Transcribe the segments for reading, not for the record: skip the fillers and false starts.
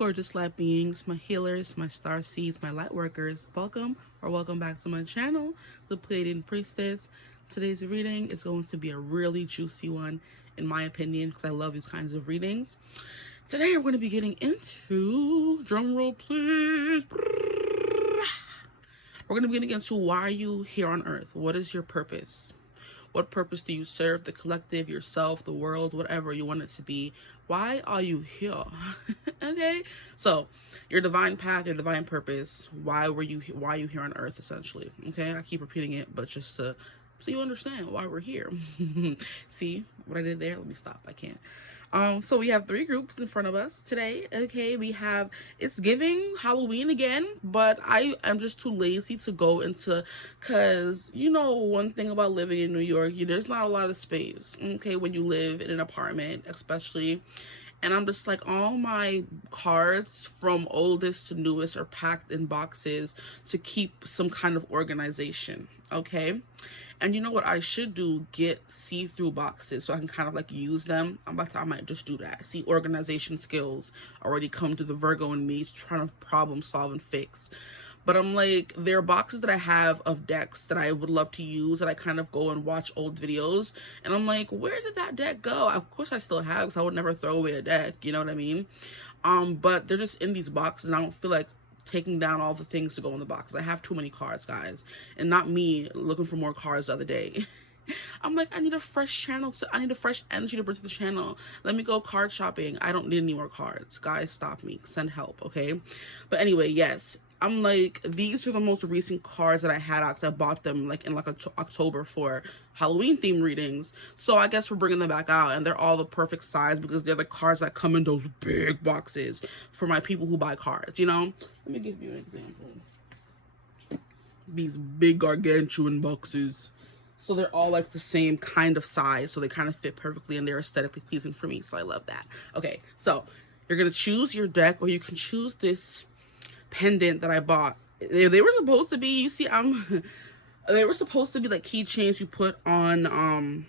gorgeous light beings, my healers, my star seeds, my light workers. Welcome or welcome back to my channel, the Pleiadian Priestess. Today's reading is going to be a really juicy one, in my opinion, because I love these kinds of readings. Today we're going to be getting into, drum roll please, we're going to be getting into why are you here on earth? What is your purpose? What purpose do you serve the collective, yourself, the world, whatever you want it to be? Why are you here? Okay, so your divine path, your divine purpose. Why are you here on earth, essentially? Okay, I keep repeating it, but just so you understand why we're here. See what I did there? Let me stop. I can't. So we have 3 groups in front of us today. Okay, we have, it's giving Halloween again, but I am just too lazy to go into, because you know one thing about living in New York, there's not a lot of space, okay, when you live in an apartment especially. And I'm just like, all my cards from oldest to newest are packed in boxes to keep some kind of organization, okay? And you know what I should do? Get see-through boxes so I can kind of like use them. I might just do that. See, organization skills already come to the Virgo in me, trying to problem solve and fix. But I'm like, there are boxes that I have of decks that I would love to use, that I kind of go and watch old videos. And I'm like, where did that deck go? Of course I still have, because I would never throw away a deck, you know what I mean? But they're just in these boxes, and I don't feel like taking down all the things to go in the box. I have too many cards, guys, and not me looking for more cards the other day. I'm like, I need a fresh channel, I need a fresh energy to bring to the channel. Let me go card shopping. I don't need any more cards. Guys, stop me. Send help, okay? But anyway, yes, I'm like, these are the most recent cards that I had out. I bought them like in like October for Halloween theme readings. So I guess we're bringing them back out, and they're all the perfect size because they're the cards that come in those big boxes for my people who buy cards, you know? Let me give you an example. These big gargantuan boxes. So they're all like the same kind of size, so they kind of fit perfectly and they're aesthetically pleasing for me, so I love that. Okay, so you're gonna choose your deck, or you can choose this pendant that I bought. They were supposed to be, you see, they were supposed to be like keychains you put on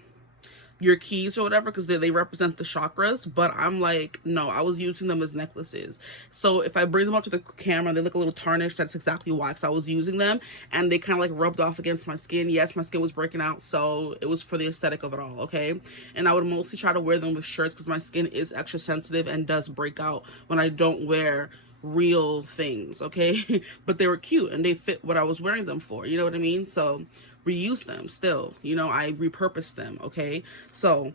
your keys or whatever, because they represent the chakras, but I'm like, no, I was using them as necklaces. So if I bring them up to the camera, they look a little tarnished. That's exactly why, because I was using them and they kind of like rubbed off against my skin. Yes, my skin was breaking out, so it was for the aesthetic of it all, okay? And I would mostly try to wear them with shirts because my skin is extra sensitive and does break out when I don't wear real things, okay? But they were cute and they fit what I was wearing them for, you know what I mean? So reuse them still, you know, I repurposed them, okay? So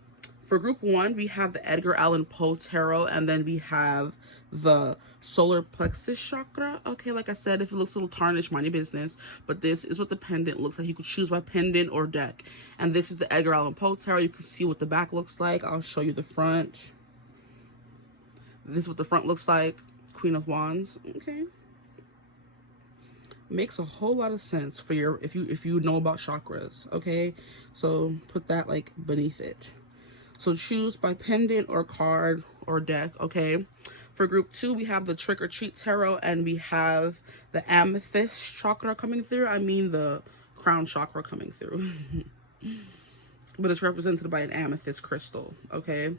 for group 1, we have the Edgar Allan Poe Tarot, and then we have the solar plexus chakra. Okay, like I said, if it looks a little tarnished, mind your business, but this is what the pendant looks like. You could choose by pendant or deck, and this is the Edgar Allan Poe Tarot. You can see what the back looks like. I'll show you the front. This is what the front looks like. Queen of Wands, okay? Makes a whole lot of sense for your, if you know about chakras, okay? So put that like beneath it. So choose by pendant or card or deck, okay? For group 2, we have the Trick or Treat Tarot, and we have the amethyst chakra coming through. I mean the crown chakra coming through. But it's represented by an amethyst crystal, okay?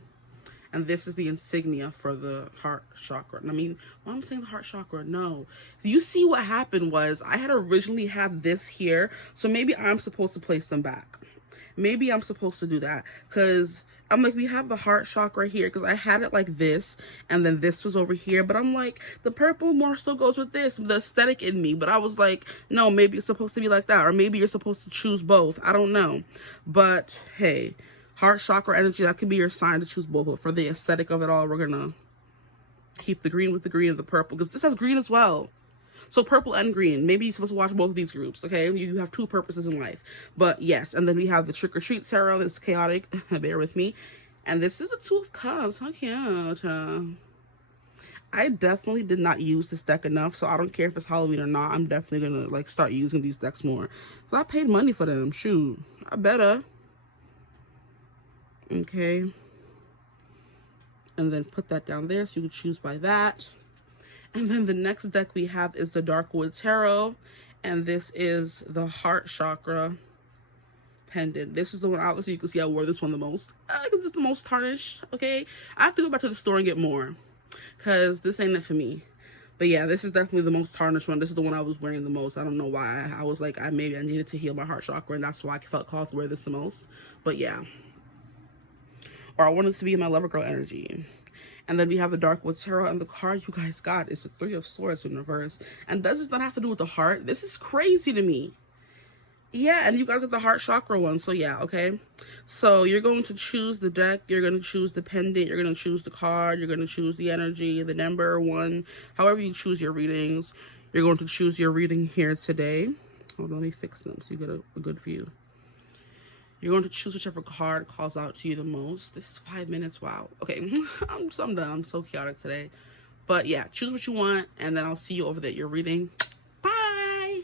And this is the insignia for the heart chakra. And I mean, why I'm saying the heart chakra? No. So you see what happened was, I had originally had this here, so maybe I'm supposed to place them back. Maybe I'm supposed to do that, because I'm like, we have the heart chakra here, because I had it like this, and then this was over here, but I'm like, the purple more so goes with this, the aesthetic in me. But I was like, no, maybe it's supposed to be like that, or maybe you're supposed to choose both. I don't know. But hey, heart chakra energy, that could be your sign to choose both. But for the aesthetic of it all, we're gonna keep the green with the green and the purple, because this has green as well. So purple and green. Maybe you're supposed to watch both of these groups, okay? You have 2 purposes in life. But yes, and then we have the Trick or Treat Tarot. It's chaotic. Bear with me. And this is a 2 of Cups. How cute. I definitely did not use this deck enough, so I don't care if it's Halloween or not. I'm definitely gonna like start using these decks more. So I paid money for them. Shoot, I better. Okay, and then put that down there so you can choose by that. And then the next deck we have is the Darkwood Tarot, and this is the heart chakra pendant. This is the one, obviously you can see I wore this one the most because it's the most tarnished, okay? I have to go back to the store and get more. because this ain't it for me. But yeah, this is definitely the most tarnished one. This is the one I was wearing the most. I don't know why. I was like, maybe I needed to heal my heart chakra, and that's why I felt called to wear this the most. But yeah. Or I wanted to be in my lover girl energy. And then we have the Darkwood Tarot, and the card you guys got is the Three of Swords in reverse. And does not have to do with the heart. This is crazy to me. Yeah, and you guys got the heart chakra one, so yeah, okay. So you're going to choose the deck, you're going to choose the pendant, you're going to choose the card, you're going to choose the energy, the number one, however you choose your readings. You're going to choose your reading here today. Hold on, let me fix them so you get a good view. You're going to choose whichever card calls out to you the most. This is 5 minutes, wow. Okay, I'm done. I'm so chaotic today. But yeah, choose what you want, and then I'll see you over there. You're reading. Bye!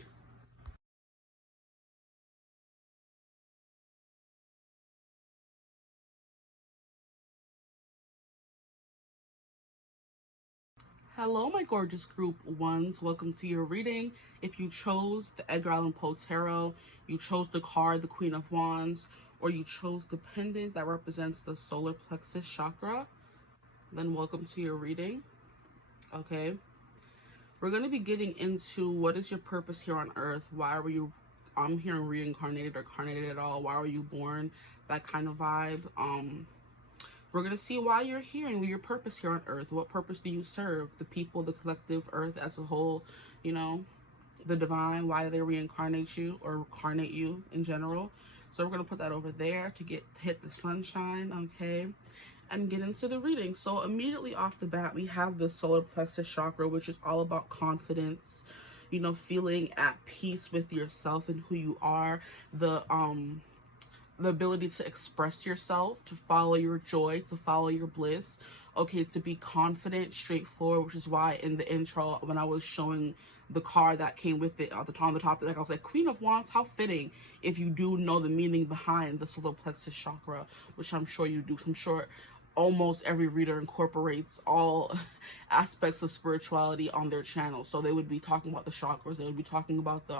Hello, my gorgeous group ones. Welcome to your reading. If you chose the Edgar Allan Poe Tarot, you chose the card, the Queen of Wands, or you chose the pendant that represents the solar plexus chakra, then welcome to your reading. Okay. We're going to be getting into what is your purpose here on earth? Why were you, I'm hearing reincarnated or carnated at all? Why were you born? That kind of vibe. We're going to see why you're here and your purpose here on earth. What purpose do you serve? The people, the collective earth as a whole, you know, the divine. Why do they reincarnate you or carnate you in general? So we're going to put that over there to hit the sunshine, okay? And get into the reading. So immediately off the bat, we have the solar plexus chakra, which is all about confidence, you know, feeling at peace with yourself and who you are, the ability to express yourself, to follow your joy, to follow your bliss, okay, to be confident, straightforward, which is why in the intro, when I was showing the card that came with it at the top of the top, like I was like, Queen of Wands, how fitting if you do know the meaning behind the solar plexus chakra, which I'm sure you do. I'm sure almost every reader incorporates all aspects of spirituality on their channel. So they would be talking about the chakras, they would be talking about the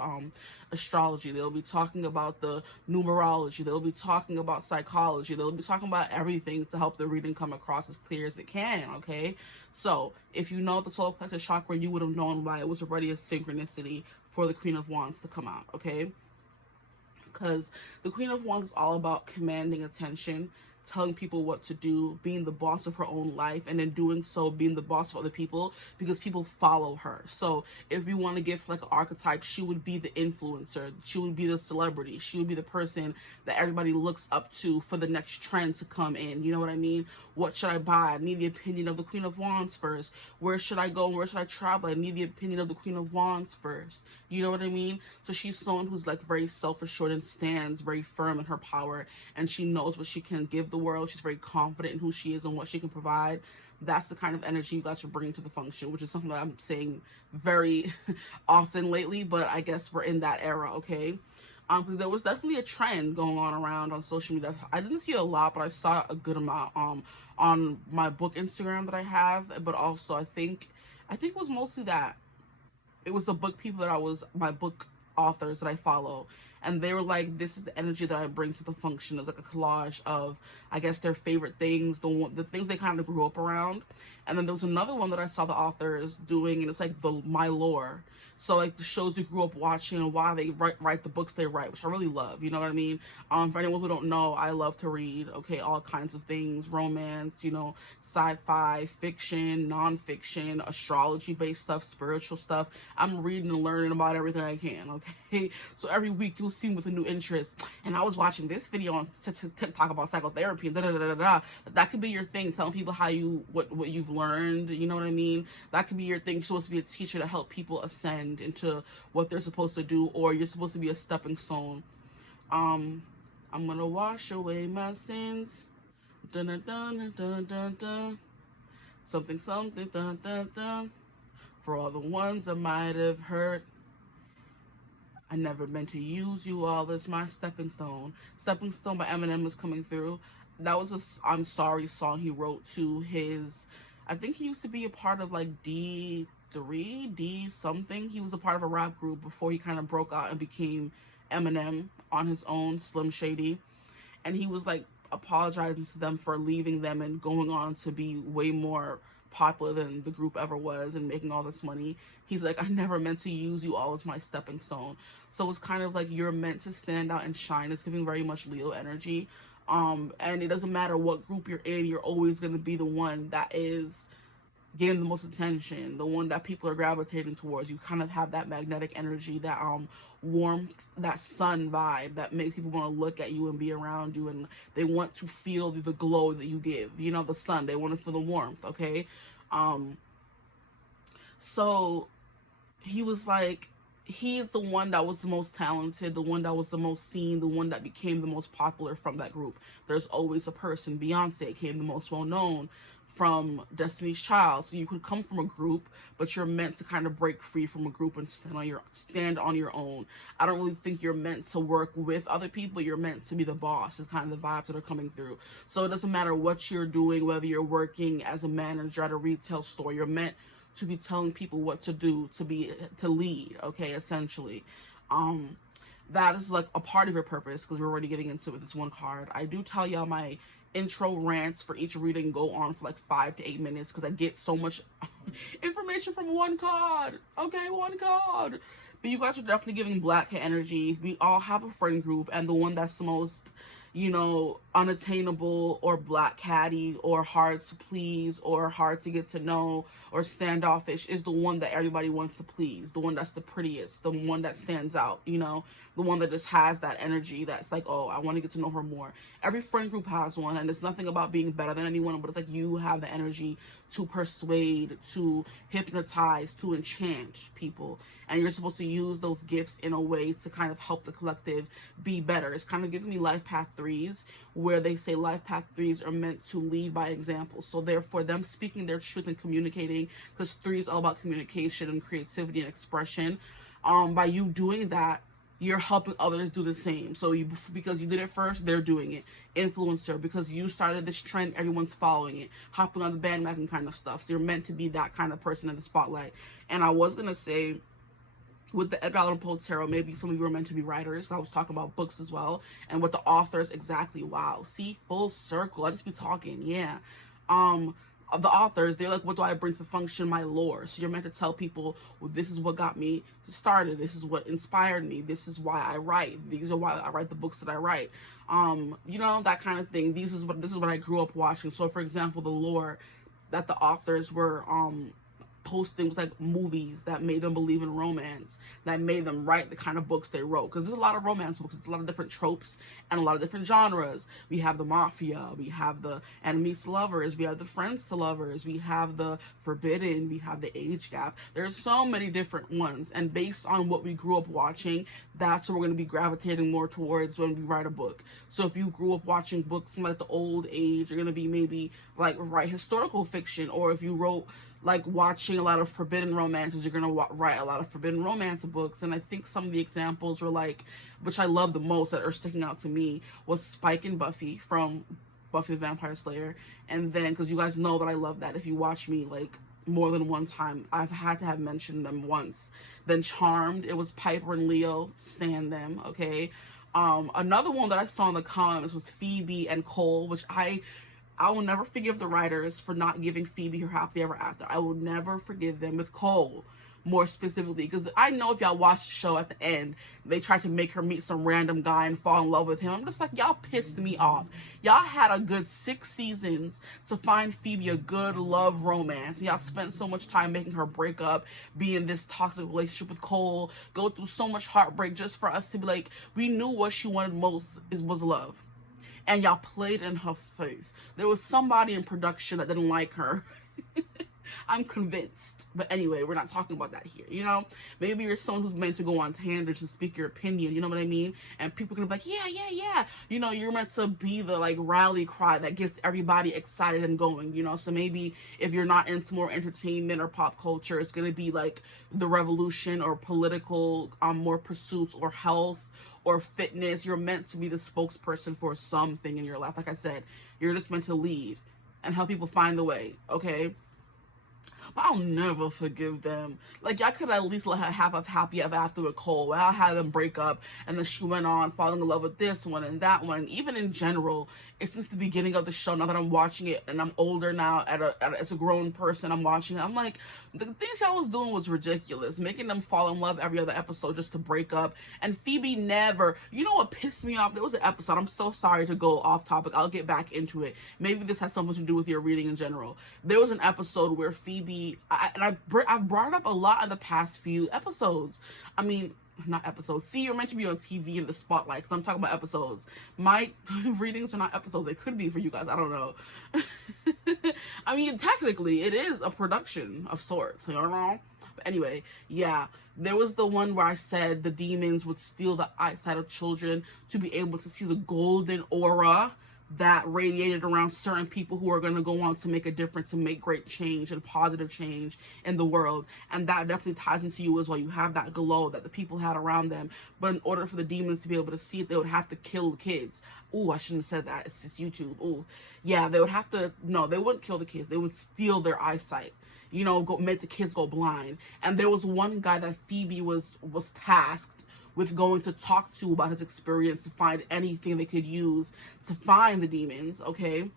astrology, they'll be talking about the numerology, they'll be talking about psychology, they'll be talking about everything to help the reading come across as clear as it can, okay? So if you know the solar plexus chakra, you would have known why it was already a synchronicity for the Queen of Wands to come out, okay? Because the Queen of Wands is all about commanding attention, telling people what to do, being the boss of her own life, and in doing so, being the boss of other people because people follow her. So if we want to give like an archetype, she would be the influencer, she would be the celebrity, she would be the person that everybody looks up to for the next trend to come in. You know what I mean? What should I buy? I need the opinion of the Queen of Wands first. Where should I go? Where should I travel? I need the opinion of the Queen of Wands first. You know what I mean? So she's someone who's like very self-assured and stands very firm in her power, and she knows what she can give the world. She's very confident in who she is and what she can provide. That's the kind of energy you guys are bringing to the function, which is something that I'm saying very often lately, but I guess we're in that era, okay? Because there was definitely a trend going on around on social media. I didn't see a lot, but I saw a good amount on my book Instagram that I have, but also I think it was mostly that it was the book people that my book authors that I follow, and they were like, this is the energy that I bring to the function. It's like a collage of, I guess, their favorite things, the things they kind of grew up around. And then there was another one that I saw the authors doing, and it's like my lore. So like the shows you grew up watching and why they write the books they write, which I really love. You know what I mean? For anyone who don't know, I love to read. Okay, all kinds of things, romance, you know, sci-fi, fiction, non-fiction, astrology-based stuff, spiritual stuff. I'm reading and learning about everything I can. Okay, so every week you'll see me with a new interest. And I was watching this video on TikTok about psychotherapy and da da da da da. That could be your thing, telling people how what you've learned. You know what I mean? That could be your thing. You're supposed to be a teacher to help people ascend into what they're supposed to do, or you're supposed to be a stepping stone. Um, I'm gonna wash away my sins. Dun dun dun dun dun dun. Something something dun dun dun. For all the ones I might have hurt. I never meant to use you all as my stepping stone. Stepping Stone by Eminem is coming through. That was a I'm Sorry song he wrote to his, I think he used to be a part of like D something. He was a part of a rap group before he kind of broke out and became Eminem on his own, Slim Shady. And he was like apologizing to them for leaving them and going on to be way more popular than the group ever was and making all this money. He's like, I never meant to use you all as my stepping stone. So it's kind of like you're meant to stand out and shine. It's giving very much Leo energy. And it doesn't matter what group you're in, you're always going to be the one that is getting the most attention, the one that people are gravitating towards. You kind of have that magnetic energy, that warmth, that sun vibe that makes people want to look at you and be around you, and they want to feel the glow that you give. You know, the sun, they want to feel the warmth, okay? So he was like, he's the one that was the most talented, the one that was the most seen, the one that became the most popular from that group. There's always a person. Beyonce came the most well known from Destiny's Child. So you could come from a group, but you're meant to kind of break free from a group and stand on your own. I don't really think you're meant to work with other people. You're meant to be the boss, is kind of the vibes that are coming through. So it doesn't matter what you're doing, whether you're working as a manager at a retail store, you're meant to be telling people what to do, to lead, okay, essentially. That is like a part of your purpose, because we're already getting into it with this one card. I do tell y'all my intro rants for each reading go on for like 5 to 8 minutes, because I get so much information from one card, okay, one card. But you guys are definitely giving black cat energy. We all have a friend group, and the one that's the most, you know, unattainable or black catty or hard to please or hard to get to know or standoffish is the one that everybody wants to please, the one that's the prettiest, the one that stands out, you know, the one that just has that energy that's like, oh, I want to get to know her more. Every friend group has one, and it's nothing about being better than anyone, but it's like you have the energy to persuade, to hypnotize, to enchant people, and you're supposed to use those gifts in a way to kind of help the collective be better. It's kind of giving me life path 3s, where they say life path 3s are meant to lead by example. So therefore, them speaking their truth and communicating, because 3 is all about communication and creativity and expression. By you doing that, you're helping others do the same. So because you did it first, they're doing it. Influencer, because you started this trend, everyone's following it, hopping on the bandwagon kind of stuff. So you're meant to be that kind of person in the spotlight. And I was gonna say, with the Edgar Allan Poe tarot, maybe some of you are meant to be writers. I was talking about books as well. And with the authors, exactly. Wow. See, full circle. I just be talking. Yeah. Of the authors, they're like, what do I bring to the function? My lore. So you're meant to tell people, well, this is what got me started. This is what inspired me. This is why I write. These are why I write the books that I write. You know, that kind of thing. This is what I grew up watching. So for example, the lore that the authors were post things like movies that made them believe in romance, that made them write the kind of books they wrote. Because there's a lot of romance books, there's a lot of different tropes and a lot of different genres. We have the mafia, we have the enemies to lovers, we have the friends to lovers, we have the forbidden, we have the age gap. There's so many different ones, and based on what we grew up watching, that's what we're going to be gravitating more towards when we write a book. So if you grew up watching books in like the old age, you're going to be maybe like write historical fiction. Or if you wrote like watching a lot of forbidden romances, you're going to write a lot of forbidden romance books. And I think some of the examples were like, which I love the most that are sticking out to me, was Spike and Buffy from Buffy the Vampire Slayer. And then, because you guys know that I love that, if you watch me like more than one time, I've had to have mentioned them once. Then Charmed, it was Piper and Leo, stan them, okay? Another one that I saw in the comments was Phoebe and Cole, which I will never forgive the writers for not giving Phoebe her happily ever after. I will never forgive them. With Cole, more specifically, because I know if y'all watch the show, at the end they tried to make her meet some random guy and fall in love with him. I'm just like, y'all pissed me off. Y'all had a good 6 seasons to find Phoebe a good love romance. Y'all spent so much time making her break up, be in this toxic relationship with Cole, go through so much heartbreak just for us to be like, we knew what she wanted most was love. And y'all played in her face. There was somebody in production that didn't like her. I'm convinced. But anyway, we're not talking about that here, you know? Maybe you're someone who's meant to go on tangents and speak your opinion, you know what I mean? And people are gonna be like, yeah. You know, you're meant to be the, like, rally cry that gets everybody excited and going, you know? So maybe if you're not into more entertainment or pop culture, it's gonna be, like, the revolution or political, more pursuits or health or fitness. You're meant to be the spokesperson for something in your life. Like I said, you're just meant to lead and help people find the way, okay? But I'll never forgive them. Like, y'all could at least let her have a happy ever after with Cole. Where I had them break up, and then she went on falling in love with this one and that one. And even in general, it's since the beginning of the show. Now that I'm watching it, and I'm older now, as a grown person, I'm watching it. I'm like, the things y'all was doing was ridiculous. Making them fall in love every other episode just to break up. And Phoebe never. You know what pissed me off? There was an episode. I'm so sorry to go off topic. I'll get back into it. Maybe this has something to do with your reading in general. There was an episode where Phoebe, I've brought it up a lot in the past few episodes. I mean, not episodes. See, you're meant to be on TV in the spotlight, because I'm talking about episodes. My readings are not episodes. They could be for you guys. I don't know. I mean, technically, it is a production of sorts, you know? But anyway, yeah. There was the one where I said the demons would steal the eyesight of children to be able to see the golden aura that radiated around certain people who are going to go on to make a difference and make great change and positive change in the world. And that definitely ties into you as well. You have that glow that the people had around them. But in order for the demons to be able to see it, they would have to kill the kids. Ooh, I shouldn't have said that. It's just YouTube. Ooh, yeah, they would have to. No, they wouldn't kill the kids. They would steal their eyesight. You know, make the kids go blind. And there was one guy that Phoebe was tasked with going to talk to about his experience to find anything they could use to find the demons, okay?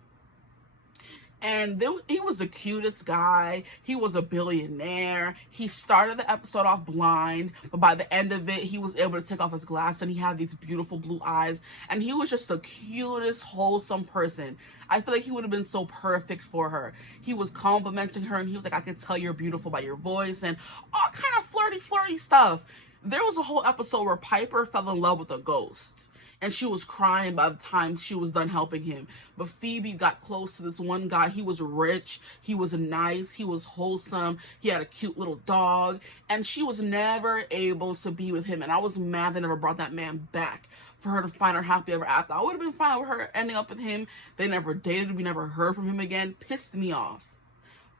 And he was the cutest guy. He was a billionaire. He started the episode off blind, but by the end of it, he was able to take off his glasses, and he had these beautiful blue eyes. And he was just the cutest, wholesome person. I feel like he would have been so perfect for her. He was complimenting her, and he was like, I can tell you're beautiful by your voice, and all kind of flirty stuff. There was a whole episode where Piper fell in love with a ghost, and she was crying by the time she was done helping him. But Phoebe got close to this one guy. He was rich, he was nice, he was wholesome, he had a cute little dog, and she was never able to be with him. And I was mad they never brought that man back for her to find her happy ever after. I would have been fine with her ending up with him. They never dated, we never heard from him again. Pissed me off.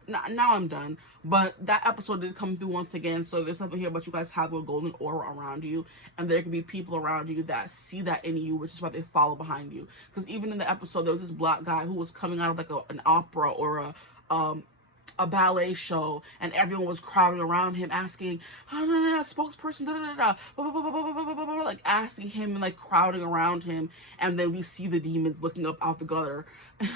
Now I'm done. But that episode did come through once again. So there's something here about you guys have a golden aura around you, and there can be people around you that see that in you, which is why they follow behind you. Because even in the episode, there was this black guy who was coming out of like an opera or a ballet show, and everyone was crowding around him asking, oh, no, spokesperson, like asking him and like crowding around him. And then we see the demons looking up out the gutter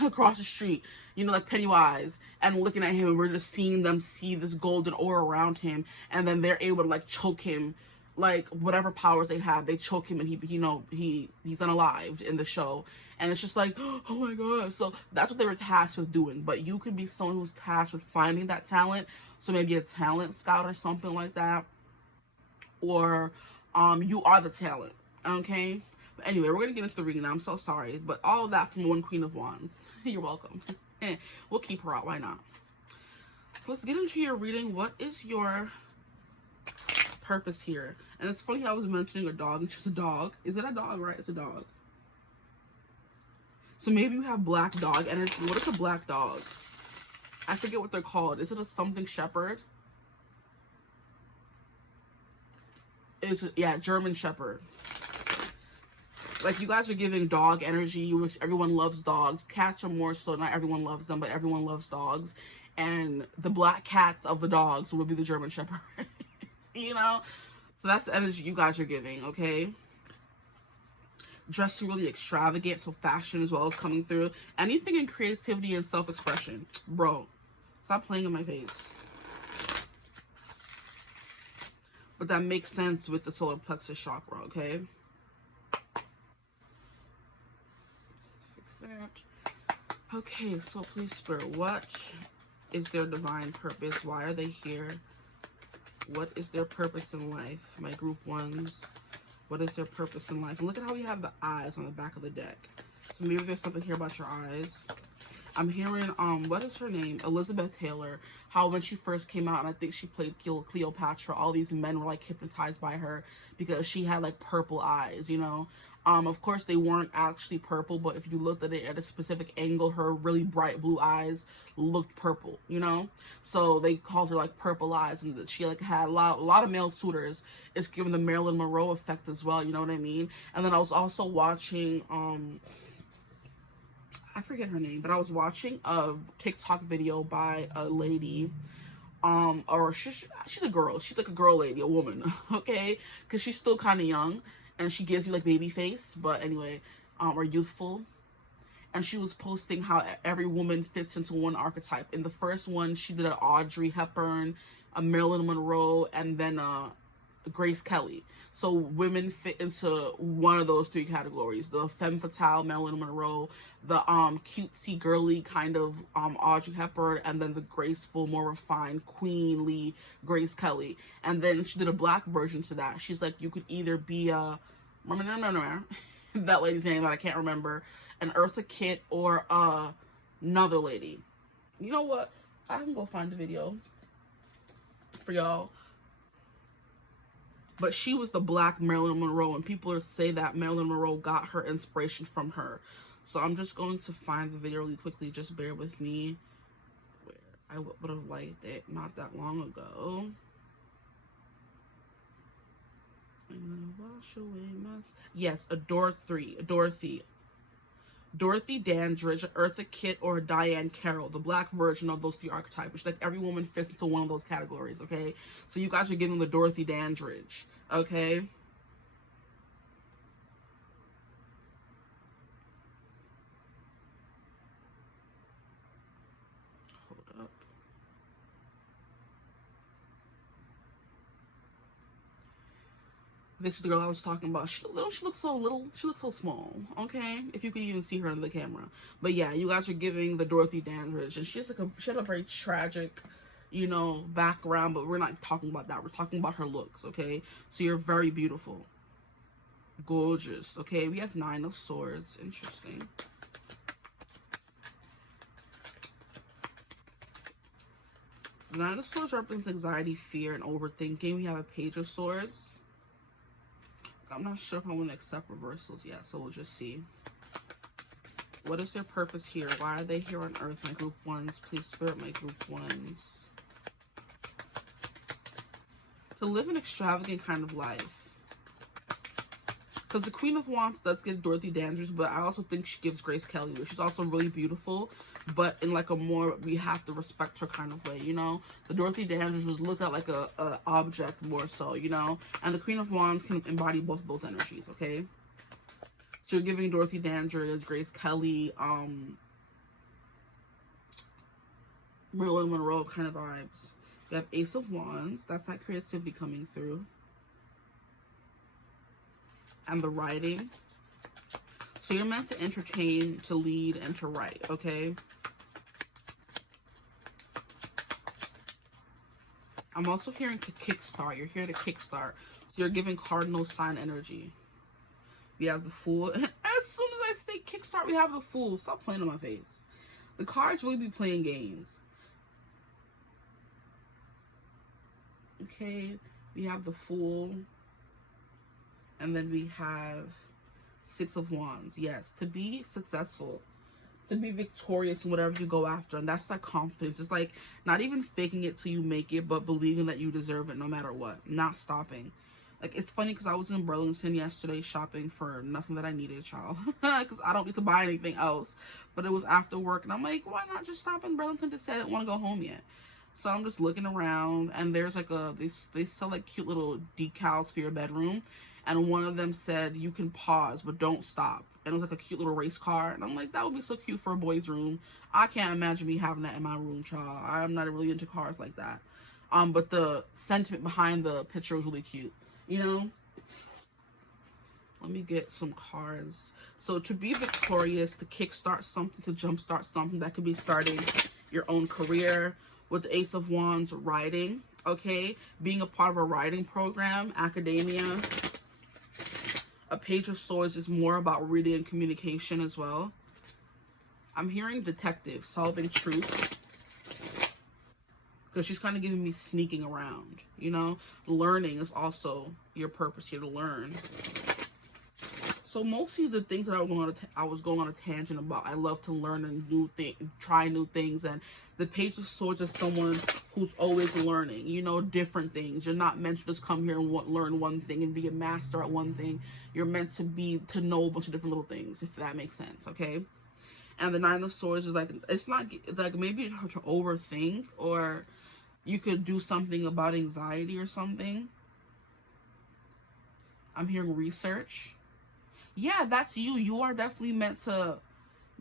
across the street, you know, like Pennywise, and looking at him, and we're just seeing them see this golden aura around him, and then they're able to like choke him. Like whatever powers they have, they choke him, and he's unalived in the show. And it's just like, oh my god. So that's what they were tasked with doing. But you could be someone who's tasked with finding that talent. So maybe a talent scout or something like that. Or you are the talent. Okay? But anyway, we're gonna get into the reading now. I'm so sorry. But all of that from one Queen of Wands. You're welcome. We'll keep her out. Why not? So let's get into your reading. What is your purpose here? And it's funny how I was mentioning a dog. It's just a dog. Is it a dog, right? It's a dog. So maybe you have black dog energy. What is a black dog? I forget what they're called. Is it a something shepherd? Yeah, German shepherd. Like, you guys are giving dog energy, which everyone loves dogs. Cats are more so, not everyone loves them, but everyone loves dogs. And the black cats of the dogs would be the German shepherd. You know? So that's the energy you guys are giving, okay? Dressing really extravagant, so fashion as well is coming through. Anything in creativity and self-expression. Bro, stop playing in my face. But that makes sense with the solar plexus chakra, okay? Let's fix that. Okay, so please, Spirit, what is their divine purpose? Why are they here? What is their purpose in life? My group ones. What is their purpose in life? And look at how we have the eyes on the back of the deck. So maybe there's something here about your eyes. I'm hearing, what is her name? Elizabeth Taylor. How when she first came out, and I think she played Cleopatra, all these men were like hypnotized by her because she had like purple eyes, you know? Of course they weren't actually purple, but if you looked at it at a specific angle, her really bright blue eyes looked purple, you know? So they called her like purple eyes, and that she like had a lot of male suitors. It's given the Marilyn Monroe effect as well, you know what I mean? And then I was also watching, I forget her name, but I was watching a TikTok video by a lady or she's a girl. She's like a girl lady, a woman, okay? Because she's still kind of young, and she gives you like baby face, but anyway, or youthful. And she was posting how every woman fits into one archetype. In the first one, she did an Audrey Hepburn, a Marilyn Monroe, and then Grace Kelly. So women fit into one of those three categories: the femme fatale Marilyn Monroe, the cutesy girly kind of Audrey Hepburn, and then the graceful, more refined, queenly Grace Kelly. And then she did a black version to that. She's like, you could either be a that lady's name that I can't remember, an Eartha Kitt, or another lady. You know what? I can go find the video for y'all. But she was the black Marilyn Monroe, and people say that Marilyn Monroe got her inspiration from her. So I'm just going to find the video really quickly. Just bear with me. Where I would have liked it not that long ago. I'm gonna wash away my... Yes, a Dorothy. Dorothy Dandridge, Eartha Kitt, or Diane Carroll, the black version of those three archetypes. Like every woman fits into one of those categories, okay? So you guys are giving the Dorothy Dandridge, okay? Hold up. This is the girl I was talking about. She looks so little. She looks so small, okay? If you could even see her in the camera. But yeah, you guys are giving the Dorothy Dandridge. And she had a very tragic, you know, background. But we're not talking about that. We're talking about her looks, okay? So you're very beautiful. Gorgeous, okay? We have 9 of Swords. Interesting. The 9 of Swords represents anxiety, fear, and overthinking. We have a Page of Swords. I'm not sure if I want to accept reversals yet, so we'll just see. What is their purpose here? Why are they here on Earth, my group ones? Please, Spirit, my group ones. To live an extravagant kind of life. Because the Queen of Wands does give Dorothy Dandridge, but I also think she gives Grace Kelly, which is also really beautiful, but in like a more, we have to respect her kind of way, you know? The Dorothy Dandridge was looked at like a object more so, you know? And the Queen of Wands can embody both of those energies, okay? So you're giving Dorothy Dandridge, Grace Kelly, Marilyn Monroe kind of vibes. You have Ace of Wands. That's that creativity coming through. And the writing. So you're meant to entertain, to lead, and to write, okay? I'm also hearing to kickstart. You're here to kickstart. So you're giving cardinal sign energy. We have the Fool. As soon as I say kickstart, we have the Fool. Stop playing on my face. The cards really be playing games. Okay, we have the Fool. And then we have 6 of Wands. Yes, to be successful, to be victorious in whatever you go after. And that's like confidence. It's like not even faking it till you make it, but believing that you deserve it no matter what. Not stopping. Like, it's funny because I was in Burlington yesterday shopping for nothing that I needed, child. Because I don't need to buy anything else. But it was after work. And I'm like, why not just stop in Burlington to say I didn't want to go home yet? So I'm just looking around. And there's like they sell like cute little decals for your bedroom. And one of them said, you can pause, but don't stop. And it was like a cute little race car. And I'm like, that would be so cute for a boy's room. I can't imagine me having that in my room, child. I'm not really into cars like that. But the sentiment behind the picture was really cute. You know? Let me get some cards. So to be victorious, to kickstart something, to jumpstart something, that could be starting your own career. With the Ace of Wands, writing. Okay? Being a part of a writing program, academia. A Page of Swords is more about reading and communication as well. I'm hearing detective, solving truth. Because she's kind of giving me sneaking around, you know? Learning is also your purpose here, to learn. So mostly the things that I was going on a tangent about. I love to learn and try new things. And the Page of Swords is someone who's always learning, you know, different things. You're not meant to just come here and learn one thing and be a master at one thing. You're meant to know a bunch of different little things, if that makes sense, okay? And the 9 of Swords is like, it's not like maybe to overthink or You could do something about anxiety or something. I'm hearing research. Yeah, that's you. You are definitely meant to,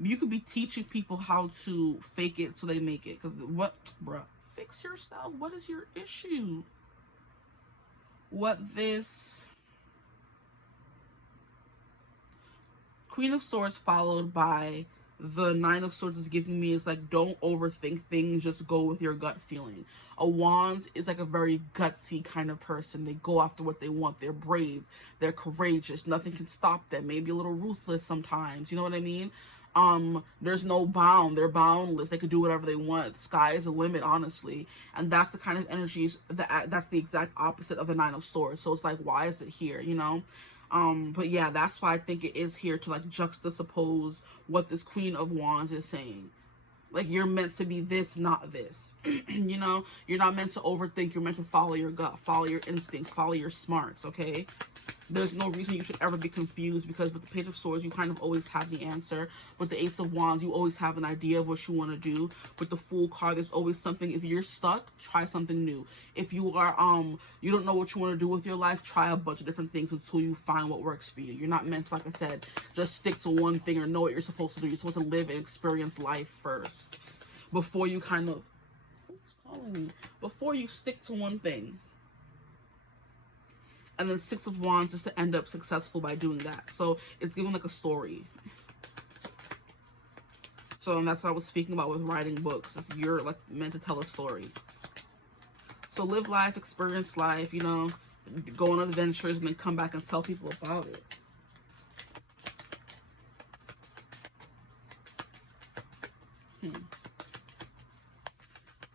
you could be teaching people how to fake it so they make it. Because what, bruh, fix yourself. What is your issue? What this Queen of Swords followed by the Nine of Swords is giving me is like, don't overthink things, just go with your gut feeling. A Wands is like a very gutsy kind of person. They go after what they want. They're brave. They're courageous. Nothing can stop them. Maybe a little ruthless sometimes. You know what I mean? There's no bound. They're boundless. They could do whatever they want. The sky is the limit, honestly. And that's the kind of energies that's the exact opposite of the Nine of Swords. So it's like, why is it here? You know? But yeah, that's why I think it is here to like juxtapose what this Queen of Wands is saying. Like, you're meant to be this, not this. You know, you're not meant to overthink. You're meant to follow your gut, follow your instincts, follow your smarts. Okay, there's no reason you should ever be confused, because with the Page of Swords, you kind of always have the answer. With the Ace of Wands, you always have an idea of what you want to do. With the Fool card, there's always something. If you're stuck, try something new. If you are you don't know what you want to do with your life, try a bunch of different things until you find what works for you. You're not meant to, like I said, just stick to one thing or know what you're supposed to do. You're supposed to live and experience life first before you kind of, who's calling me? Before you stick to one thing. And then Six of Wands is to end up successful by doing that. So it's given like a story. So, and that's what I was speaking about with writing books. Is you're like meant to tell a story. So live life, experience life, you know, go on adventures and then come back and tell people about it.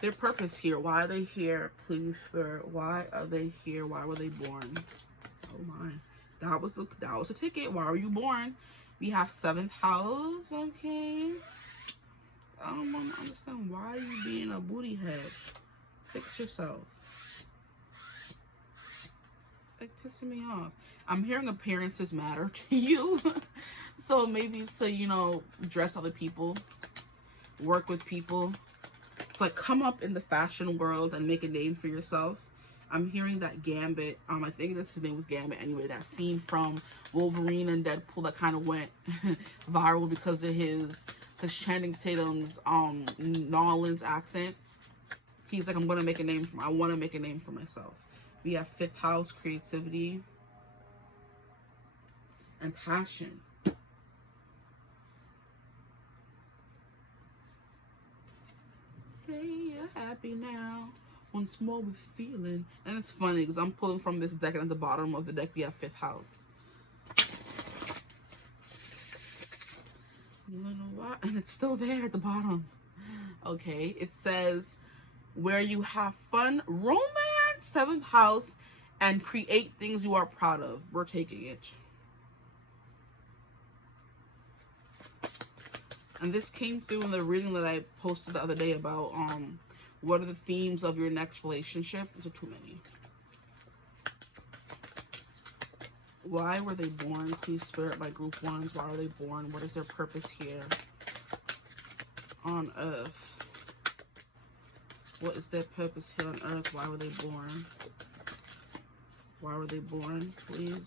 Their purpose here. Why are they here? Please, sir. Why are they here? Why were they born? Oh my. That was a ticket. Why were you born? We have 7th house. Okay. I don't understand why you being a booty head. Fix yourself. Like, pissing me off. I'm hearing appearances matter to you. So maybe to, you know, dress other people, work with people. It's like, come up in the fashion world and make a name for yourself. I'm hearing that Gambit, I think his name was Gambit anyway, that scene from Wolverine and Deadpool that kind of went viral because of because Channing Tatum's New Orleans accent. He's like, I want to make a name for myself. We have 5th house, creativity and passion. Say you're happy now. Once more with feeling. And it's funny because I'm pulling from this deck, and at the bottom of the deck we have 5th house. And it's still there at the bottom. Okay, it says where you have fun, romance, 7th house, and create things you are proud of. We're taking it. And this came through in the reading that I posted the other day about what are the themes of your next relationship. These are too many. Why were they born? Please, Spirit, by group ones. Why are they born? What is their purpose here on Earth? What is their purpose here on Earth? Why were they born? Why were they born, please?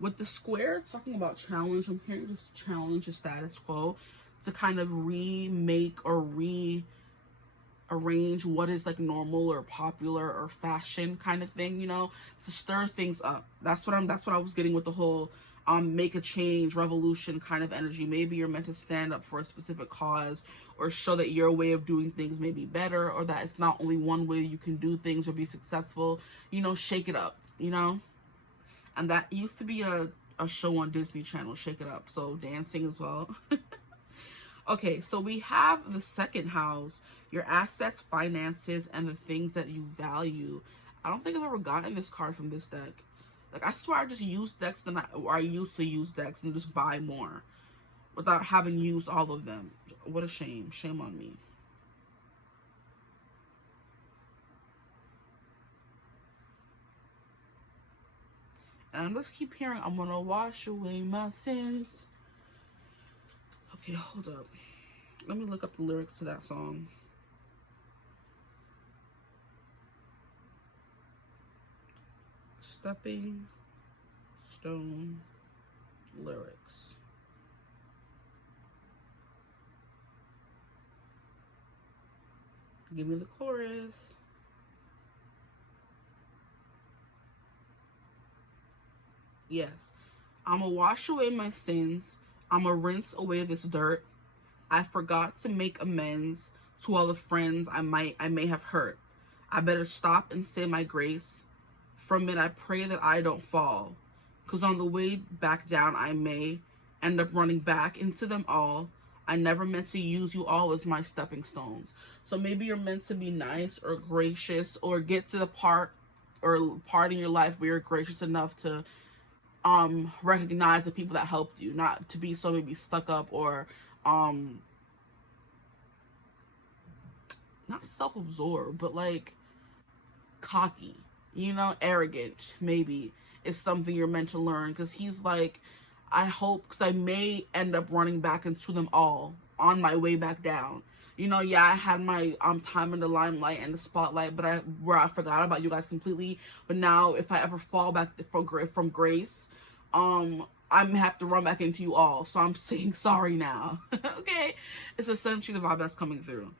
With the square, talking about challenge, I'm hearing this challenge the status quo to kind of remake or rearrange what is like normal or popular or fashion kind of thing, you know, to stir things up. That's what I was getting with the whole make a change, revolution kind of energy. Maybe you're meant to stand up for a specific cause or show that your way of doing things may be better, or that it's not only one way you can do things or be successful. You know, shake it up, you know. And that used to be a show on Disney Channel, Shake It Up. So dancing as well. Okay, so we have the 2nd house, your assets, finances, and the things that you value. I don't think I've ever gotten this card from this deck. Like, I swear I just use decks I used to use decks and just buy more without having used all of them. What a shame. Shame on me. And I'm just keep hearing, I'm gonna wash away my sins. Okay, hold up. Let me look up the lyrics to that song. Stepping Stone lyrics. Give me the chorus. Yes. I'ma wash away my sins. I'ma rinse away this dirt. I forgot to make amends to all the friends I may have hurt. I better stop and say my grace. From it I pray that I don't fall. 'Cause on the way back down I may end up running back into them all. I never meant to use you all as my stepping stones. So maybe you're meant to be nice or gracious, or get to the part in your life where you're gracious enough to recognize the people that helped you, not to be so maybe stuck up or not self-absorbed, but like cocky, you know, arrogant maybe is something you're meant to learn. Because he's like, I hope, because I may end up running back into them all on my way back down. You know, yeah, I had my time in the limelight and the spotlight, but I forgot about you guys completely. But now, if I ever fall back from grace, I may have to run back into you all. So I'm saying sorry now. Okay, it's essentially the vibe that's coming through.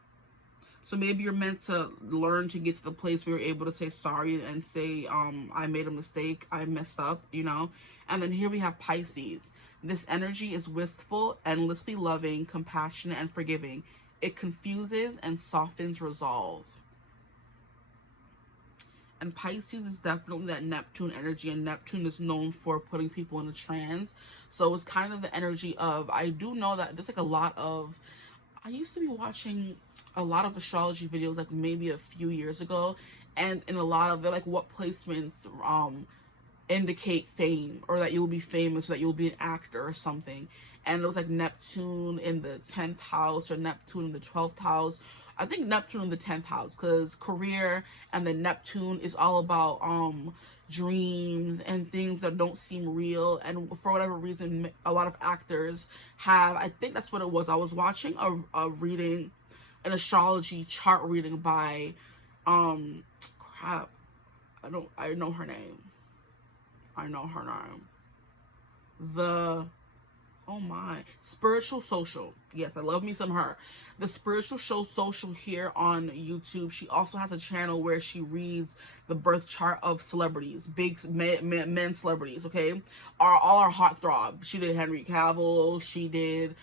So maybe you're meant to learn to get to the place where you're able to say sorry and say, I made a mistake, I messed up, you know. And then here we have Pisces. This energy is wistful, endlessly loving, compassionate, and forgiving. It confuses and softens resolve. And Pisces is definitely that Neptune energy, and Neptune is known for putting people in a trance. So it's kind of the energy of, I do know that there's like a lot of, I used to be watching a lot of astrology videos like maybe a few years ago, and in a lot of, they're like, what placements indicate fame, or that you'll be famous, or that you'll be an actor or something. And it was like Neptune in the 10th house or Neptune in the 12th house. I think Neptune in the 10th house, because career, and then Neptune is all about dreams and things that don't seem real. And for whatever reason, a lot of actors have, I think that's what it was. I was watching a reading, an astrology chart reading by crap, I know her name. Oh my, Spiritual Social. Yes, I love me some her. The Spiritual Show Social here on YouTube. She also has a channel where she reads the birth chart of celebrities, big men celebrities, okay? All our hot throb. She did Henry Cavill. She did,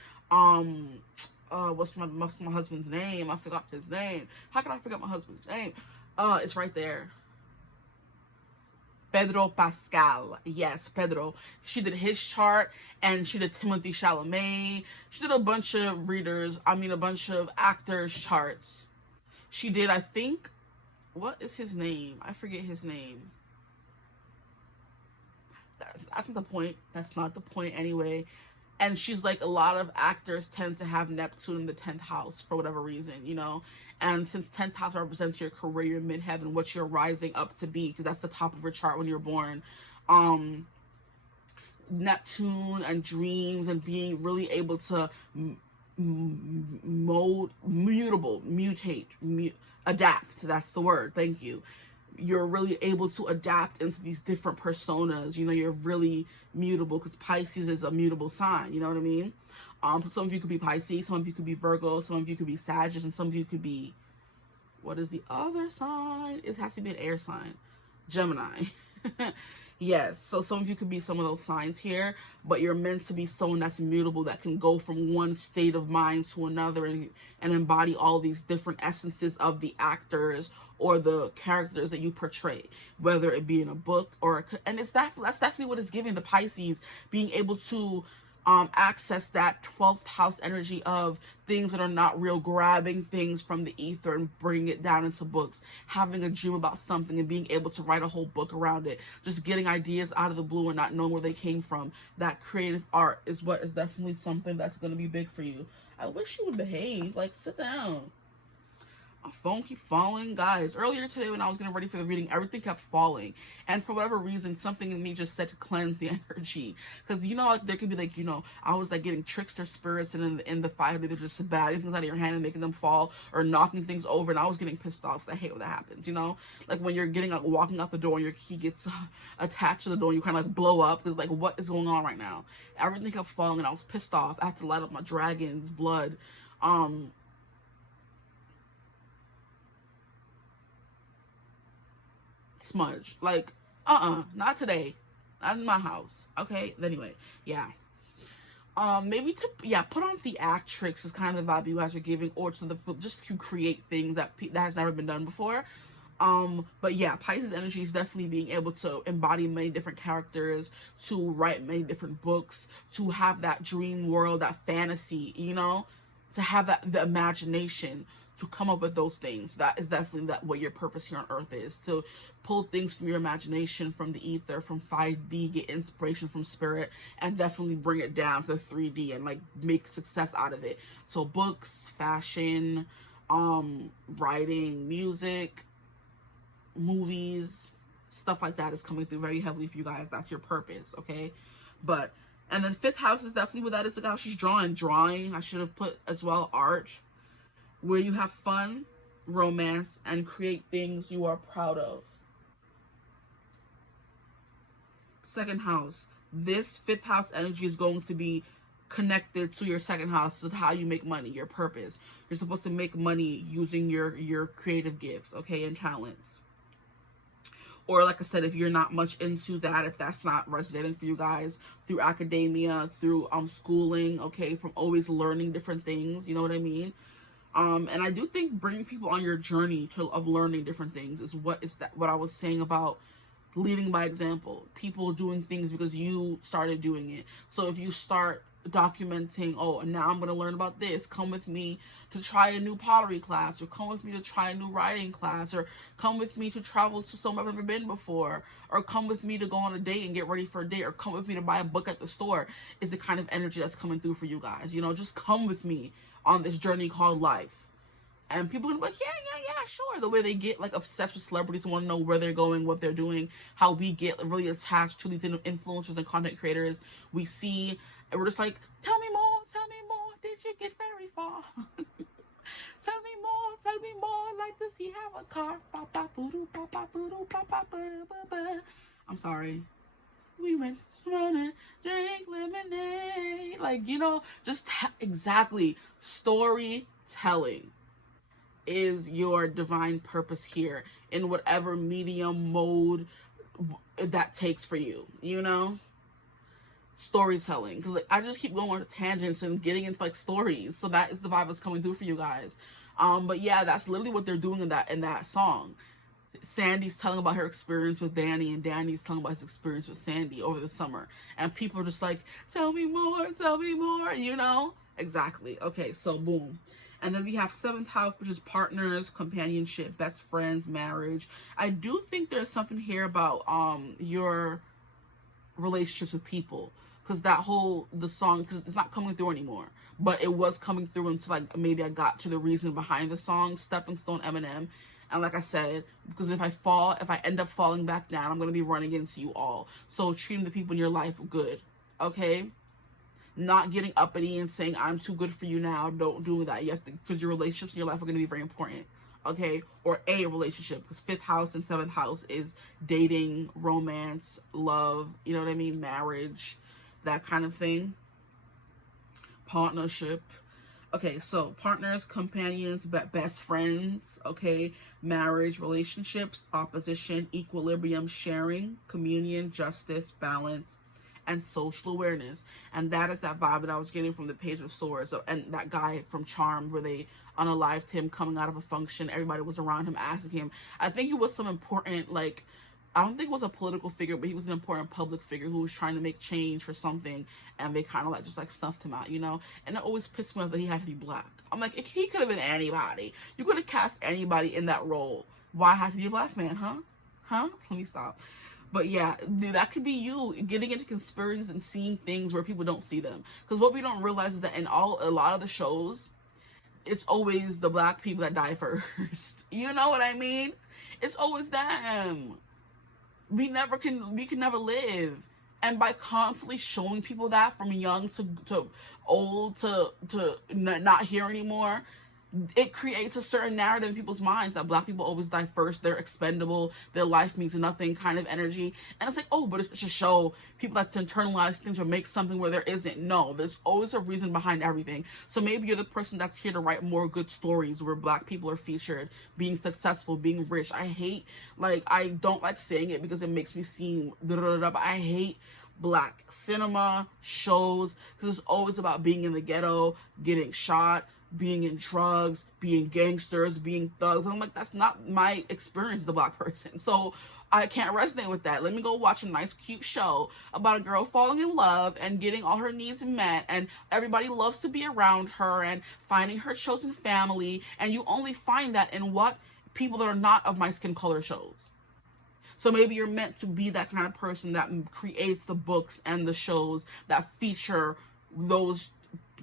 what's my husband's name? I forgot his name. How can I forget my husband's name? It's right there. Pedro Pascal. Yes, Pedro. She did his chart, and she did Timothée Chalamet. She did a bunch of a bunch of actors' charts. She did, I think, what is his name? I forget his name. That's not the point. That's not the point anyway. And she's like, a lot of actors tend to have Neptune in the 10th house for whatever reason, you know. And since 10th house represents your career, your midheaven, what you're rising up to be, because that's the top of your chart when you're born. Neptune and dreams and being really able to adapt. That's the word. Thank you. You're really able to adapt into these different personas. You know, you're really mutable, because Pisces is a mutable sign. You know what I mean? Some of you could be Pisces, some of you could be Virgo, some of you could be Sagittarius, and some of you could be, what is the other sign? It has to be an air sign. Gemini. Yes, so some of you could be some of those signs here, but you're meant to be someone that's mutable, that can go from one state of mind to another, and embody all these different essences of the actors or the characters that you portray, whether it be in a book or and that's definitely what it's giving the Pisces, being able to access that 12th house energy of things that are not real, grabbing things from the ether and bringing it down into books, having a dream about something and being able to write a whole book around it, just getting ideas out of the blue and not knowing where they came from. That creative art is what is definitely something that's going to be big for you. I wish you would behave. Like, sit down. My phone keep falling, guys. Earlier today when I was getting ready for the reading, everything kept falling, and for whatever reason, something in me just said to cleanse the energy. Because you know, like there could be like, you know, I was like getting trickster spirits, and in the fight they're just batting things out of your hand and making them fall or knocking things over, and I was getting pissed off because I hate when that happens. You know, like when you're getting like walking out the door and your key gets attached to the door, and you kind of like blow up because like what is going on right now? Everything kept falling, and I was pissed off. I had to light up my dragon's blood. Smudge. Like, not today. Not in my house. Okay? Anyway, yeah. Maybe to, yeah, put on theatrics is kind of the vibe you guys are giving, or to the, just to create things that has never been done before. But yeah, Pisces energy is definitely being able to embody many different characters, to write many different books, to have that dream world, that fantasy, you know, to have that, the imagination to come up with those things. That is definitely that what your purpose here on earth is, to pull things from your imagination, from the ether, from 5D, get inspiration from spirit, and definitely bring it down to 3D and like make success out of it. So books, fashion, writing, music, movies, stuff like that is coming through very heavily for you guys. That's your purpose, okay? But, and then 5th house is definitely what that is, like how she's drawing. I should have put as well art, where you have fun, romance, and create things you are proud of. 2nd house, this 5th house energy is going to be connected to your 2nd house, to how you make money, your purpose. You're supposed to make money using your creative gifts, okay, and talents. Or like I said, if you're not much into that, if that's not resonating for you guys, through academia, through schooling, okay, from always learning different things, you know what I mean? And I do think bringing people on your journey of learning different things is what I was saying about leading by example. People doing things because you started doing it. So if you start documenting, oh, and now I'm going to learn about this, come with me to try a new pottery class, or come with me to try a new writing class, or come with me to travel to somewhere I've never been before, or come with me to go on a date and get ready for a date, or come with me to buy a book at the store, is the kind of energy that's coming through for you guys. You know, just come with me on this journey called life. And people are gonna be like, yeah, sure. The way they get like obsessed with celebrities and want to know where they're going, what they're doing, how we get really attached to these influencers and content creators. We see, and we're just like, tell me more. Did you get very far? Tell me more. Like, does he have a car? I'm sorry. We went swimming, drink lemonade. Like, you know, just exactly storytelling is your divine purpose here, in whatever medium mode that takes for you, you know? Storytelling, because like I just keep going on tangents and getting into like stories, so that is the vibe that's coming through for you guys. But yeah, that's literally what they're doing in that song. Sandy's telling about her experience with Danny, and Danny's telling about his experience with Sandy over the summer, and people are just like, tell me more, you know? Exactly. Okay, so boom. And then we have 7th house, which is partners, companionship, best friends, marriage. I do think there's something here about your relationships with people, because the song, because it's not coming through anymore, but it was coming through until like maybe I got to the reason behind the song, Stepping Stone, Eminem. And like I said, because if I end up falling back down, I'm going to be running into you all. So treating the people in your life good, okay? Not getting uppity and saying, I'm too good for you now. Don't do that. You have to, because your relationships in your life are going to be very important, okay? Or a relationship, because 5th house and 7th house is dating, romance, love, you know what I mean? Marriage, that kind of thing. Partnership. Okay, so partners, companions, best friends, okay, marriage, relationships, opposition, equilibrium, sharing, communion, justice, balance, and social awareness. And that is that vibe that I was getting from the Page of Swords. So, and that guy from Charmed, where they unalived him coming out of a function, everybody was around him asking him. I think it was some important, like, I don't think it was a political figure, but he was an important public figure who was trying to make change for something, and they kind of like just like snuffed him out, you know? And it always pissed me off that he had to be black. I'm like, he could have been anybody. You could have cast anybody in that role. Why have to be a black man, huh? Let me stop. But yeah, dude, that could be you getting into conspiracies and seeing things where people don't see them. Because what we don't realize is that in a lot of the shows, it's always the black people that die first. You know what I mean? It's always them. We can never live. And by constantly showing people that from young to old to not here anymore, it creates a certain narrative in people's minds that black people always die first, they're expendable, their life means nothing kind of energy. And it's like, oh, but it's to show people that to internalize things or make something where there isn't. No, there's always a reason behind everything. So maybe you're the person that's here to write more good stories where black people are featured, being successful, being rich. I don't like saying it because it makes me seem but I hate black cinema shows because it's always about being in the ghetto, getting shot, being in drugs, being gangsters, being thugs. And I'm like, that's not my experience as a black person. So I can't resonate with that. Let me go watch a nice, cute show about a girl falling in love and getting all her needs met, and everybody loves to be around her and finding her chosen family. And you only find that in what? People that are not of my skin color shows. So maybe you're meant to be that kind of person that creates the books and the shows that feature those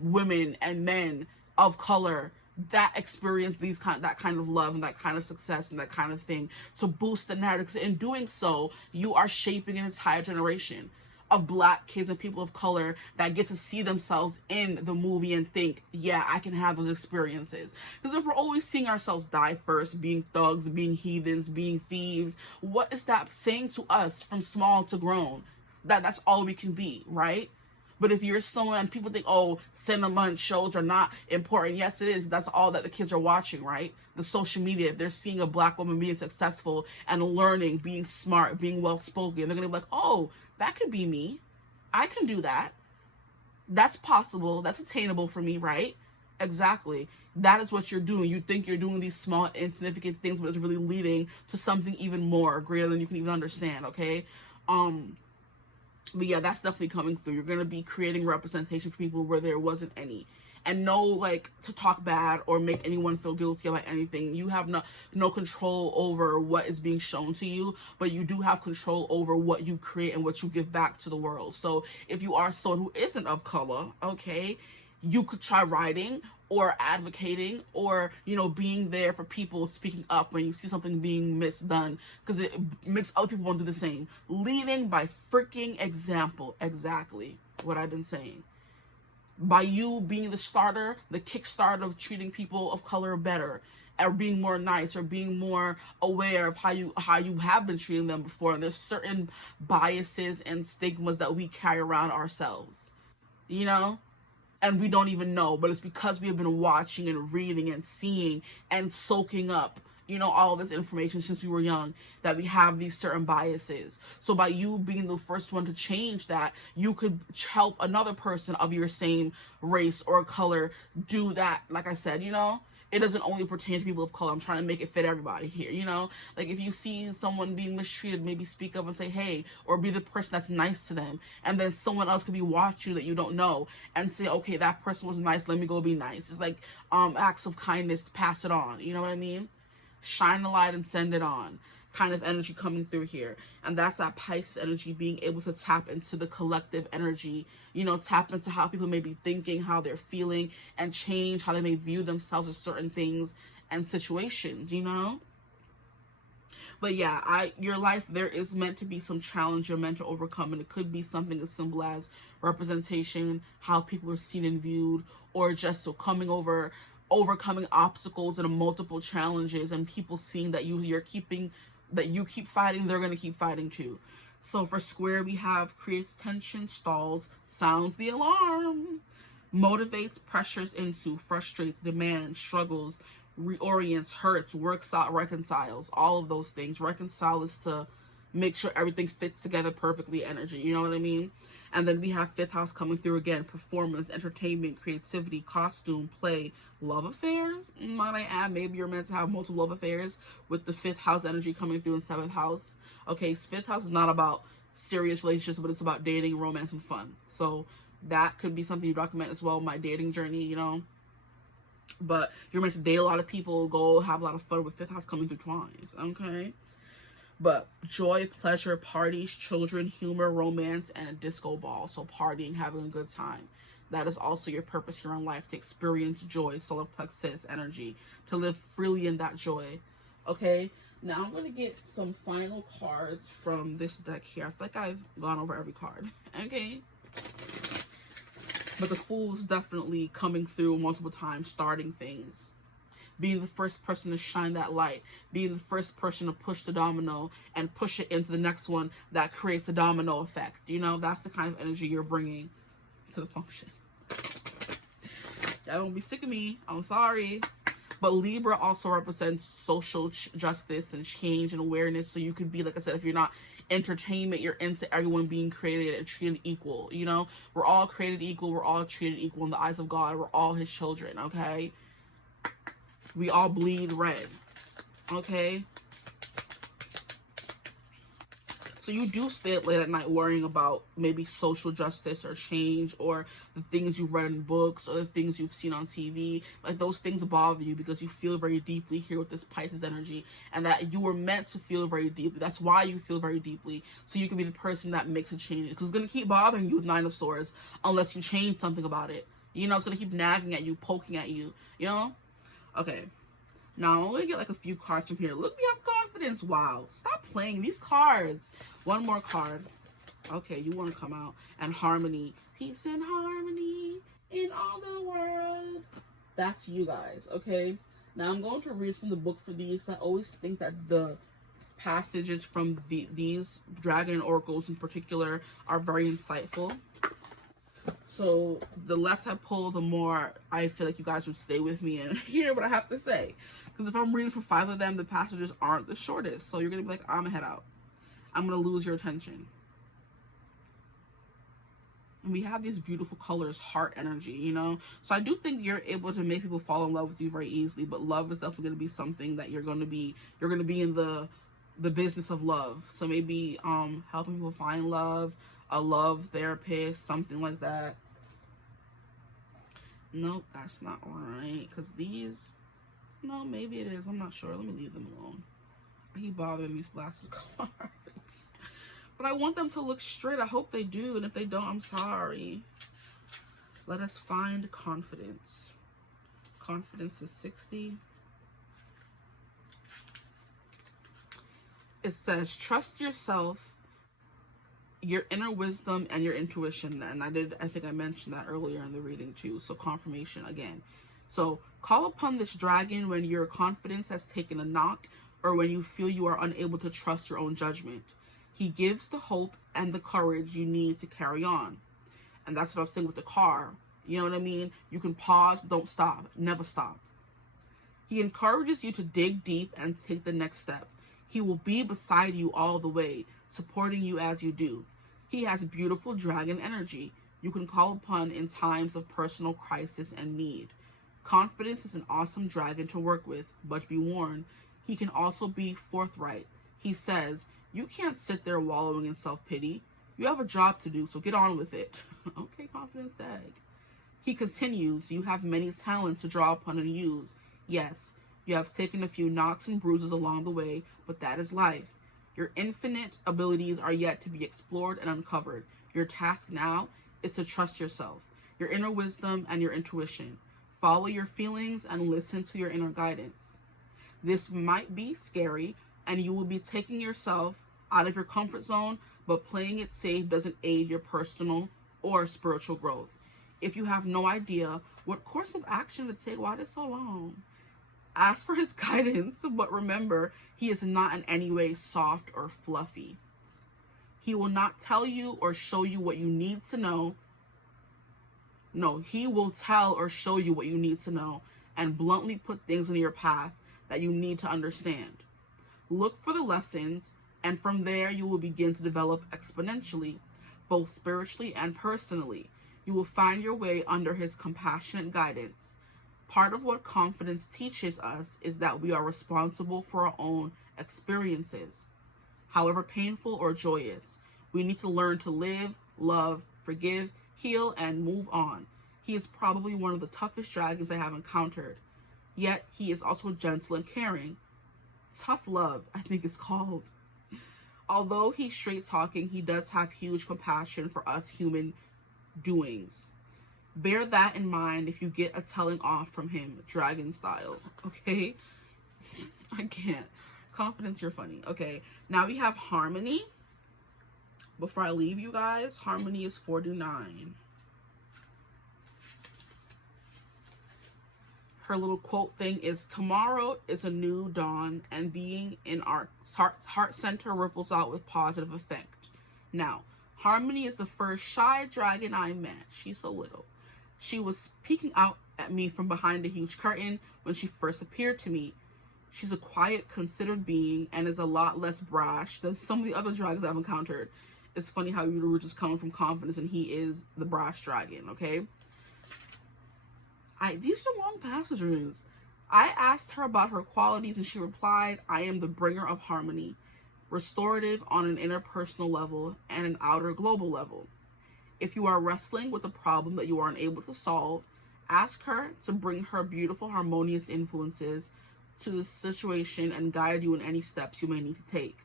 women and men of color that experience that kind of love and that kind of success and that kind of thing, to boost the narrative. In doing so, you are shaping an entire generation of black kids and people of color that get to see themselves in the movie and think, yeah, I can have those experiences. Because if we're always seeing ourselves die first, being thugs, being heathens, being thieves, what is that saying to us from small to grown? That's all we can be, right? But if you're someone and people think, oh, cinema and shows are not important. Yes, it is. That's all that the kids are watching, right? The social media. If they're seeing a black woman being successful and learning, being smart, being well-spoken, they're going to be like, oh, that could be me. I can do that. That's possible. That's attainable for me, right? Exactly. That is what you're doing. You think you're doing these small, insignificant things, but it's really leading to something even more greater than you can even understand, okay? But yeah, that's definitely coming through. You're going to be creating representation for people where there wasn't any. And no, like, to talk bad or make anyone feel guilty about anything. You have no control over what is being shown to you, but you do have control over what you create and what you give back to the world. So if you are someone who isn't of color, okay, you could try writing or advocating or, you know, being there for people, speaking up when you see something being misdone, because it makes other people want to do the same. Leading by freaking example. Exactly what I've been saying. By you being the starter, the kickstart of treating people of color better, or being more nice, or being more aware of how you have been treating them before. And there's certain biases and stigmas that we carry around ourselves, you know? And we don't even know, but it's because we have been watching and reading and seeing and soaking up, you know, all this information since we were young, that we have these certain biases. So by you being the first one to change that, you could help another person of your same race or color do that. Like I said, you know, it doesn't only pertain to people of color. I'm trying to make it fit everybody here, you know? Like, if you see someone being mistreated, maybe speak up and say, hey, or be the person that's nice to them. And then someone else could be watching you that you don't know and say, okay, that person was nice, let me go be nice. It's like acts of kindness, pass it on. You know what I mean? Shine the light and send it on kind of energy coming through here. And that's that Pisces energy, being able to tap into the collective energy, you know, tap into how people may be thinking, how they're feeling, and change how they may view themselves as certain things and situations, you know? But yeah, your life, there is meant to be some challenge you're meant to overcome, and it could be something as simple as representation, how people are seen and viewed, or just overcoming obstacles and multiple challenges, and people seeing that you keep fighting, they're going to keep fighting too. So for square, we have creates tension, stalls, sounds the alarm, motivates, pressures into, frustrates, demands, struggles, reorients, hurts, works out, reconciles. All of those things. Reconcile is to make sure everything fits together perfectly, energy, you know what I mean? And then we have fifth house coming through again. Performance, entertainment, creativity, costume, play, love affairs. Might I add, maybe you're meant to have multiple love affairs with the fifth house energy coming through in seventh house. Okay, so fifth house is not about serious relationships, but it's about dating, romance, and fun. So that could be something you document as well, my dating journey, you know? But you're meant to date a lot of people, go have a lot of fun with fifth house coming through twice, okay? But joy, pleasure, parties, children, humor, romance, and a disco ball. So partying, having a good time. That is also your purpose here on life, to experience joy, solar plexus energy, to live freely in that joy. Okay, now I'm going to get some final cards from this deck here. I feel like I've gone over every card. Okay, but the Fool is definitely coming through multiple times, starting things, being the first person to shine that light, being the first person to push the domino and push it into the next one that creates a domino effect. You know, that's the kind of energy you're bringing to the function. Y'all don't be sick of me. I'm sorry. But Libra also represents social justice and change and awareness. So you could be, like I said, if you're not entertainment, you're into everyone being created and treated equal. You know, we're all created equal. We're all treated equal in the eyes of God. We're all his children, okay? We all bleed red, okay? So you do stay up late at night worrying about maybe social justice or change, or the things you've read in books, or the things you've seen on TV. Like, those things bother you because you feel very deeply here with this Pisces energy, and that you were meant to feel very deeply. That's why you feel very deeply, so you can be the person that makes a change. Because it's going to keep bothering you with Nine of Swords unless you change something about it. You know, it's going to keep nagging at you, poking at you, you know? Okay. Now, I'm going to get like a few cards from here. Look, we have confidence. Wow. Stop playing these cards. One more card. Okay, you want to come out. And harmony. Peace and harmony in all the world. That's you guys, okay? Now, I'm going to read from the book for these. I always think that the passages from these dragon oracles in particular are very insightful. So the less I pull, the more I feel like you guys would stay with me and hear what I have to say. Because if I'm reading for 5 of them, the passages aren't the shortest. So you're going to be like, I'm going to head out. I'm going to lose your attention. And we have these beautiful colors, heart energy, you know. So I do think you're able to make people fall in love with you very easily. But love is definitely going to be something that you're going to be in the business of love. So maybe helping people find love, a love therapist, something like that. Nope, that's not right. Because these, no, maybe it is. I'm not sure. Let me leave them alone. I keep bothering these blasted cards. But I want them to look straight. I hope they do. And if they don't, I'm sorry. Let us find confidence. Confidence is 60. It says, trust yourself, your inner wisdom, and your intuition. And I think I mentioned that earlier in the reading too. So confirmation again. So call upon this dragon when your confidence has taken a knock, or when you feel you are unable to trust your own judgment. He gives the hope and the courage you need to carry on. And that's what I was saying with the car. You know what I mean? You can pause, don't stop, never stop. He encourages you to dig deep and take the next step. He will be beside you all the way, supporting you as you do. He has beautiful dragon energy you can call upon in times of personal crisis and need. Confidence is an awesome dragon to work with, but be warned, he can also be forthright. He says, you can't sit there wallowing in self-pity. You have a job to do, so get on with it. Okay, confidence tag. He continues, you have many talents to draw upon and use. Yes, you have taken a few knocks and bruises along the way, but that is life. Your infinite abilities are yet to be explored and uncovered. Your task now is to trust yourself, your inner wisdom, and your intuition. Follow your feelings and listen to your inner guidance. This might be scary, and you will be taking yourself out of your comfort zone, but playing it safe doesn't aid your personal or spiritual growth. If you have no idea what course of action to take, why is it so long? Ask for his guidance, but remember, he is not in any way soft or fluffy. He will not tell you or show you what you need to know. No, he will tell or show you what you need to know and bluntly put things in your path that you need to understand. Look for the lessons, and from there you will begin to develop exponentially, both spiritually and personally. You will find your way under his compassionate guidance. Part of what confidence teaches us is that we are responsible for our own experiences, however painful or joyous. We need to learn to live, love, forgive, heal, and move on. He is probably one of the toughest dragons I have encountered, yet he is also gentle and caring. Tough love, I think it's called. Although he's straight talking, he does have huge compassion for us human doings. Bear that in mind if you get a telling off from him, dragon style, okay? I can't. Confidence, you're funny. Okay, now we have Harmony. Before I leave you guys, Harmony is 49. Her little quote thing is, tomorrow is a new dawn, and being in our heart center ripples out with positive effect. Now, Harmony is the first shy dragon I met. She's so little. She was peeking out at me from behind a huge curtain when she first appeared to me. She's a quiet, considered being and is a lot less brash than some of the other dragons I've encountered. It's funny how you were just coming from confidence and he is the brash dragon, okay? These are long passages. I asked her about her qualities and she replied, I am the bringer of harmony, restorative on an interpersonal level and an outer global level. If you are wrestling with a problem that you are unable to solve, ask her to bring her beautiful, harmonious influences to the situation and guide you in any steps you may need to take.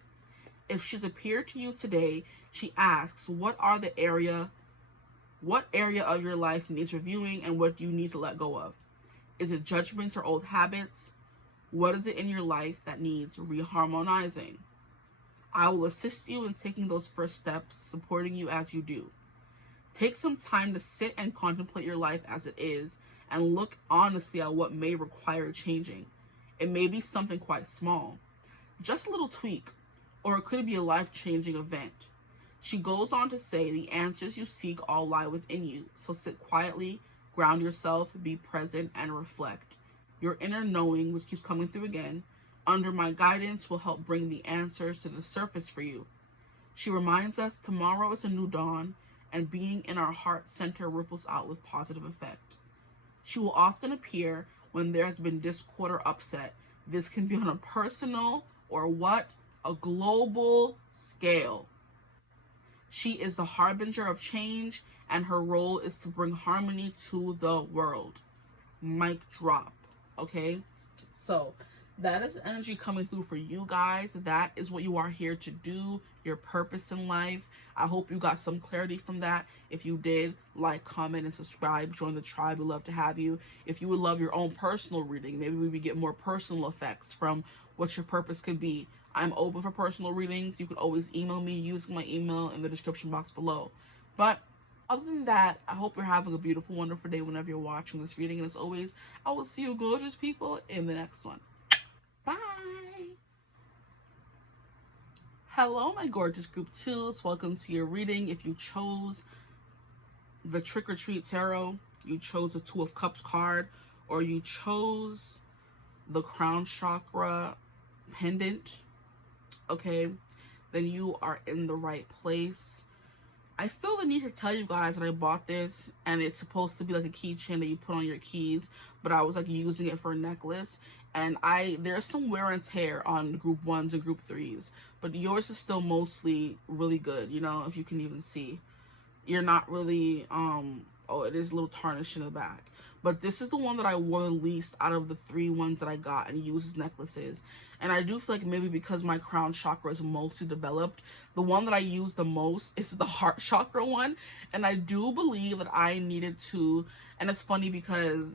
If she's appeared to you today, she asks, what area of your life needs reviewing and what do you need to let go of? Is it judgments or old habits? What is it in your life that needs reharmonizing? I will assist you in taking those first steps, supporting you as you do. Take some time to sit and contemplate your life as it is and look honestly at what may require changing. It may be something quite small, just a little tweak, or it could be a life-changing event. She goes on to say the answers you seek all lie within you, so sit quietly, ground yourself, be present, and reflect. Your inner knowing, which keeps coming through again, under my guidance will help bring the answers to the surface for you. She reminds us tomorrow is a new dawn, and being in our heart center ripples out with positive effect. She will often appear when there has been discord or upset. This can be on a personal or a global scale. She is the harbinger of change, and her role is to bring harmony to the world. Mic drop. Okay? So, that is energy coming through for you guys. That is what you are here to do, your purpose in life. I hope you got some clarity from that. If you did, like, comment, and subscribe. Join the tribe. We'd love to have you. If you would love your own personal reading, maybe we would get more personal effects from what your purpose could be. I'm open for personal readings. You can always email me using my email in the description box below. But other than that, I hope you're having a beautiful, wonderful day whenever you're watching this reading. And as always, I will see you gorgeous people in the next one. Bye. Hello, my gorgeous group 2s. Welcome to your reading. If you chose the Trick or Treat Tarot, you chose the Two of Cups card, or you chose the Crown Chakra pendant, okay, then you are in the right place. I feel the need to tell you guys that I bought this, and it's supposed to be like a keychain that you put on your keys, but I was like using it for a necklace, and there's some wear and tear on group 1s and group 3s, but yours is still mostly really good, you know, if you can even see. You're not really, oh, it is a little tarnished in the back. But this is the one that I wore the least out of the 3 ones that I got and used as necklaces. And I do feel like maybe because my crown chakra is mostly developed, the one that I use the most is the heart chakra one. And I do believe that I needed to, and it's funny because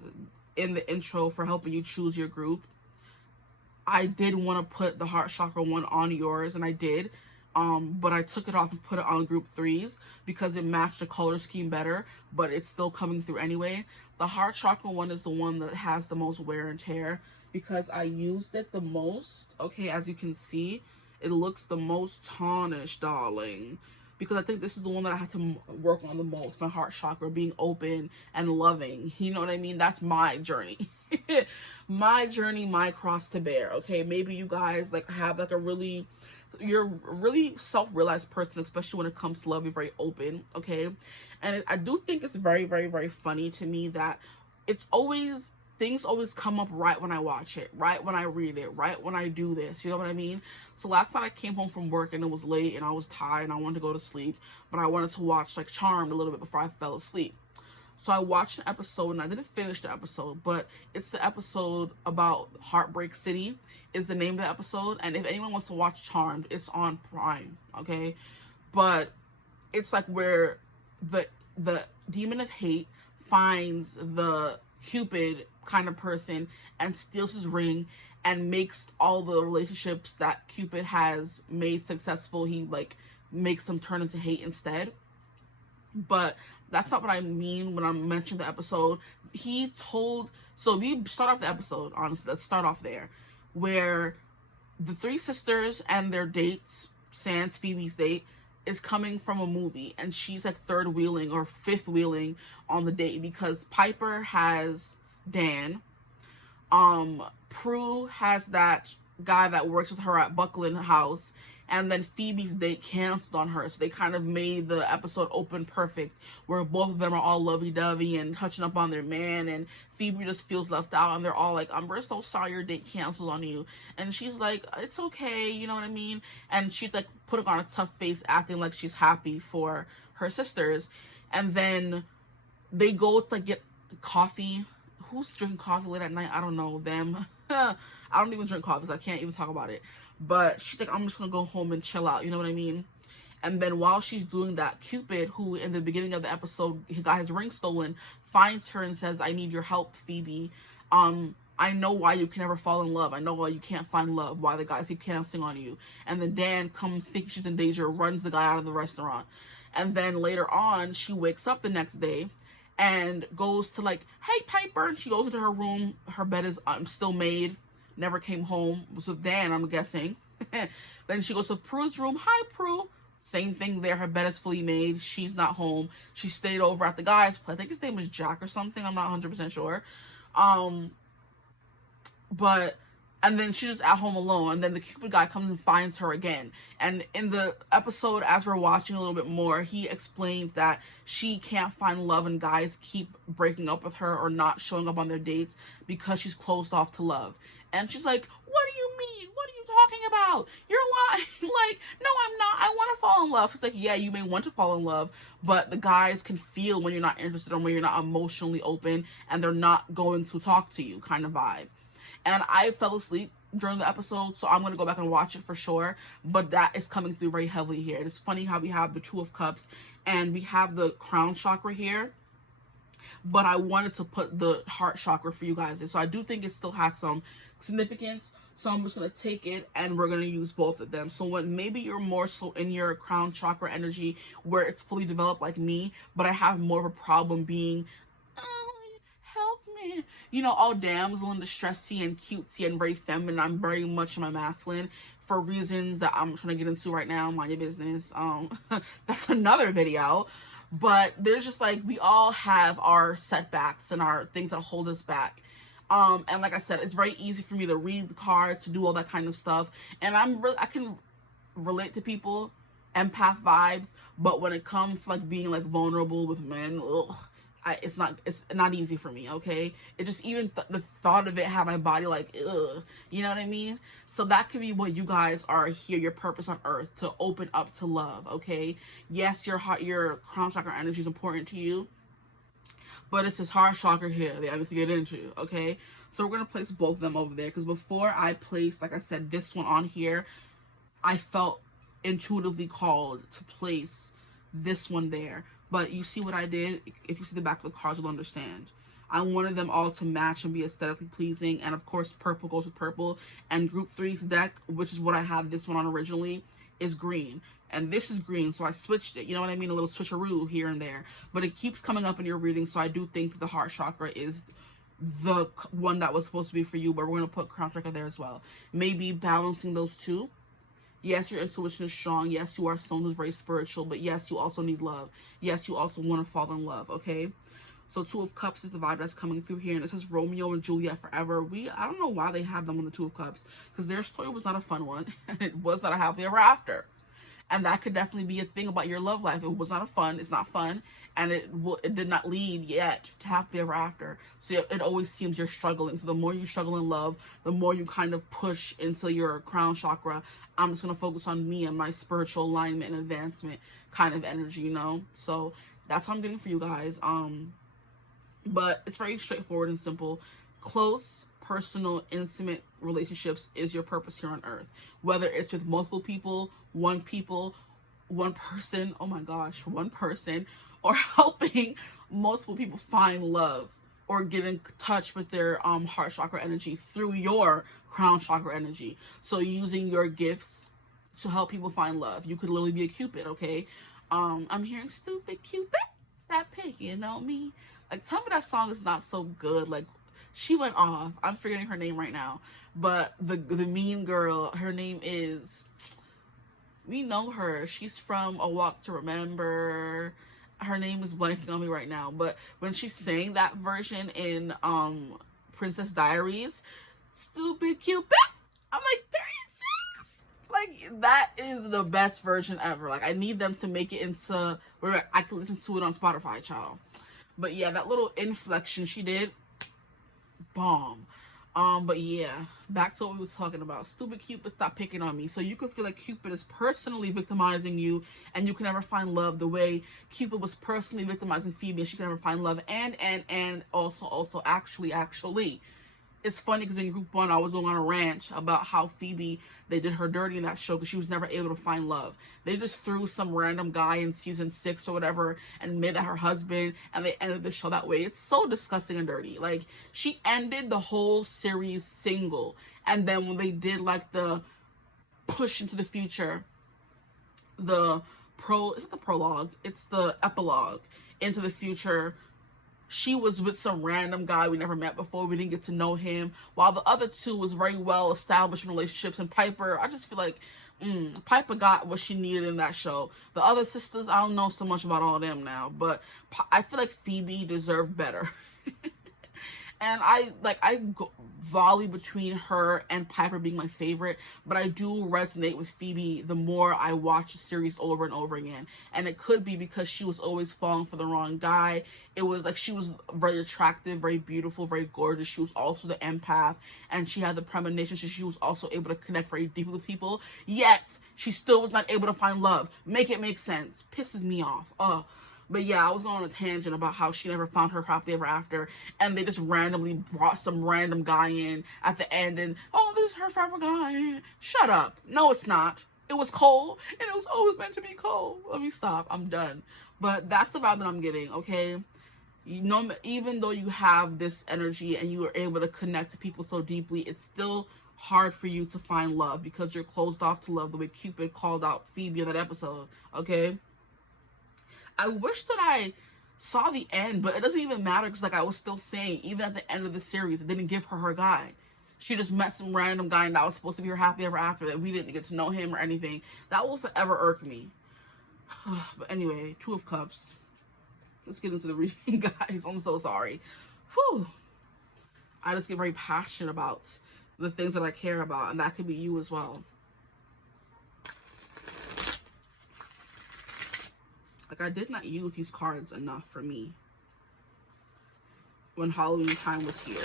in the intro for helping you choose your group, I did want to put the heart chakra one on yours, and I did. But I took it off and put it on group 3s because it matched the color scheme better, but it's still coming through anyway. The heart chakra one is the one that has the most wear and tear because I used it the most. Okay, as you can see, it looks the most tarnished, darling, because I think this is the one that I had to work on the most, my heart chakra, being open and loving. You know what I mean? That's my journey. My journey, my cross to bear. Okay, maybe you guys like have like you're a really self-realized person, especially when it comes to love. You're very open, okay? And I do think it's very, very, very funny to me that things always come up right when I watch it, right when I read it, right when I do this, you know what I mean? So last night I came home from work and it was late and I was tired and I wanted to go to sleep, but I wanted to watch like Charmed a little bit before I fell asleep. So I watched an episode, and I didn't finish the episode, but it's the episode about Heartbreak City is the name of the episode. And if anyone wants to watch Charmed, it's on Prime, okay? But it's like where the demon of hate finds the Cupid kind of person and steals his ring and makes all the relationships that Cupid has made successful, he like makes them turn into hate instead. But that's not what I mean when I'm mentioning the episode. So we start off the episode, honestly, let's start off there, where the three sisters and their dates, sans Phoebe's date, is coming from a movie, and she's like third wheeling or fifth wheeling on the date because Piper has Dan, Prue has that guy that works with her at Buckland House, and then Phoebe's date canceled on her, so they kind of made the episode open perfect, where both of them are all lovey-dovey and touching up on their man, and Phoebe just feels left out, and they're all like, we're so sorry your date canceled on you, and she's like, it's okay, you know what I mean, and she's like putting on a tough face, acting like she's happy for her sisters, and then they go to like get coffee. Who's drinking coffee late at night? I don't know, them. I don't even drink coffee, so I can't even talk about it. But she's like, I'm just gonna go home and chill out, you know what I mean? And then while she's doing that, Cupid, who in the beginning of the episode he got his ring stolen, finds her and says, I need your help, Phoebe. I know why you can never fall in love. I know why you can't find love, why the guys keep canceling on you. And then Dan comes thinking she's in danger, runs the guy out of the restaurant. And then later on, she wakes up the next day and goes to like, hey, Piper, and she goes into her room. Her bed is still made, never came home. It was with Dan, I'm guessing. Then she goes to Prue's room. Hi, Prue. Same thing there. Her bed is fully made. She's not home. She stayed over at the guy's place. I think his name was Jack or something. I'm not 100% sure. And then she's just at home alone. And then the Cupid guy comes and finds her again. And in the episode, as we're watching a little bit more, he explains that she can't find love and guys keep breaking up with her or not showing up on their dates because she's closed off to love. And she's like, what do you mean? What are you talking about? You're lying. Like, no, I'm not. I want to fall in love. It's like, yeah, you may want to fall in love, but the guys can feel when you're not interested or when you're not emotionally open and they're not going to talk to you kind of vibe. And I fell asleep during the episode, so I'm going to go back and watch it for sure. But that is coming through very heavily here. It's funny how we have the Two of Cups and we have the crown chakra here. But I wanted to put the heart chakra for you guys. So I do think it still has some significance. So I'm just going to take it and we're going to use both of them. So when maybe you're more so in your crown chakra energy where it's fully developed like me, but I have more of a problem being, help me, you know, all damsel and distressy and cutesy and very feminine. I'm very much in my masculine for reasons that I'm trying to get into right now. Mind your business. That's another video. But there's just like, we all have our setbacks and our things that hold us back. And like I said, it's very easy for me to read the cards, to do all that kind of stuff. And I can relate to people, empath vibes. But when it comes to like being like vulnerable with men, ugh, it's not easy for me, okay? It just, even the thought of it had my body like, ugh, you know what I mean? So that could be what you guys are here, your purpose on earth, to open up to love, okay? Yes, your crown chakra energy is important to you, but it's this heart chakra here that I need to get into, okay? So we're going to place both of them over there, because before I placed, like I said, this one on here, I felt intuitively called to place this one there. But you see what I did? If you see the back of the cards, you'll understand. I wanted them all to match and be aesthetically pleasing. And of course, purple goes with purple. And Group 3's deck, which is what I had this one on originally, is green. And this is green, so I switched it. You know what I mean? A little switcheroo here and there. But it keeps coming up in your reading, so I do think the heart chakra is the one that was supposed to be for you. But we're going to put crown chakra there as well. Maybe balancing those two. Yes, your intuition is strong. Yes, you are someone who's very spiritual. But yes, you also need love. Yes, you also want to fall in love, okay? So Two of Cups is the vibe that's coming through here. And it says Romeo and Juliet forever. I don't know why they have them on the Two of Cups. Because their story was not a fun one. And it was not a happily ever after. And that could definitely be a thing about your love life. It was not it's not fun. And it did not lead yet to happily ever after. So it always seems you're struggling. So the more you struggle in love, the more you kind of push into your crown chakra. I'm just going to focus on me and my spiritual alignment and advancement kind of energy, you know? So that's what I'm getting for you guys. But it's very straightforward and simple. Close, personal, intimate relationships is your purpose here on earth. Whether it's with multiple people, one one person, oh my gosh, one person, or helping multiple people find love or get in touch with their heart chakra energy through your crown chakra energy. So using your gifts to help people find love. You could literally be a Cupid, okay? I'm hearing stupid Cupid, stop picking on me. Like, tell me that song is not so good. Like, she went off. I'm forgetting her name right now. But the mean girl, her name is, we know her. She's from A Walk to Remember. Her name is blanking on me right now. But when she sang that version in Princess Diaries, stupid Cupid, I'm like, like, that is the best version ever. Like, I need them to make it into where I can listen to it on Spotify, child. But yeah, that little inflection she did, bomb. But yeah, back to what we was talking about. Stupid Cupid, stop picking on me. So you could feel like Cupid is personally victimizing you, and you can never find love the way Cupid was personally victimizing Phoebe, and she can never find love. And also, actually. It's funny because in group 1, I was going on a rant about how Phoebe, they did her dirty in that show because she was never able to find love. They just threw some random guy in season 6 or whatever and made that her husband, and they ended the show that way. It's so disgusting and dirty. Like, she ended the whole series single, and then when they did like the push into the future, it's not the prologue, it's the epilogue into the future, she was with some random guy we never met before. We didn't get to know him. While the other two was very well established in relationships. And Piper, I just feel like Piper got what she needed in that show. The other sisters, I don't know so much about all of them now. But I feel like Phoebe deserved better. And I volley between her and Piper being my favorite, but I do resonate with Phoebe the more I watch the series over and over again. And it could be because she was always falling for the wrong guy. It was like she was very attractive, very beautiful, very gorgeous. She was also the empath, and she had the premonition, so she was also able to connect very deeply with people. Yet she still was not able to find love. Make it make sense. Pisses me off. Ugh. But yeah, I was going on a tangent about how she never found her happily ever after, and they just randomly brought some random guy in at the end, and, oh, this is her favorite guy. Shut up. No, it's not. It was Cole, and it was always meant to be Cole. Let me stop. I'm done. But that's the vibe that I'm getting, okay? You know, even though you have this energy and you are able to connect to people so deeply, it's still hard for you to find love because you're closed off to love the way Cupid called out Phoebe in that episode, okay? I wish that I saw the end, but it doesn't even matter because, like I was still saying, even at the end of the series, it didn't give her guy. She just met some random guy, and that was supposed to be her happy ever after, that we didn't get to know him or anything. That will forever irk me. But anyway, 2 of Cups. Let's get into the reading, guys. I'm so sorry. Whew. I just get very passionate about the things that I care about, and that could be you as well. Like, I did not use these cards enough for me when Halloween time was here.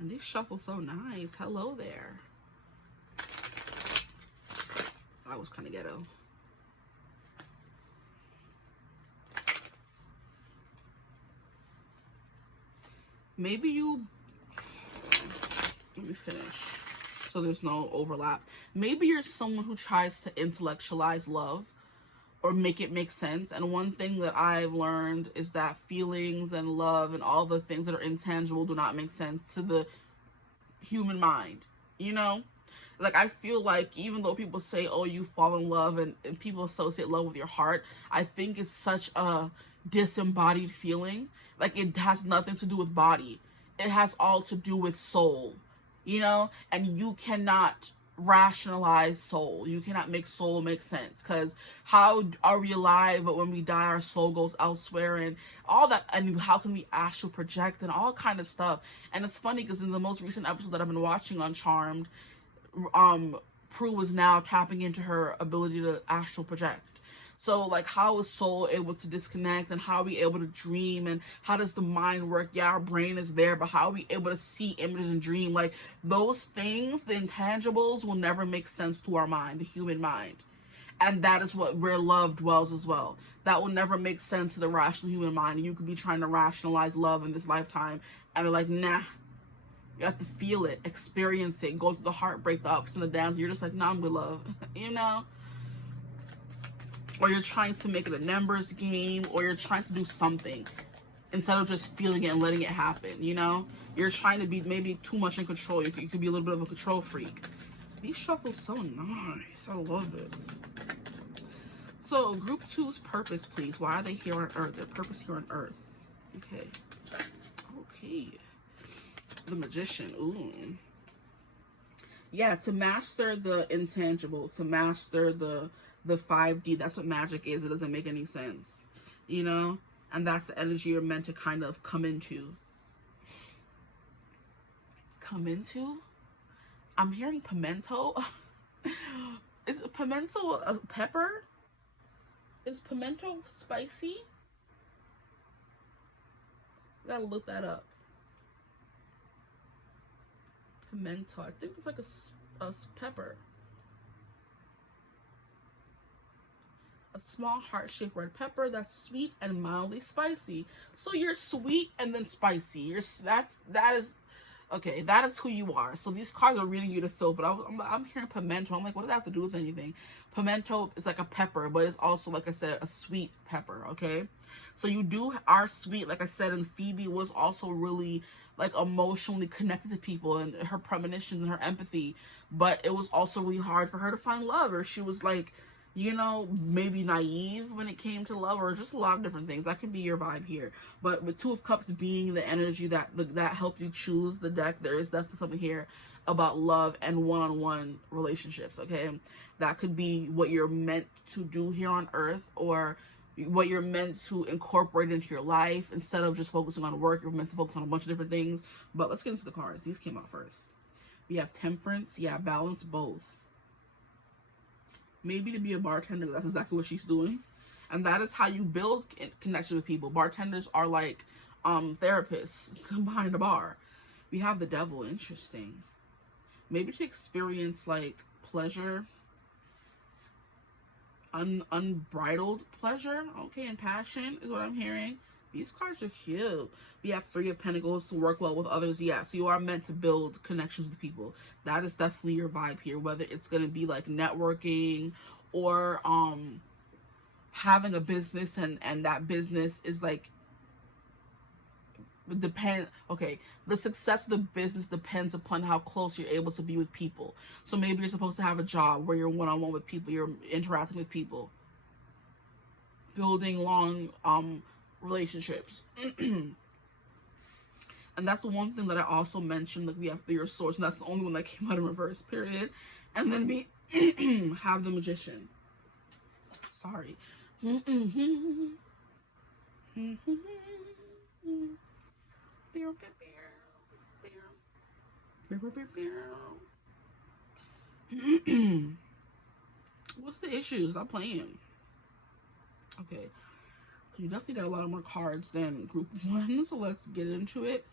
And they shuffle so nice. Hello there. That was kind of ghetto. Maybe you... Let me finish so there's no overlap. Maybe you're someone who tries to intellectualize love or make it make sense. And one thing that I've learned is that feelings and love and all the things that are intangible do not make sense to the human mind. You know? Like, I feel like even though people say, oh, you fall in love, and people associate love with your heart, I think it's such a disembodied feeling. Like, it has nothing to do with body. It has all to do with soul. You know? And you cannot rationalize soul. You cannot make soul make sense, because how are we alive but when we die our soul goes elsewhere, and all that, and how can we astral project and all kind of stuff. And it's funny because in the most recent episode that I've been watching on Charmed, Prue was now tapping into her ability to astral project. So, like, how is soul able to disconnect, and how are we able to dream, and how does the mind work? Yeah, our brain is there, but how are we able to see images and dream? Like, those things, the intangibles, will never make sense to our mind, the human mind. And that is where love dwells as well. That will never make sense to the rational human mind. You could be trying to rationalize love in this lifetime, and they're like, nah, You have to feel it, experience it, go through the heartbreak, the ups and the downs. You're just like, nah, I'm with love, you know? Or you're trying to make it a numbers game, or you're trying to do something instead of just feeling it and letting it happen, you know? You're trying to be maybe too much in control. You could be a little bit of a control freak. These shuffles so nice. I love it. So, group 2's purpose, please. Why are they here on Earth? Their purpose here on Earth. Okay. Okay. The Magician. Ooh. Yeah, to master the intangible, to master the 5D. That's what magic is. It doesn't make any sense, you know? And that's the energy you're meant to kind of come into. Come into? I'm hearing pimento. Is pimento a pepper? Is pimento spicy? Gotta look that up. Pimento. I think it's like a pepper. A small heart-shaped red pepper that's sweet and mildly spicy. So you're sweet and then spicy. That is okay. That is who you are. So these cards are reading you to fill. But I'm hearing pimento. I'm like, what does that have to do with anything? Pimento is like a pepper, but it's also, like I said, a sweet pepper. Okay, so you are sweet, like I said. And Phoebe was also really like emotionally connected to people and her premonitions and her empathy. But it was also really hard for her to find love, or she was like, you know, maybe naive when it came to love, or just a lot of different things. That could be your vibe here. But with Two of Cups being the energy that helped you choose the deck, there is definitely something here about love and one-on-one relationships, okay? That could be what you're meant to do here on Earth, or what you're meant to incorporate into your life. Instead of just focusing on work, you're meant to focus on a bunch of different things. But let's get into the cards. These came out first. We have Temperance. Yeah, balance both. Maybe to be a bartender, that's exactly what she's doing. And that is how you build connection with people. Bartenders are like therapists behind the bar. We have the Devil. Interesting. Maybe to experience like pleasure, unbridled pleasure, okay, and passion is what I'm hearing. These cards are cute. We have Three of Pentacles, to work well with others. Yeah, so you are meant to build connections with people. That is definitely your vibe here, whether it's going to be like networking, or having a business, and that business is like, okay, the success of the business depends upon how close you're able to be with people. So maybe you're supposed to have a job where you're one-on-one with people, you're interacting with people, building long relationships. And that's the one thing that I also mentioned. Like, we have Three of Swords, and that's the only one that came out in reverse, period. And then we have the Magician. Sorry. What's the issue? Stop playing. Okay. You definitely got a lot more cards than group 1, so let's get into it.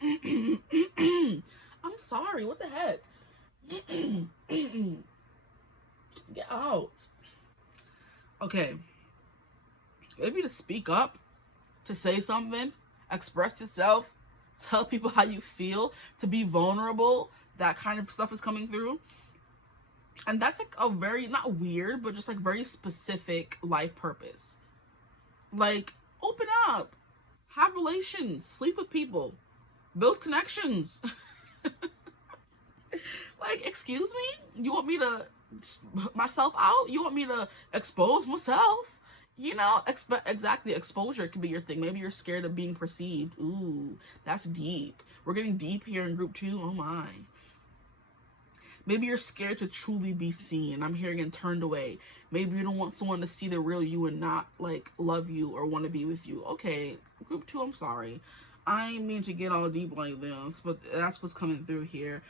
I'm sorry, what the heck? Get out. Okay. Maybe to speak up, to say something, express yourself, tell people how you feel, to be vulnerable, that kind of stuff is coming through. And that's like a very, not weird, but just like very specific life purpose. Like, open up, have relations, sleep with people, build connections. Like, excuse me? You want me to myself out? You want me to expose myself? You know, exactly. Exposure can be your thing. Maybe you're scared of being perceived. Ooh, that's deep. We're getting deep here in group 2. Oh my. Maybe you're scared to truly be seen. I'm hearing and turned away. Maybe you don't want someone to see the real you and not like love you or want to be with you. Okay, group 2, I'm sorry. I ain't mean to get all deep like this, but that's what's coming through here.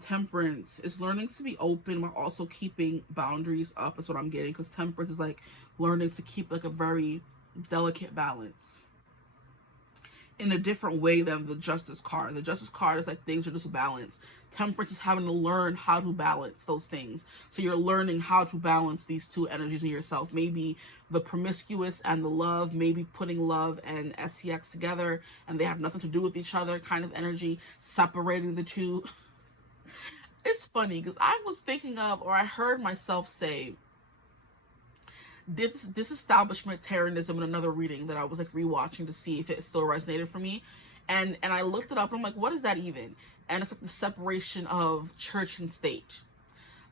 Temperance is learning to be open while also keeping boundaries up, is what I'm getting, because temperance is like learning to keep like a very delicate balance. in a different way than the Justice card. The Justice card is like things are just balanced. Temperance is having to learn how to balance those things. So you're learning how to balance these two energies in yourself. Maybe the promiscuous and the love, maybe putting love and SCX together and they have nothing to do with each other kind of energy, separating the two. It's funny because I was thinking of, or I heard myself say, disestablishmentarianism in another reading that I was like rewatching to see if it still resonated for me. And I looked it up and I'm like, what is that even? And it's like the separation of church and state.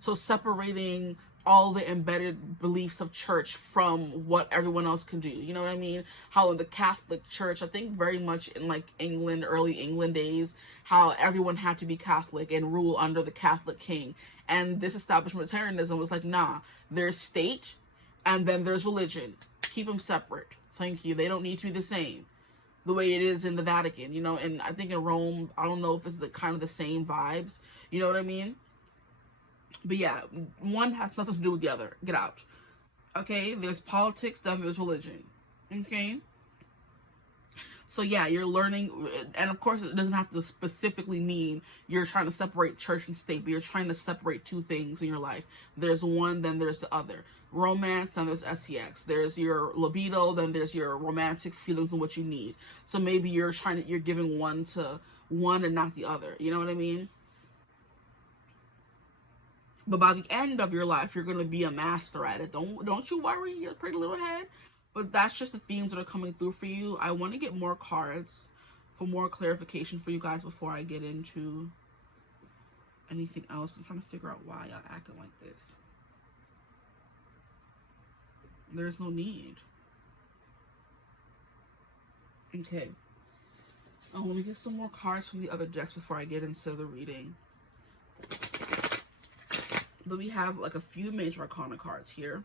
So separating all the embedded beliefs of church from what everyone else can do. You know what I mean? How in the Catholic Church, I think very much in like England, early England days, how everyone had to be Catholic and rule under the Catholic king. And this establishmentarianism was like, nah, there's state and then there's religion. Keep them separate. Thank you. They don't need to be the same. The way it is in the Vatican, you know, and I think in Rome, I don't know if it's the kind of the same vibes. You know what I mean? But yeah, one has nothing to do with the other. Get out. Okay, there's politics, then there's religion. Okay? So yeah, you're learning, and of course it doesn't have to specifically mean you're trying to separate church and state, but you're trying to separate two things in your life. There's one, then there's the other. Romance, then there's SEX. There's your libido, then there's your romantic feelings and what you need. So maybe you're giving one to one and not the other. You know what I mean? But by the end of your life, you're gonna be a master at it. Don't you worry, your pretty little head. But that's just the themes that are coming through for you. I want to get more cards for more clarification for you guys before I get into anything else. I'm trying to figure out why y'all acting like this. There's no need. Okay. Oh, let me get some more cards from the other decks before I get into the reading. But we have like a few major arcana cards here.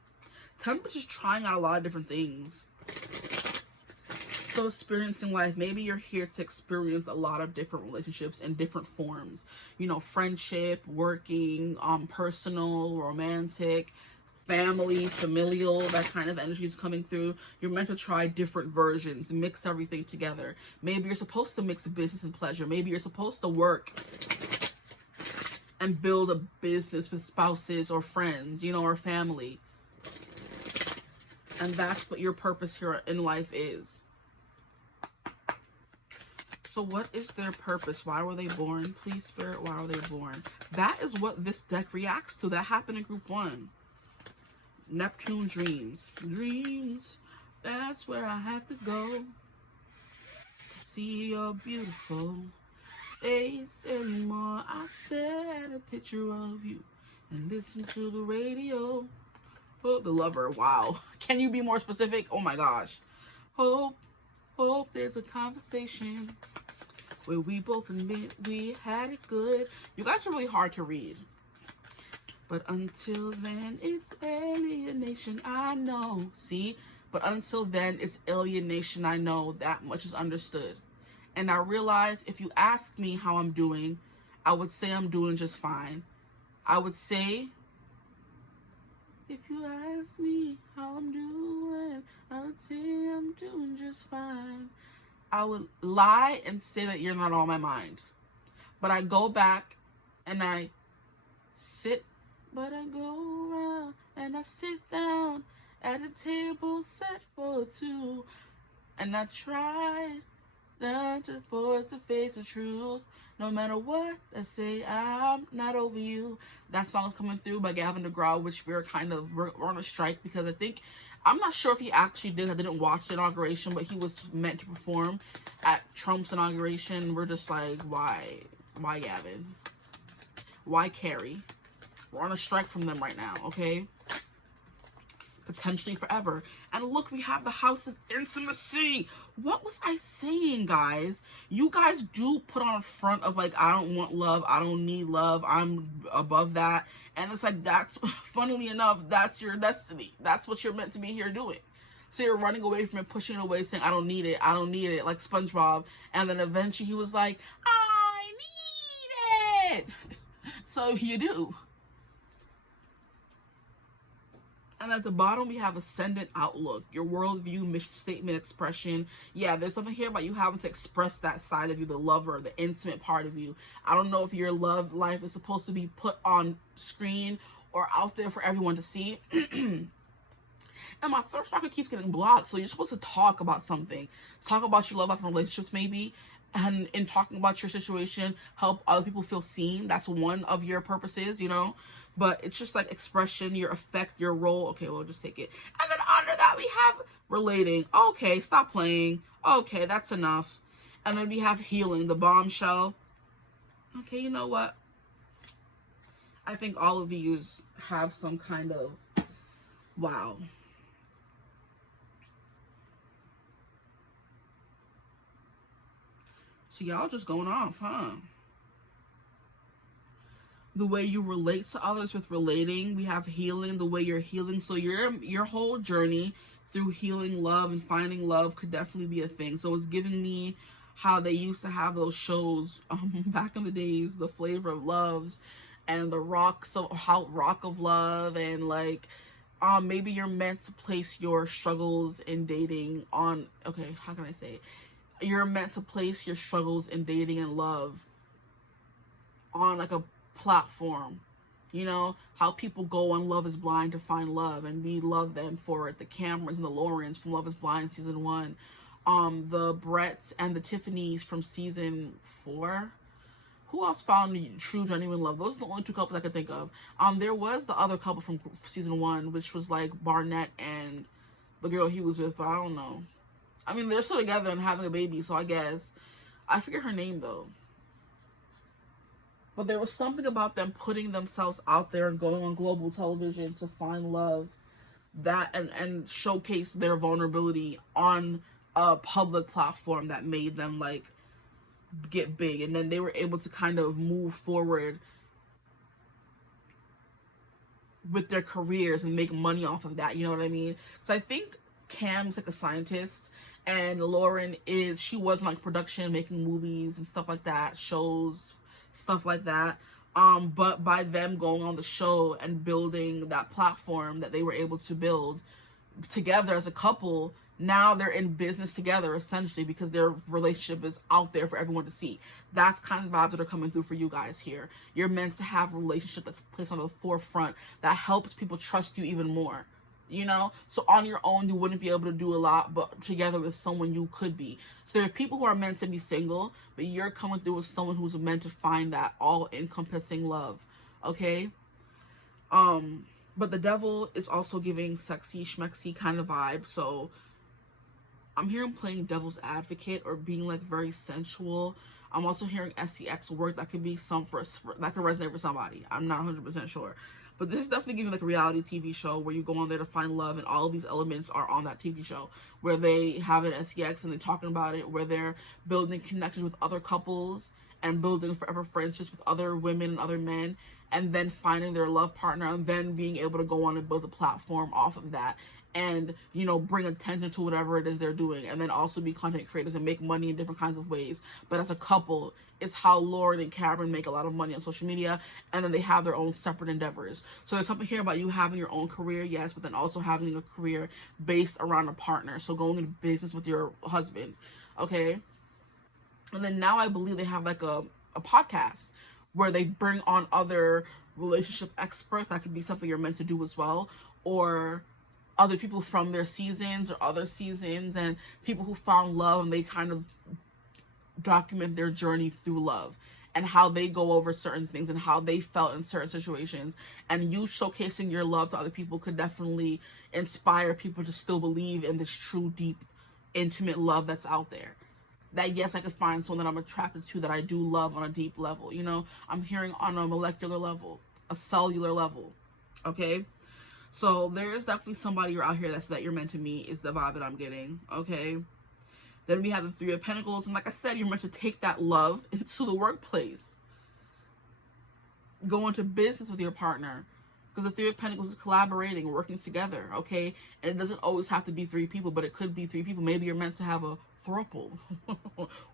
Temperance is trying out a lot of different things. So experiencing life, maybe you're here to experience a lot of different relationships in different forms. You know, friendship, working, personal, romantic, family, familial, that kind of energy is coming through. You're meant to try different versions, mix everything together. Maybe you're supposed to mix business and pleasure. Maybe you're supposed to work and build a business with spouses or friends, you know, or family. And that's what your purpose here in life is. So what is their purpose? Why were they born? Please, Spirit, why were they born? That is what this deck reacts to. That happened in group 1. Neptune dreams. Dreams, that's where I have to go to see your beautiful face anymore. I stare at a picture of you and listen to the radio. Oh, the lover. Wow. Can you be more specific? Oh my gosh. Hope there's a conversation where we both admit we had it good. You guys are really hard to read. But until then, it's alienation, I know. See? But until then, it's alienation, I know. That much is understood. And I realize if you ask me how I'm doing, I would say I'm doing just fine. I would say, if you ask me how I'm doing, I would say I'm doing just fine. I would lie and say that you're not on my mind. But I go back and I sit, but I go around and I sit down at a table set for two. And I tried not to force to face the truth. No matter what I say, I'm not over you. That song is coming through by Gavin DeGraw, which we're on a strike because I'm not sure if he actually did. I didn't watch the inauguration, but he was meant to perform at Trump's inauguration. We're just like, why Gavin? Why Carrie? We're on a strike from them right now, okay? Potentially forever. And look, we have the House of Intimacy. What was I saying, guys? You guys do put on a front of like, I don't want love, I don't need love, I'm above that. And it's like, that's, funnily enough, that's your destiny. That's what you're meant to be here doing. So you're running away from it, pushing it away, saying, I don't need it, I don't need it, like SpongeBob. And then eventually he was like, I need it. So you do. And at the bottom, we have ascendant outlook, your worldview, mission statement, expression. Yeah, there's something here about you having to express that side of you, the lover, the intimate part of you. I don't know if your love life is supposed to be put on screen or out there for everyone to see. And my third chakra keeps getting blocked. So you're supposed to talk about something. Talk about your love life and relationships, maybe. And in talking about your situation, help other people feel seen. That's one of your purposes, you know. But it's just like expression, your effect, your role. Okay, we'll just take it. And then under that, we have relating. Okay, stop playing. Okay, that's enough. And then we have healing, the bombshell. Okay, you know what? I think all of these have some kind of, wow. So y'all just going off, huh? The way you relate to others with relating. We have healing, the way you're healing. So your whole journey through healing love and finding love could definitely be a thing. So it's giving me how they used to have those shows back in the days, the Flavor of Loves and the Rock of Love, and like maybe you're meant to place your struggles in dating on, okay, how can I say it? You're meant to place your struggles in dating and love on like a platform, you know, how people go on Love is Blind to find love, and we love them for it. The Camerons and the Laurens from Love is Blind season 1, the Bretts and the Tiffanys from season 4. Who else found true genuine love? Those are the only 2 couples I could think of. There was the other couple from season 1, which was like Barnett and the girl he was with, but I don't know. I mean, they're still together and having a baby, so I guess. I forget her name though. But there was something about them putting themselves out there and going on global television to find love, that and showcase their vulnerability on a public platform that made them like get big. And then they were able to kind of move forward with their careers and make money off of that, you know what I mean? So I think Cam's like a scientist, and Lauren she was in like production, making movies and stuff like that, shows, stuff like that. But by them going on the show and building that platform that they were able to build together as a couple, now they're in business together essentially because their relationship is out there for everyone to see. That's kind of the vibes that are coming through for you guys here. You're meant to have a relationship that's placed on the forefront that helps people trust you even more, you know? So on your own you wouldn't be able to do a lot, but together with someone you could be. So there are people who are meant to be single, but you're coming through with someone who's meant to find that all-encompassing love, okay? But the devil is also giving sexy schmexy kind of vibe. So I'm hearing playing devil's advocate or being like very sensual. I'm also hearing SEX work that could be that could resonate for somebody. I'm not 100% sure. But this is definitely giving like a reality TV show where you go on there to find love, and all of these elements are on that TV show where they have an SEX and they're talking about it, where they're building connections with other couples and building forever friendships with other women and other men, and then finding their love partner, and then being able to go on and build a platform off of that, and, you know, bring attention to whatever it is they're doing, and then also be content creators and make money in different kinds of ways. But as a couple, it's how Lauren and Cameron make a lot of money on social media, and then they have their own separate endeavors. So there's something here about you having your own career, yes, but then also having a career based around a partner. So going into business with your husband, okay? And then now I believe they have like a podcast where they bring on other relationship experts. That could be something you're meant to do as well, or other people from their seasons or other seasons, and people who found love, and they kind of document their journey through love and how they go over certain things and how they felt in certain situations. And you showcasing your love to other people could definitely inspire people to still believe in this true, deep, intimate love that's out there. That, yes, I could find someone that I'm attracted to, that I do love on a deep level, you know? I'm hearing on a molecular level, a cellular level, okay? So there is definitely somebody you're out here that you're meant to meet, is the vibe that I'm getting, okay? Then we have the Three of Pentacles, and like I said, you're meant to take that love into the workplace. Go into business with your partner. Because the Three of Pentacles is collaborating, working together, okay? And it doesn't always have to be 3 people, but it could be 3 people. Maybe you're meant to have a throuple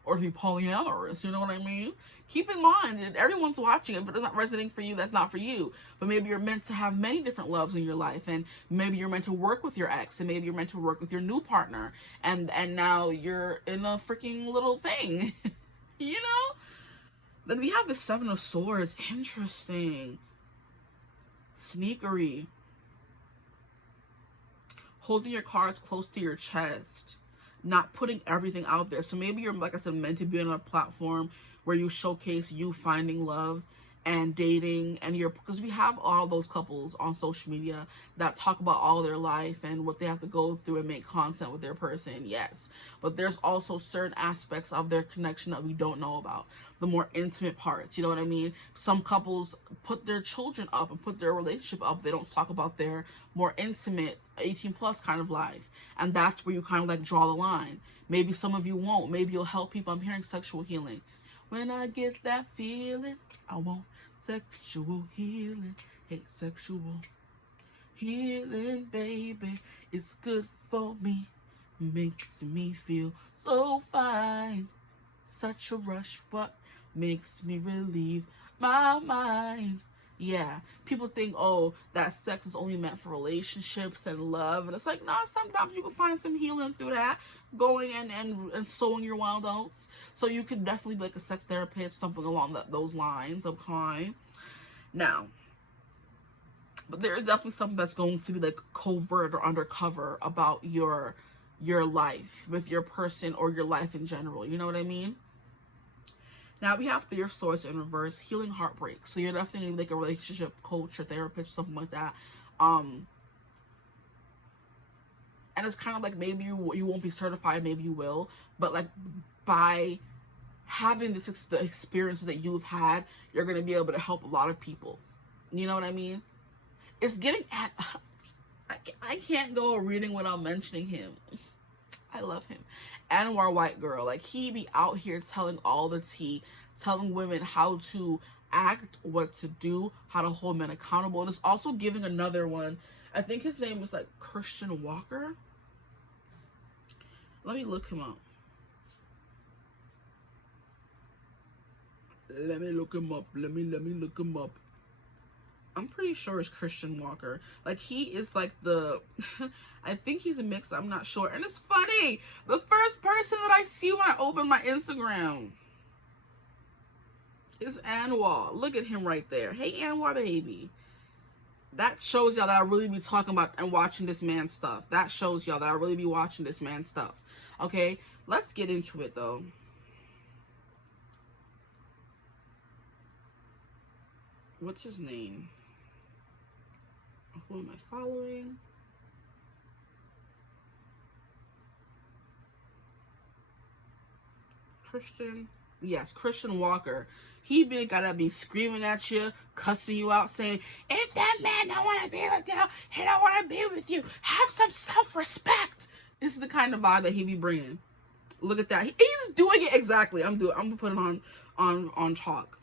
or to be polyamorous, you know what I mean? Keep in mind, everyone's watching. If it's not resonating for you, that's not for you. But maybe you're meant to have many different loves in your life, and maybe you're meant to work with your ex, and maybe you're meant to work with your new partner, and now you're in a freaking little thing, you know? Then we have the Seven of Swords. Interesting. Sneakery. Holding your cards close to your chest. Not putting everything out there. So maybe you're, like I said, meant to be on a platform where you showcase you finding love and dating, and because we have all those couples on social media that talk about all their life and what they have to go through and make content with their person, yes. But there's also certain aspects of their connection that we don't know about, the more intimate parts, you know what I mean? Some couples put their children up and put their relationship up. They don't talk about their more intimate 18 plus kind of life, and that's where you kind of like draw the line. Maybe some of you won't. Maybe you'll help people. I'm hearing sexual healing. When I get that feeling, I want sexual healing. Hey, sexual healing, baby. It's good for me. Makes me feel so fine. Such a rush. What makes me relieve my mind? Yeah, people think, oh, that sex is only meant for relationships and love, and it's like, nah, sometimes you can find some healing through that, going and sowing your wild oats. So you could definitely be like a sex therapist, something along those lines, okay? Now, but there is definitely something that's going to be like covert or undercover about your life with your person or your life in general, you know what I mean? Now we have Three of Swords in reverse, healing heartbreak. So you're definitely like a relationship coach or therapist, something like that. And it's kind of like maybe you won't be certified, maybe you will, but like by having the experiences that you've had, you're gonna be able to help a lot of people. You know what I mean? It's getting at. I can't go a reading without mentioning him. I love him. Anwar White Girl. Like, he be out here telling all the tea, telling women how to act, what to do, how to hold men accountable. And it's also giving another one. I think his name is like Christian Walker. Let me look him up. Let me look him up. Let me look him up. I'm pretty sure it's Christian Walker. Like, he is like the I think he's a mix, I'm not sure. And it's funny, the first person that I see when I open my Instagram is Anwar. Look at him right there. Hey, Anwar, baby. That shows y'all that I really be talking about and watching this man's stuff. That shows y'all that I really be watching this man's stuff. Okay, let's get into it though. What's his name? Who am I following? Christian? Yes, Christian Walker. He been gotta be screaming at you, cussing you out, saying, if that man don't want to be with you, he don't want to be with you. Have some self-respect. This is the kind of vibe that he be bringing. Look at that. He's doing it exactly. I'm gonna put it on talk.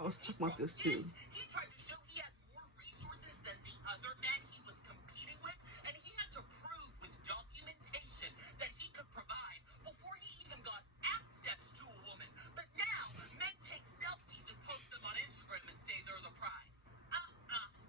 I was talking about this too. He tried to show he had more resources than the other men he was competing with, and he had to prove with documentation that he could provide before he even got access to a woman. But now, men take selfies and post them on Instagram and say they're the prize.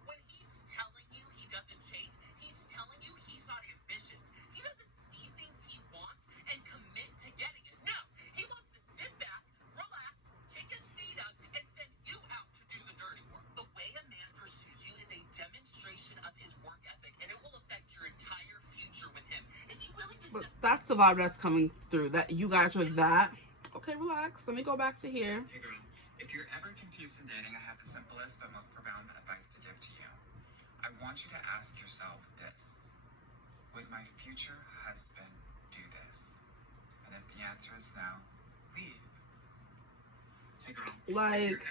When he's telling you he doesn't chase, he's telling you he's not ambitious. He doesn't see things he wants and commit to getting it. No, he wants to sit back, relax, kick his feet up, and send you out to do the dirty work. The way a man pursues you is a demonstration of his work ethic, and it will affect your entire future with him. Is he willing to... But that's the vibe that's coming through, that you guys are that. Okay, relax. Let me go back to here. Hey girl, if you're ever confused in dating, I have the simplest but most profound advice to give to you. I want you to ask yourself this: would my future husband do this? And if the answer is no, leave. Hey girl, like,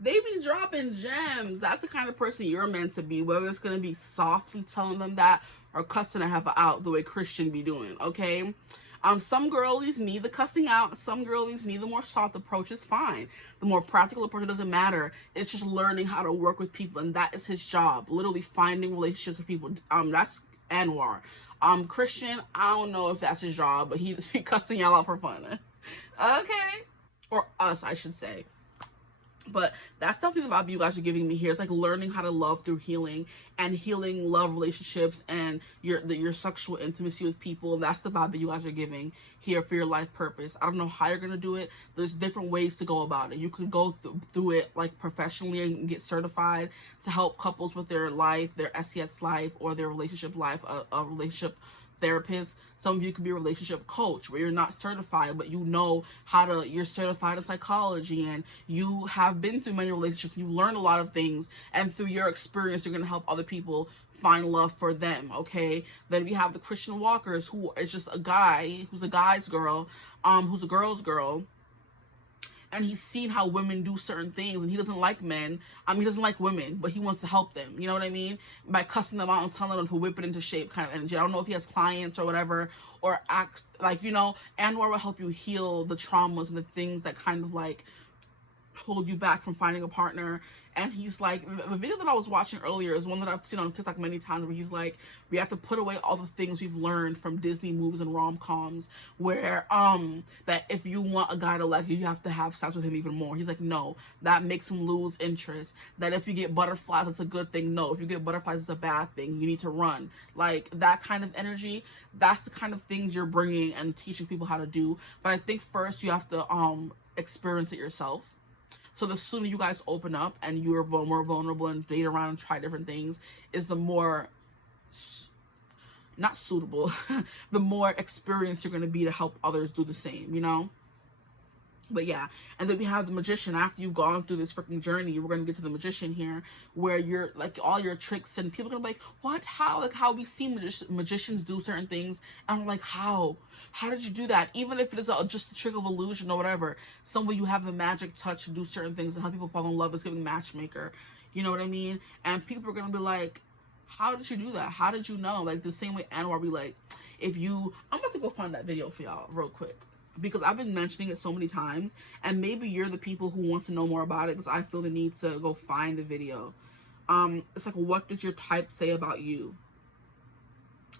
They be dropping gems. That's the kind of person you're meant to be, whether it's going to be softly telling them that or cussing a heifer out the way Christian be doing, okay? Some girlies need the cussing out. Some girlies need the more soft approach. It's fine. The more practical approach, it doesn't matter. It's just learning how to work with people, and that is his job. Literally finding relationships with people. That's Anwar. Christian, I don't know if that's his job, but he just be cussing y'all out for fun. Okay? Or us, I should say. But that's something the vibe you guys are giving me here. It's like learning how to love through healing and healing love relationships and your sexual intimacy with people. And that's the vibe that you guys are giving here for your life purpose. I don't know how you're gonna do it. There's different ways to go about it. You could go through it like professionally and get certified to help couples with their life, their SEX life, or their relationship life, a relationship therapist. Some of you could be a relationship coach where you're not certified, but you know how to, you're certified in psychology and you have been through many relationships. You've learned a lot of things, and through your experience, you're going to help other people find love for them. Okay. Then we have the Christian walkers, who is just a guy who's a guy's girl, who's a girl's girl, and he's seen how women do certain things, and he doesn't like men. He doesn't like women, but he wants to help them. You know what I mean? By cussing them out and telling them to whip it into shape, kind of energy. I don't know if he has clients or whatever, or act like, Anwar will help you heal the traumas and the things that kind of like hold you back from finding a partner. And he's like, the video that I was watching earlier is one that I've seen on TikTok many times, where he's like, we have to put away all the things we've learned from Disney movies and rom-coms, where that if you want a guy to like you, you have to have sex with him even more. He's like, no, that makes him lose interest. That if you get butterflies, it's a good thing. No, if you get butterflies, it's a bad thing. You need to run. Like that kind of energy. That's the kind of things you're bringing and teaching people how to do. But I think first you have to experience it yourself. So the sooner you guys open up and you're more vulnerable and date around and try different things, is the more not suitable, the more experienced you're going to be to help others do the same. But yeah, and then we have the magician. After you've gone through this freaking journey, we're gonna get to the magician here, where you're like all your tricks, and people are gonna be like, what, how, like how we see magicians do certain things, and I'm like, how did you do that? Even if it is just a trick of illusion or whatever, some way you have the magic touch to do certain things and how people fall in love. Is giving matchmaker, you know what I mean? And people are gonna be like, how did you do that? How did you know? Like the same way Anwar be like, I'm about to go find that video for y'all real quick, because I've been mentioning it so many times, and maybe you're the people who want to know more about it, because I feel the need to go find the video. It's like, what does your type say about you?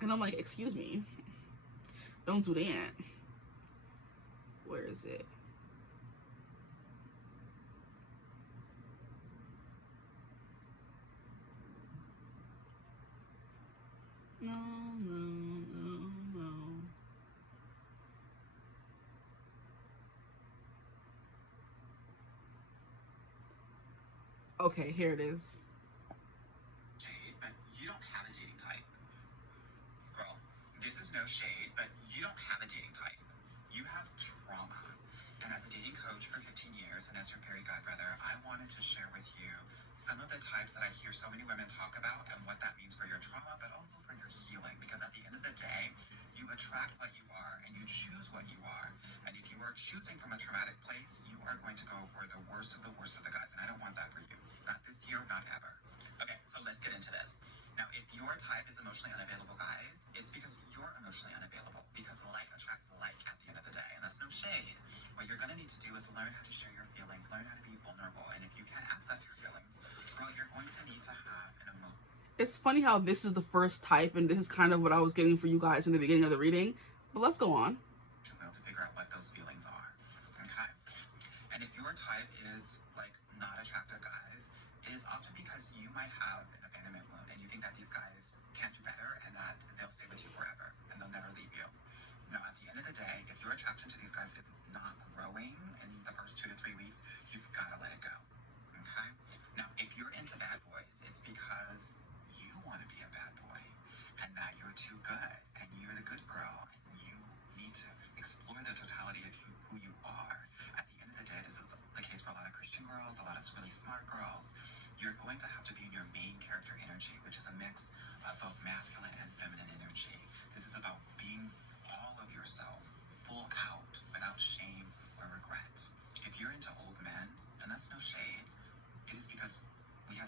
And I'm like, excuse me, don't do that. Where is it? No. Okay, here it is. Shade, but you don't have a dating type. Girl, this is no shade, but you don't have a dating type. You have trauma. And as a dating coach for 15 years and as your fairy godbrother, I wanted to share with you some of the types that I hear so many women talk about and what that means for your trauma, but also for your healing. Because at the end of the day, you attract what you are and you choose what you are. And if you are choosing from a traumatic place, you are going to go for the worst of the guys. And I don't want that for you. Not this year, not ever. Okay, so let's get into this. Now, if your type is emotionally unavailable, guys, it's because you're emotionally unavailable. Because like attracts like at the end of the day. And that's no shade. What you're going to need to do is learn how to share your feelings, learn how to be vulnerable. And if you can't access your feelings, girl, you're going to need to have an emotion. It's funny how this is the first type, and this is kind of what I was getting for you guys in the beginning of the reading. But let's go on. To figure out what those feelings are. Okay? And if your type is like not attractive, guys, it is often because you might have an abandonment wound and you think that these guys can't do better and that they'll stay with you forever and they'll never leave you. Now, at the end of the day, if your attraction to these guys is not growing in the first 2 to 3 weeks, you've got to let it go. Okay? Now, if you're into bad boys, it's because you want to be a bad boy and that you're too good and you're the good girl and you need to explore the totality of who you are. At the end of the day, this is the case for a lot of Christian girls, a lot of really smart girls. You're going to have to be in your main character energy, which is a mix of both masculine and feminine energy. This is about being all of yourself, full out, without shame or regret. If you're into old men, and that's no shade,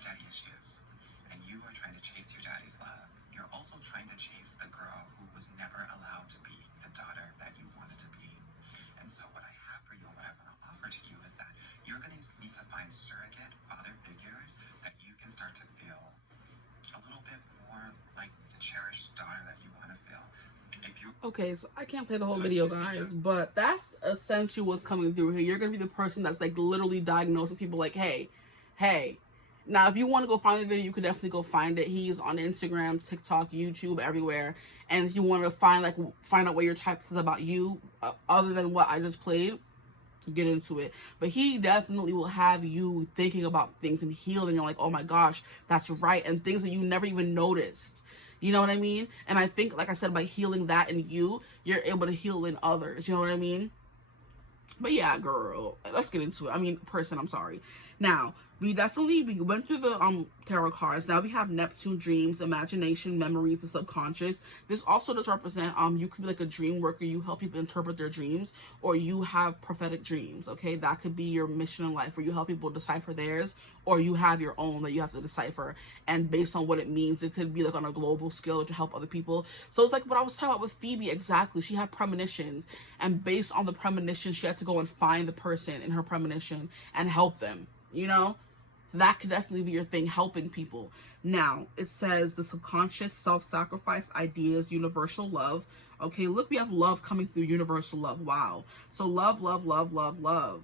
have daddy issues, and you are trying to chase your daddy's love. You're also trying to chase the girl who was never allowed to be the daughter that you wanted to be. And so what I have for you and what I want to offer to you is that you're going to need to find surrogate father figures that you can start to feel a little bit more like the cherished daughter that you want to feel. Okay, so I can't play the whole video, guys, but that's essentially what's coming through here. You're going to be the person that's, like, literally diagnosing people like, hey. Now, if you want to go find the video, you could definitely go find it. He's on Instagram, TikTok, YouTube, everywhere. And if you want to find out what your type is about you, other than what I just played, get into it. But he definitely will have you thinking about things and healing and like, oh my gosh, that's right, and things that you never even noticed. You know what I mean? And I think, like I said, by healing that in you, you're able to heal in others. You know what I mean? But yeah, girl, let's get into it. I mean, I'm sorry. Now, we went through the tarot cards. Now we have Neptune, dreams, imagination, memories, the subconscious. This also does represent you could be like a dream worker. You help people interpret their dreams, or you have prophetic dreams. Okay, that could be your mission in life, where you help people decipher theirs, or you have your own that you have to decipher. And based on what it means, it could be like on a global scale to help other people. So it's like what I was talking about with Phoebe. Exactly, she had premonitions, and based on the premonition, she had to go and find the person in her premonition and help them. You know. That could definitely be your thing, helping people. Now, it says the subconscious, self-sacrifice, ideas, universal love. Okay, look, we have love coming through, universal love. Wow. So love, love, love, love, love.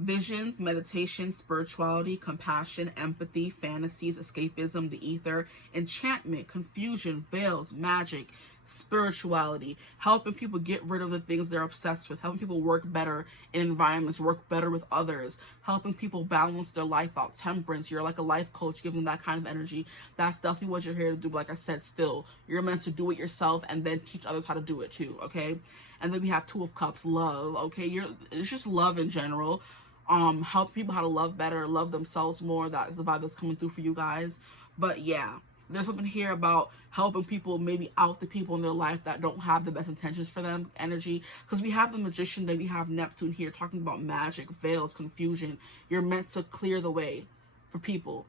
Visions, meditation, spirituality, compassion, empathy, fantasies, escapism, the ether, enchantment, confusion, veils, magic, spirituality, helping people get rid of the things they're obsessed with, helping people work better in environments, work better with others, helping people balance their life out, temperance. You're like a life coach, giving that kind of energy. That's definitely what you're here to do. Like I said, still, you're meant to do it yourself and then teach others how to do it too, okay? And then we have Two of Cups, love, okay? It's just love in general. Help people how to love better, love themselves more. That is the vibe that's coming through for you guys. But yeah, there's something here about helping people maybe out the people in their life that don't have the best intentions for them energy. Because we have the Magician, then we have Neptune here talking about magic, veils, confusion. You're meant to clear the way for people.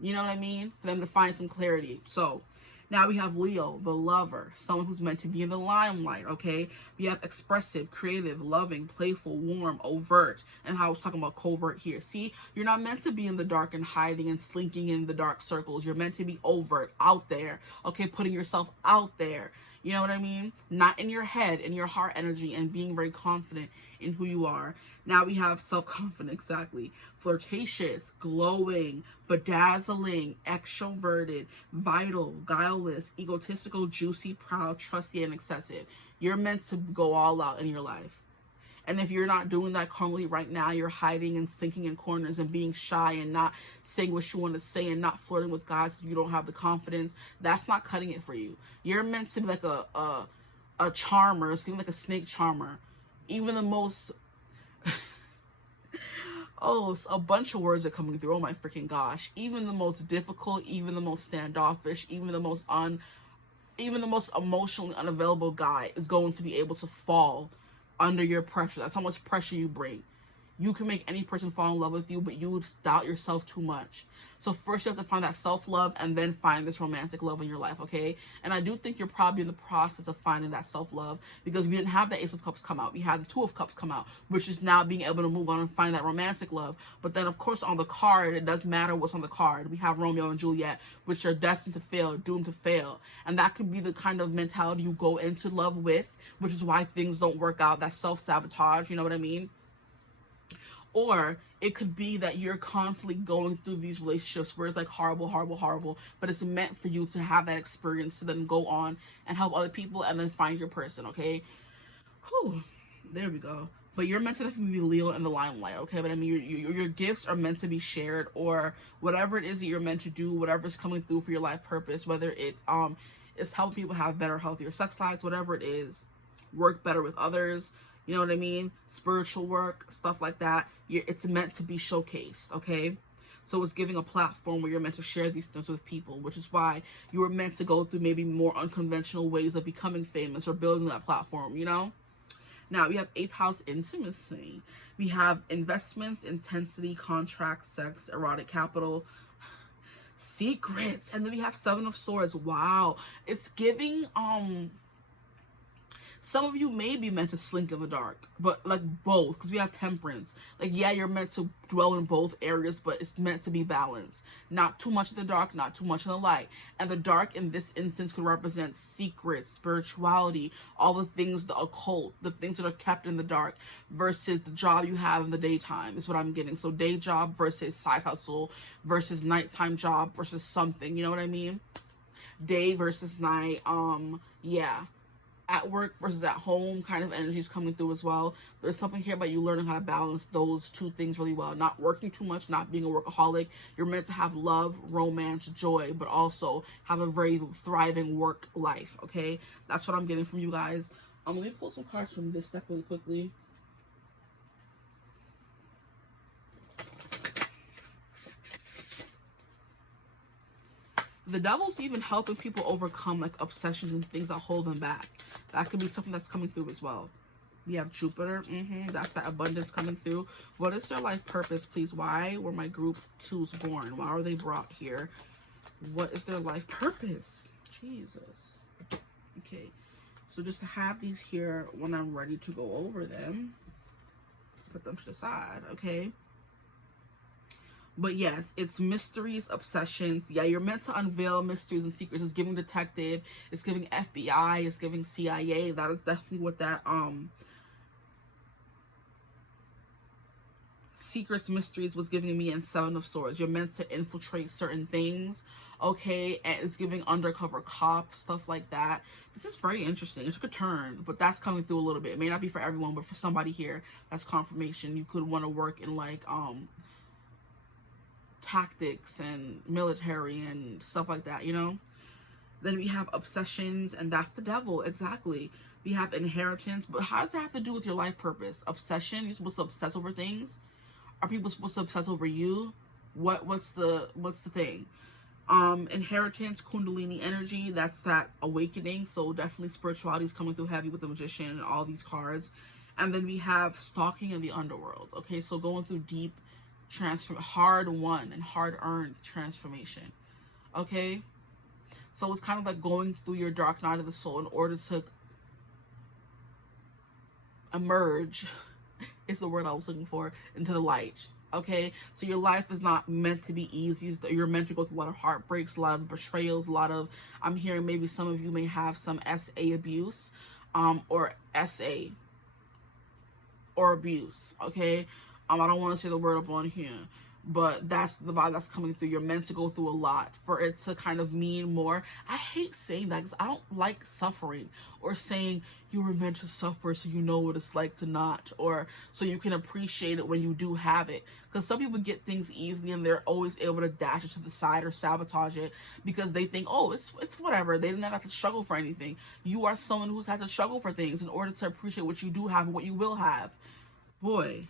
You know what I mean? For them to find some clarity. So now we have Leo, the lover, someone who's meant to be in the limelight, okay? We have expressive, creative, loving, playful, warm, overt, and how I was talking about covert here. See, you're not meant to be in the dark and hiding and slinking in the dark circles. You're meant to be overt, out there, okay? Putting yourself out there. You know what I mean? Not in your head, in your heart energy, and being very confident in who you are. Now we have self-confidence, exactly. Flirtatious, glowing, bedazzling, extroverted, vital, guileless, egotistical, juicy, proud, trusty, and excessive. You're meant to go all out in your life. And if you're not doing that currently right now, you're hiding and stinking in corners and being shy and not saying what you want to say and not flirting with guys because you don't have the confidence, that's not cutting it for you. You're meant to be like a charmer, it's like a snake charmer. Even the most oh, a bunch of words are coming through. Oh my freaking gosh. Even the most difficult, even the most standoffish, even the most emotionally unavailable guy is going to be able to fall under your pressure. That's how much pressure you bring. You can make any person fall in love with you, but you doubt yourself too much. So first you have to find that self-love and then find this romantic love in your life, okay? And I do think you're probably in the process of finding that self-love, because we didn't have the Ace of Cups come out. We had the Two of Cups come out, which is now being able to move on and find that romantic love. But then, of course, on the card, it does matter what's on the card. We have Romeo and Juliet, which are destined to fail, doomed to fail. And that could be the kind of mentality you go into love with, which is why things don't work out, that self-sabotage, you know what I mean? Or it could be that you're constantly going through these relationships where it's like horrible, horrible, horrible, but it's meant for you to have that experience to then go on and help other people and then find your person, okay? Whew, there we go. But you're meant to definitely be Leo in the limelight, okay? But I mean, your gifts are meant to be shared, or whatever it is that you're meant to do, whatever's coming through for your life purpose, whether it is helping people have better, healthier sex lives, whatever it is, work better with others, you know what I mean? Spiritual work, stuff like that. It's meant to be showcased, okay? So it's giving a platform where you're meant to share these things with people, which is why you were meant to go through maybe more unconventional ways of becoming famous or building that platform, you know? Now, we have 8th house intimacy. We have investments, intensity, contract, sex, erotic capital, secrets, and then we have Seven of Swords. Wow, it's giving some of you may be meant to slink in the dark, but like both, because we have Temperance. Like, yeah, you're meant to dwell in both areas, but it's meant to be balanced. Not too much in the dark, not too much in the light. And the dark in this instance could represent secrets, spirituality, all the things, the occult, the things that are kept in the dark, versus the job you have in the daytime is what I'm getting. So day job versus side hustle versus nighttime job versus something, you know what I mean? Day versus night, yeah. At work versus at home kind of energy is coming through as well. There's something here about you learning how to balance those two things really well. Not working too much, not being a workaholic. You're meant to have love, romance, joy, but also have a very thriving work life, okay? That's what I'm getting from you guys. Let me pull some cards from this deck really quickly. The Devil's even helping people overcome like obsessions and things that hold them back. That could be something that's coming through as well. We have Jupiter. That's that abundance coming through. What is their life purpose, please? Why were my group 2s born? Why are they brought here? What is their life purpose? Jesus. Okay. So just to have these here when I'm ready to go over them. Put them to the side, okay? But yes, it's mysteries, obsessions. Yeah, you're meant to unveil mysteries and secrets. It's giving detective. It's giving FBI. It's giving CIA. That is definitely what that secrets, mysteries was giving me in Seven of Swords. You're meant to infiltrate certain things, okay? And it's giving undercover cop, stuff like that. This is very interesting. It took a turn, but that's coming through a little bit. It may not be for everyone, but for somebody here, that's confirmation. You could want to work in like tactics and military and stuff like that, you know? Then we have obsessions, and that's the Devil, exactly. We have inheritance, but how does that have to do with your life purpose? Obsession, you're supposed to obsess over things? Are people supposed to obsess over you? What's the thing? Inheritance, Kundalini energy, that's that awakening. So definitely spirituality is coming through heavy with the Magician and all these cards. And then we have stalking in the underworld. Okay, so going through deep hard-won and hard-earned transformation. Okay, so it's kind of like going through your dark night of the soul in order to emerge is the word I was looking for, into the light. Okay, so your life is not meant to be easy. You're meant to go through a lot of heartbreaks, a lot of betrayals, a lot of, I'm hearing maybe some of you may have some SA abuse, or SA or abuse. Okay, I don't want to say the word up on here, but that's the vibe that's coming through. You're meant to go through a lot for it to kind of mean more. I hate saying that because I don't like suffering, or saying you were meant to suffer so you know what it's like to not, or so you can appreciate it when you do have it. Because some people get things easily and they're always able to dash it to the side or sabotage it because they think, oh, it's whatever. They didn't have to struggle for anything. You are someone who's had to struggle for things in order to appreciate what you do have and what you will have. Boy.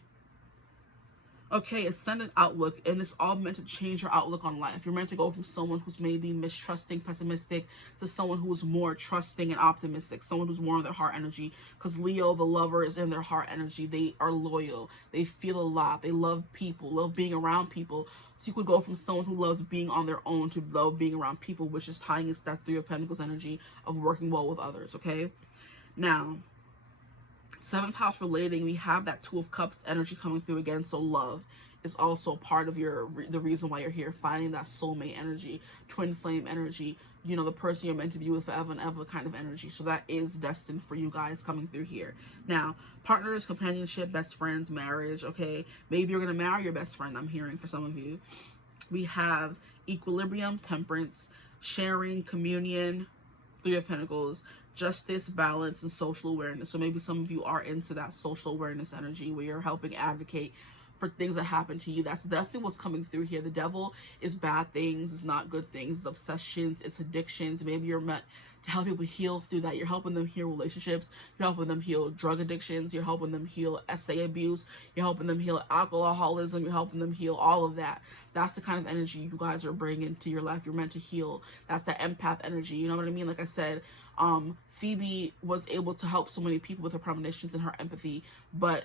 Okay, ascendant outlook, and it's all meant to change your outlook on life. You're meant to go from someone who's maybe mistrusting, pessimistic, to someone who's more trusting and optimistic, someone who's more in their heart energy, because Leo, the lover, is in their heart energy. They are loyal. They feel a lot. They love people, love being around people. So you could go from someone who loves being on their own to love being around people, which is tying into that Three of Pentacles energy of working well with others, okay? Now, 7th house relating, we have that Two of Cups energy coming through again. So love is also part of the reason why you're here, finding that soulmate energy, twin flame energy, you know, the person you're meant to be with forever and ever kind of energy. So that is destined for you guys coming through here. Now, partners, companionship, best friends, marriage, okay? Maybe you're going to marry your best friend, I'm hearing for some of you. We have equilibrium, temperance, sharing, communion, Three of Pentacles, justice, balance, and social awareness. So maybe some of you are into that social awareness energy where you're helping advocate for things that happen to you. That's definitely what's coming through here. The Devil is bad things, it's not good things, it's obsessions, it's addictions. Maybe you're meant to help people heal through that. You're helping them heal relationships, you're helping them heal drug addictions, you're helping them heal SA abuse, you're helping them heal alcoholism, you're helping them heal all of that. That's the kind of energy you guys are bringing into your life. You're meant to heal. That's the empath energy, you know what I mean? Like I said, Phoebe was able to help so many people with her premonitions and her empathy, but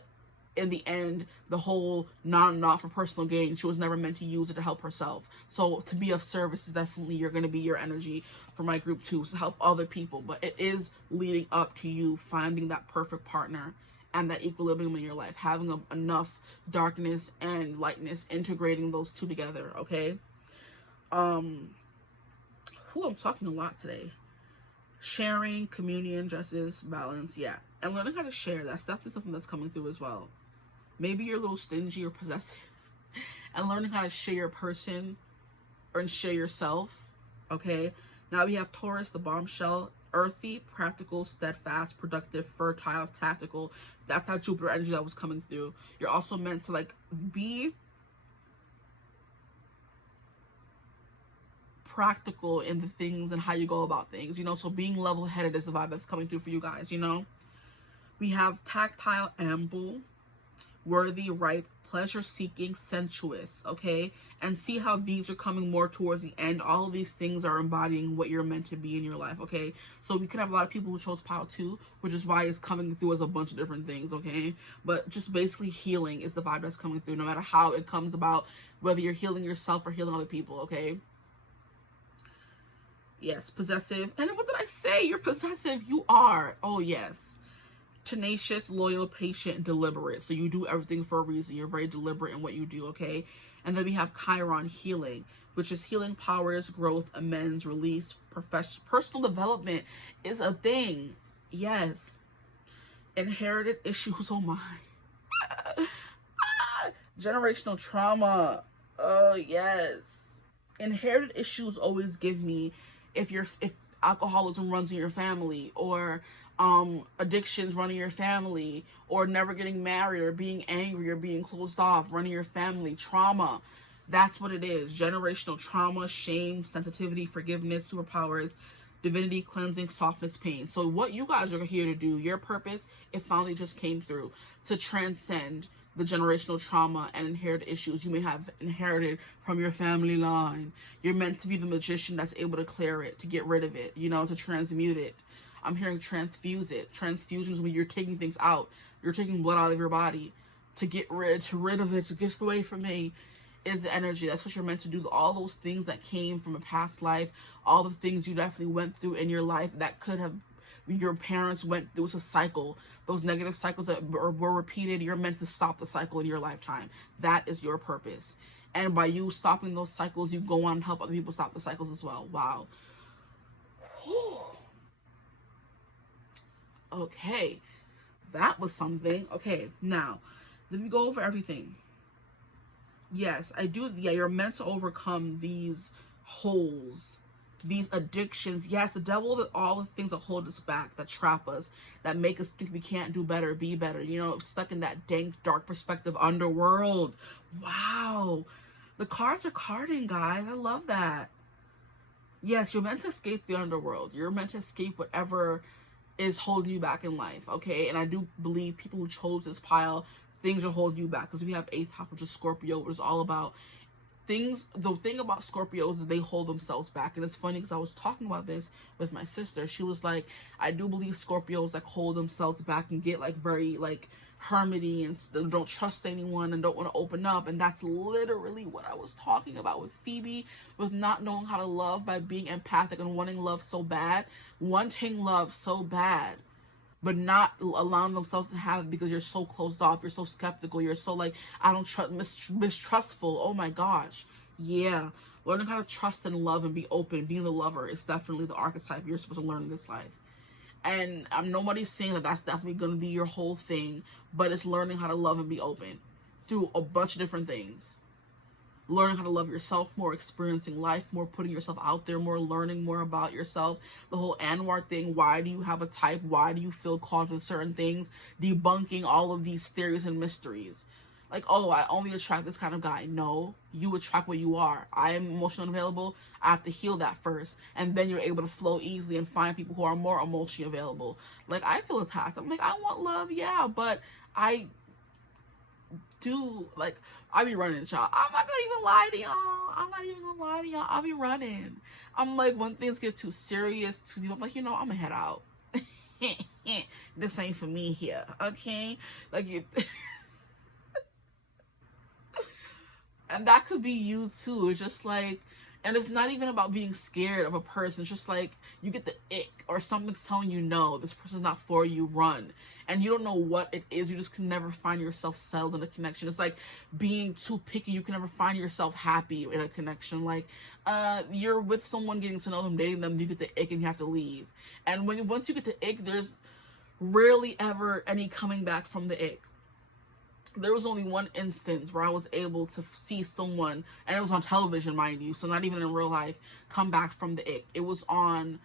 in the end, the whole not for personal gain, she was never meant to use it to help herself. So to be of service is definitely you're going to be your energy for my group too, to help other people. But it is leading up to you finding that perfect partner and that equilibrium in your life, having enough darkness and lightness, integrating those two together. Okay. I'm talking a lot today. Sharing, communion, justice, balance, yeah. And learning how to share, that's definitely something that's coming through as well. Maybe you're a little stingy or possessive. And learning how to share your person or share yourself, okay? Now we have Taurus, the bombshell, earthy, practical, steadfast, productive, fertile, tactical. That's that Jupiter energy that was coming through. You're also meant to, like, be practical in the things and how you go about things, you know. So being level-headed is the vibe that's coming through for you guys, you know. We have tactile, amble, worthy, ripe, pleasure-seeking, sensuous, okay? And see how these are coming more towards the end. All of these things are embodying what you're meant to be in your life, okay? So we could have a lot of people who chose pile 2, which is why it's coming through as a bunch of different things, okay? But just basically healing is the vibe that's coming through, no matter how it comes about, whether you're healing yourself or healing other people, okay? Yes, possessive. And what did I say? You're possessive. You are. Oh, yes. Tenacious, loyal, patient, and deliberate. So you do everything for a reason. You're very deliberate in what you do, okay? And then we have Chiron, healing, which is healing powers, growth, amends, release, personal development is a thing. Yes. Inherited issues. Oh, my. Generational trauma. Oh, yes. Inherited issues always give me if alcoholism runs in your family, or addictions running your family, or never getting married, or being angry, or being closed off running your family, trauma. That's what it is. Generational trauma, shame, sensitivity, forgiveness, superpowers, divinity, cleansing, softness, pain. So what you guys are here to do, your purpose, it finally just came through to transcend the generational trauma and inherited issues you may have inherited from your family line. You're meant to be the magician that's able to clear it, to get rid of it, you know, to transmute it. I'm hearing transfuse it. Transfusions, when you're taking things out, you're taking blood out of your body to get rid of it, to get away from me, is the energy. That's what you're meant to do. All those things that came from a past life, all the things you definitely went through in your life that could have, your parents went through, a cycle. Those negative cycles that were repeated, you're meant to stop the cycle in your lifetime. That is your purpose. And by you stopping those cycles, you go on and help other people stop the cycles as well. Wow. Okay. That was something. Okay, now, let me go over everything. Yes, I do. Yeah, you're meant to overcome these holes, these addictions. Yes, the devil, all the things that hold us back, that trap us, that make us think we can't do better, be better, you know, stuck in that dank, dark perspective underworld. Wow. The cards are carding, guys. I love that. Yes, you're meant to escape the underworld. You're meant to escape whatever is holding you back in life, okay? And I do believe people who chose this pile, things are holding you back, because we have 8th house, which is Scorpio, which is all about things. The thing about Scorpios is they hold themselves back. And it's funny because I was talking about this with my sister. She was like, I do believe Scorpios like hold themselves back and get like very like hermity and don't trust anyone and don't want to open up. And that's literally what I was talking about with Phoebe, with not knowing how to love by being empathic and wanting love so bad, wanting love so bad, but not allowing themselves to have it because you're so closed off, you're so skeptical, you're so like, I don't trust, mistrustful. Oh my gosh. Yeah. Learning how to trust and love and be open, being the lover is definitely the archetype you're supposed to learn in this life. And nobody's saying that that's definitely going to be your whole thing, but it's learning how to love and be open through a bunch of different things. Learning how to love yourself more, experiencing life more, putting yourself out there more, learning more about yourself. The whole Anwar thing, why do you have a type? Why do you feel called to certain things? Debunking all of these theories and mysteries. Like, oh, I only attract this kind of guy. No, you attract what you are. I am emotionally unavailable. I have to heal that first. And then you're able to flow easily and find people who are more emotionally available. Like, I feel attacked. I'm like, I want love, yeah, but I do, like, I be running, y'all. I'm not gonna even lie to y'all. I'm not even gonna lie to y'all. I'll be running. I'm like, when things get too serious, too deep, I'm like, you know, I'm gonna head out. This ain't for me here, okay? Like, And that could be you too. It's just like, and it's not even about being scared of a person. It's just like you get the ick, or something's telling you, no, this person's not for you, run. And you don't know what it is. You just can never find yourself settled in a connection. It's like being too picky. You can never find yourself happy in a connection. Like, you're with someone, getting to know them, dating them, you get the ick and you have to leave. And once you get the ick, there's rarely ever any coming back from the ick. There was only one instance where I was able to see someone, and it was on television, mind you, so not even in real life, come back from the ick. It was on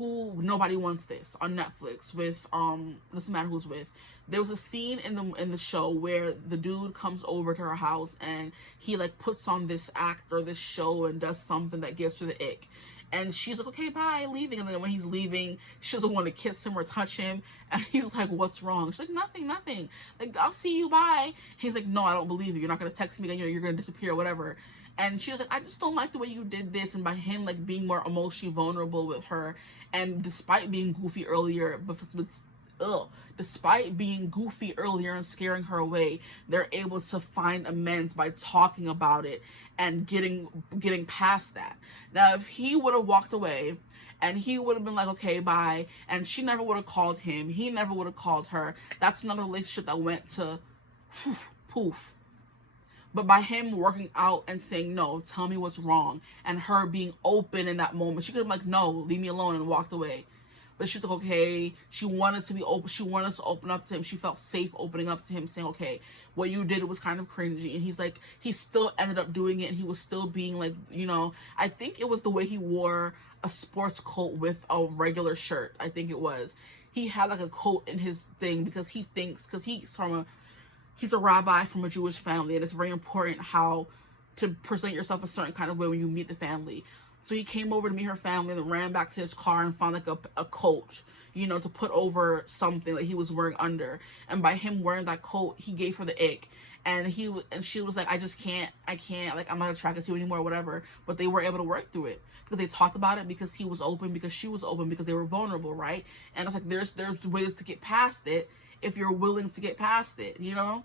Nobody Wants This on Netflix with doesn't matter who's with. There was a scene in the show where the dude comes over to her house and he like puts on this act or this show and does something that gives her the ick. And she's like, okay, bye, leaving. And then when he's leaving, she doesn't want to kiss him or touch him. And he's like, what's wrong? She's like, nothing. Like, I'll see you, bye. He's like, no, I don't believe you. You're not going to text me again. You're going to disappear or whatever. And she was like, I just don't like the way you did this. And by him, like, being more emotionally vulnerable with her. And despite being goofy earlier, despite being goofy earlier and scaring her away, they're able to find amends by talking about it and getting past that. Now, if he would have walked away and he would have been like, okay, bye, and she never would have called him, he never would have called her, that's another relationship that went to poof. But by him working out and saying, no, tell me what's wrong, and her being open in that moment, she could have been like, no, leave me alone, and walked away. But she's like, okay, she wanted to be open. She wanted to open up to him. She felt safe opening up to him, saying, okay, what you did was kind of cringy. And he's like, he still ended up doing it. And he was still being like, you know, I think it was the way he wore a sports coat with a regular shirt. I think it was. He had like a coat in his thing because he's a rabbi from a Jewish family. And it's very important how to present yourself a certain kind of way when you meet the family. So he came over to meet her family and then ran back to his car and found like a coat, you know, to put over something that he was wearing under. And by him wearing that coat, he gave her the ick. And she was like, I can't, like, I'm not attracted to you anymore, whatever. But they were able to work through it because they talked about it, because he was open, because she was open, because they were vulnerable, right? And it's like, there's ways to get past it if you're willing to get past it, you know?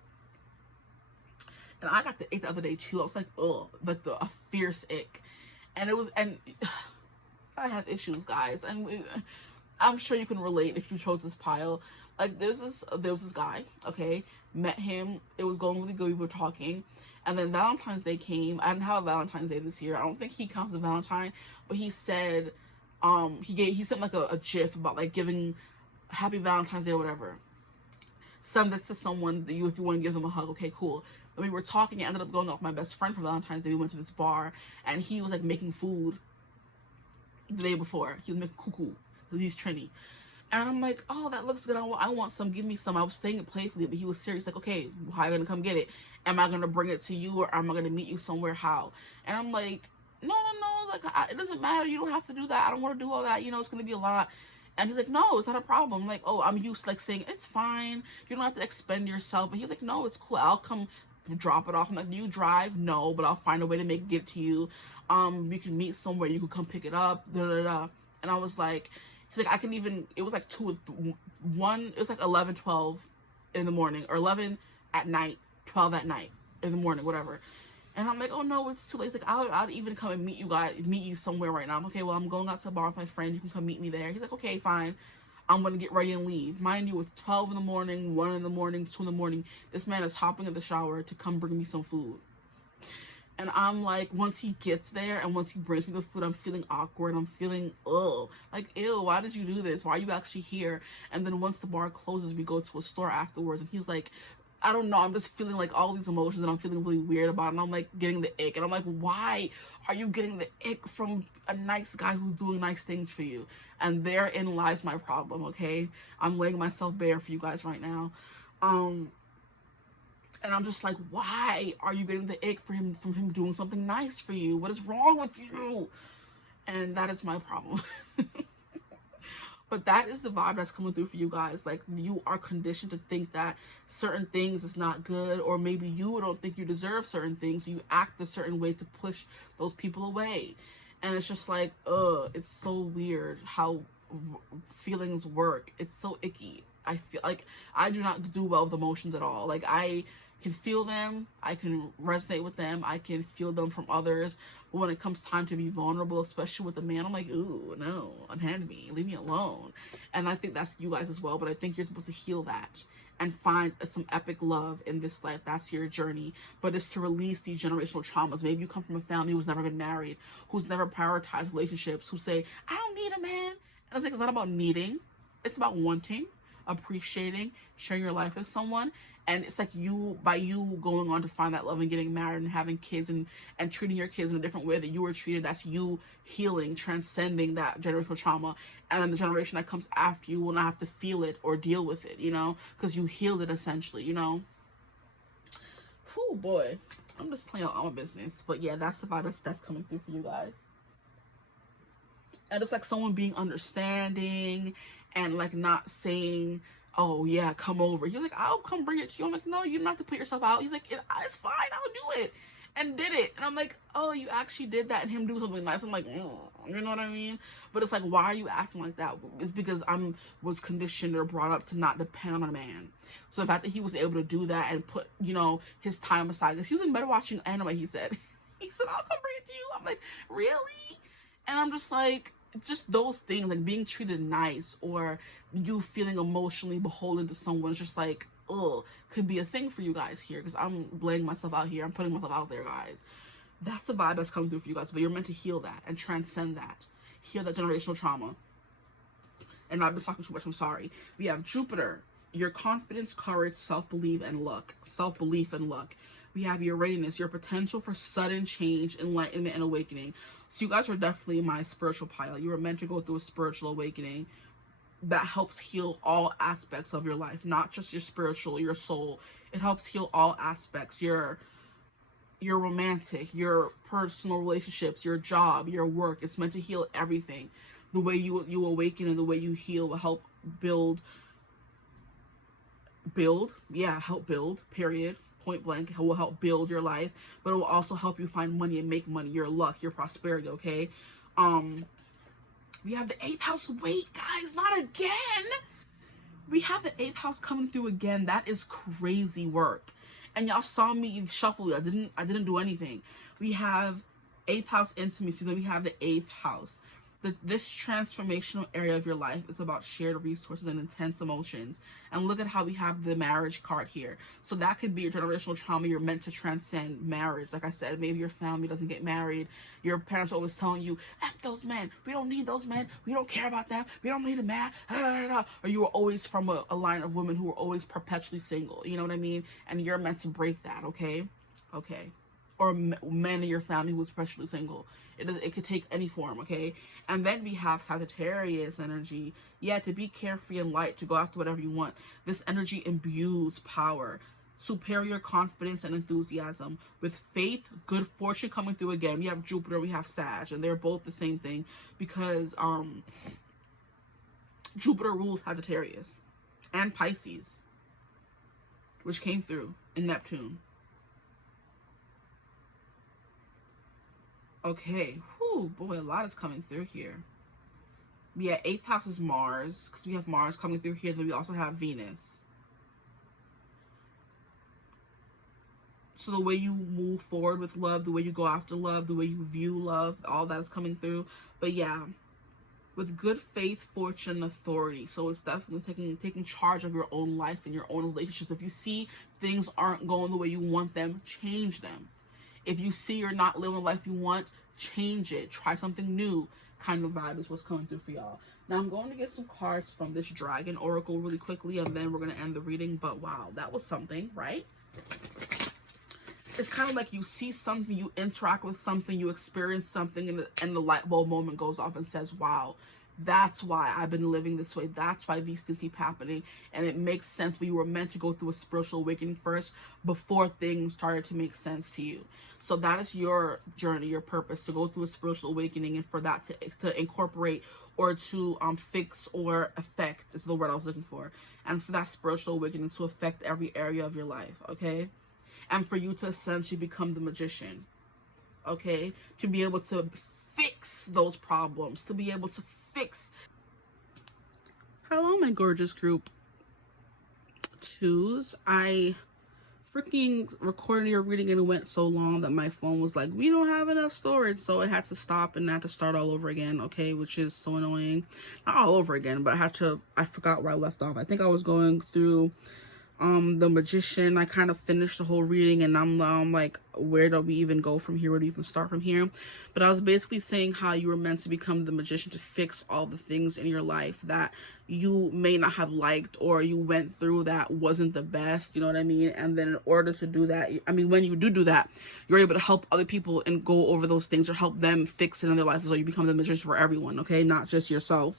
And I got the ick the other day too. I was like, ugh, like a fierce ick. And I have issues, guys, and I'm sure you can relate if you chose this pile. Like, there was this guy, okay, met him, it was going really good, we were talking, and then Valentine's Day came. I didn't have a Valentine's Day this year. I don't think he counts as Valentine, but he said, he sent like a gif about like giving Happy Valentine's Day or whatever. Send this to someone if you want to give them a hug. Okay, cool. When we were talking, I ended up going out with my best friend for Valentine's Day. We went to this bar, and he was like making food the day before. He was making cuckoo because he's Trini. And I'm like, oh, that looks good. I want some. Give me some. I was saying it playfully, but he was serious. Like, okay, how are you gonna come get it? Am I gonna bring it to you, or am I gonna meet you somewhere? How? And I'm like, no. Like, it doesn't matter. You don't have to do that. I don't want to do all that. You know, it's gonna be a lot. And he's like, no, it's not a problem. I'm like, oh, I'm used to like saying, it's fine. You don't have to expend yourself. But he's like, no, it's cool. I'll come drop it off. I'm like, do you drive? No, but I'll find a way to get it to you. We can meet somewhere. You can come pick it up. And I was like, he's like, I can even, it was like 1, it was like 11, 12 in the morning, or 11 at night, 12 at night, in the morning, whatever. And I'm like, oh no, it's too late. He's like, I'll even come and meet you somewhere right now. I'm okay, well, I'm going out to the bar with my friend. You can come meet me there. He's like, okay, fine. I'm going to get ready and leave. Mind you, it's 12 in the morning, 1 in the morning, 2 in the morning. This man is hopping in the shower to come bring me some food. And I'm like, once he gets there and once he brings me the food, I'm feeling awkward. I'm feeling, ugh. Like, ew, why did you do this? Why are you actually here? And then once the bar closes, we go to a store afterwards. And he's like, I don't know, I'm just feeling like all these emotions and I'm feeling really weird about it. And I'm like getting the ick. And I'm like, why are you getting the ick from a nice guy who's doing nice things for you? And therein lies my problem, okay? I'm laying myself bare for you guys right now. And I'm just like, why are you getting the ick from him doing something nice for you? What is wrong with you? And that is my problem. But that is the vibe that's coming through for you guys. Like, you are conditioned to think that certain things is not good, or maybe you don't think you deserve certain things. So you act a certain way to push those people away. And it's just like, it's so weird how feelings work. It's so icky. I feel like I do not do well with emotions at all. Like, can feel them, I can resonate with them, I can feel them from others. But when it comes time to be vulnerable, especially with a man, I'm like, ooh, no, unhand me, leave me alone. And I think that's you guys as well, but I think you're supposed to heal that and find some epic love in this life. That's your journey. But it's to release these generational traumas. Maybe you come from a family who's never been married, who's never prioritized relationships, who say, I don't need a man. And it's like, it's not about needing, it's about wanting, appreciating, sharing your life with someone. And it's like by you going on to find that love and getting married and having kids and treating your kids in a different way that you were treated, that's you healing, transcending that generational trauma. And then the generation that comes after you will not have to feel it or deal with it, you know, because you healed it essentially, you know. Whew, boy, I'm just playing all my business. But yeah, that's the vibe that's coming through for you guys. And it's like someone being understanding and like not saying, oh yeah, come over. He's like, I'll come bring it to you. I'm like, no, you don't have to put yourself out. He's like, it's fine, I'll do it. And did it. And I'm like, oh, you actually did that, and him do something nice. I'm like, you know what I mean? But it's like, why are you acting like that? It's because was conditioned or brought up to not depend on a man. So the fact that he was able to do that and put, you know, his time aside, because he was in bed watching anime, he said. He said, I'll come bring it to you. I'm like, really? And I'm just like, just those things, like being treated nice or you feeling emotionally beholden to someone, it's just like, ugh, could be a thing for you guys here, because I'm laying myself out here, I'm putting myself out there, guys. That's the vibe that's coming through for you guys. But you're meant to heal that and transcend that, heal that generational trauma. And I've been talking too much, I'm sorry. We have Jupiter, your confidence, courage, self-belief and luck. We have your readiness, your potential for sudden change, enlightenment, and awakening. So you guys are definitely my spiritual pilot. You were meant to go through a spiritual awakening that helps heal all aspects of your life, not just your spiritual, your soul. It helps heal all aspects, your romantic, your personal relationships, your job, your work. It's meant to heal everything. The way you awaken and the way you heal will help build, help build, period. Point blank. It will help build your life, but it will also help you find money and make money, your luck, your prosperity, okay? We have the 8th house. Wait, guys, not again. We have the 8th house coming through again. That is crazy work. And y'all saw me shuffle. I didn't do anything. We have 8th house intimacy. Then we have the 8th house. This transformational area of your life is about shared resources and intense emotions. And look at how we have the marriage card here. So that could be your generational trauma. You're meant to transcend marriage. Like I said, maybe your family doesn't get married. Your parents are always telling you, F those men. We don't need those men. We don't care about them. We don't need a man. Or you were always from a line of women who were always perpetually single. You know what I mean? And you're meant to break that, okay? Okay. Or men in your family who was perpetually single. It could take any form, okay? And then we have Sagittarius energy. Yeah, to be carefree and light, to go after whatever you want. This energy imbues power, superior confidence, and enthusiasm. With faith, good fortune coming through again. We have Jupiter, we have Sag, and they're both the same thing because Jupiter rules Sagittarius and Pisces, which came through in Neptune. Okay, whew, boy, a lot is coming through here. Yeah, 8th house is Mars, because we have Mars coming through here. Then we also have Venus. So the way you move forward with love, the way you go after love, the way you view love, all that is coming through. But yeah, with good faith, fortune, and authority. So it's definitely taking charge of your own life and your own relationships. If you see things aren't going the way you want them, change them. If you see you're not living the life you want, change it. Try something new. Kind of vibe is what's coming through for y'all. Now I'm going to get some cards from this Dragon Oracle really quickly, and then we're going to end the reading. But wow, that was something, right? It's kind of like you see something, you interact with something, you experience something, and the light bulb moment goes off and says, wow, that's why I've been living this way. That's why these things keep happening. And it makes sense, but you were meant to go through a spiritual awakening first before things started to make sense to you. So that is your journey, your purpose, to go through a spiritual awakening, and for that to incorporate or to fix or affect is the word I was looking for. And for that spiritual awakening to affect every area of your life, okay? And for you to essentially become the magician, okay? To be able to fix those problems, to be able to fix. Hello, my gorgeous group twos. I freaking recording your reading, and it went so long that my phone was like, we don't have enough storage, so it had to stop and I had to start all over again, okay, which is so annoying. Not all over again, but I forgot where I left off. I think I was going through the Magician. I kind of finished the whole reading, and I'm like, where do we even go from here? Where do we even start from here? But I was basically saying how you were meant to become the magician to fix all the things in your life that you may not have liked, or you went through that wasn't the best, you know what I mean? And then in order to do that, I mean, when you do that, you're able to help other people and go over those things, or help them fix it in their life, so you become the magician for everyone, okay? Not just yourself.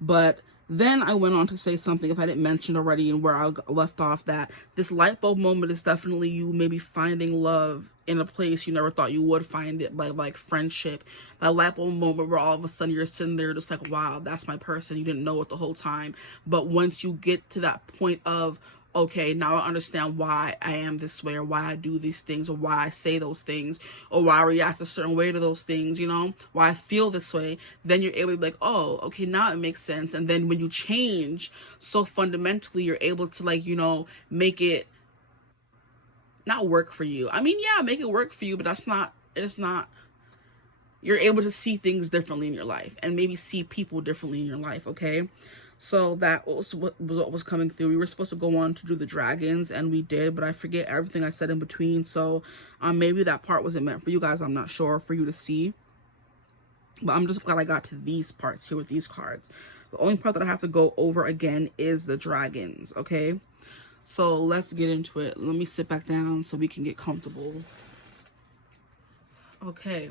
But then I went on to say something, if I didn't mention already, and where I left off, that this light bulb moment is definitely you maybe finding love in a place you never thought you would find it, like friendship. That light bulb moment where all of a sudden you're sitting there just like, wow, that's my person. You didn't know it the whole time. But once you get to that point of, okay, now I understand why I am this way, or why I do these things, or why I say those things, or why I react a certain way to those things, you know, why I feel this way, then you're able to be like, oh, okay, now it makes sense. And then when you change so fundamentally, you're able to, like, you know, make it not work for you. I mean, yeah, make it work for you, but it's not, you're able to see things differently in your life, and maybe see people differently in your life, okay? So that was what was coming through. We were supposed to go on to do the dragons, and we did, but I forget everything I said in between. So maybe that part wasn't meant for you guys. I'm not sure, for you to see. But I'm just glad I got to these parts here with these cards. The only part that I have to go over again is the dragons, okay? So let's get into it. Let me sit back down so we can get comfortable. Okay.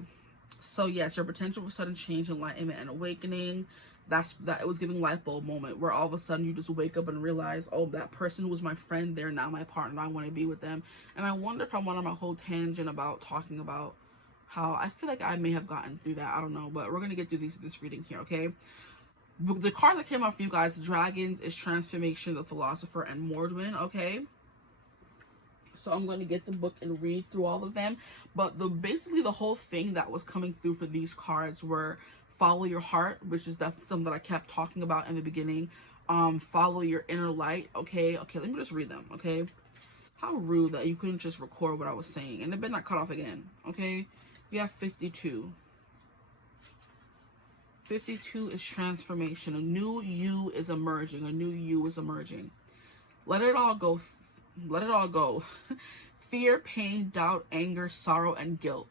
So yes, your potential for sudden change, enlightenment, and awakening. That it was giving light bulb moment, where all of a sudden you just wake up and realize, oh, that person who was my friend, they're now my partner. I want to be with them. And I wonder if I went on my whole tangent about talking about how I feel like I may have gotten through that. I don't know, but we're gonna get through this reading here, okay? The card that came out for you guys, the dragons, is transformation, the philosopher, and Mordwin, okay? So I'm going to get the book and read through all of them. But basically the whole thing that was coming through for these cards were follow your heart, which is definitely something that I kept talking about in the beginning. Follow your inner light. Okay, let me just read them, okay? How rude that you couldn't just record what I was saying. And it better not cut off again, okay? We have 52. 52 is transformation. A new you is emerging. A new you is emerging. Let it all go. Let it all go. Fear, pain, doubt, anger, sorrow, and guilt.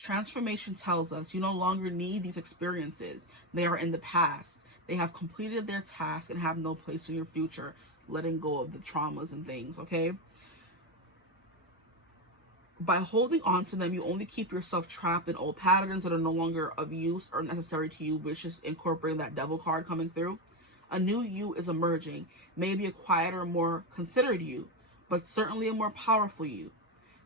Transformation tells us you no longer need these experiences. They are in the past. They have completed their task and have no place in your future. Letting go of the traumas and things, okay? By holding on to them, you only keep yourself trapped in old patterns that are no longer of use or necessary to you, which is incorporating that devil card coming through. A new you is emerging, maybe a quieter, more considered you, but certainly a more powerful you.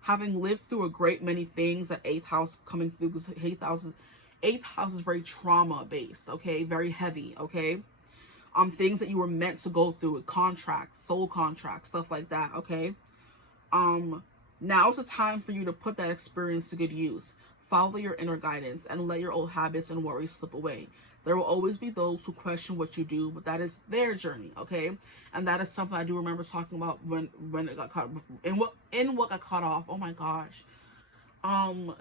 Having lived through a great many things, that 8th house coming through, because 8th house is very trauma based, okay, very heavy, okay. Things that you were meant to go through, with contracts, soul contracts, stuff like that, okay. Now's the time for you to put that experience to good use. Follow your inner guidance and let your old habits and worries slip away. There will always be those who question what you do, but that is their journey, okay? And that is something I do remember talking about when it got cut, in what got cut off. Oh my gosh.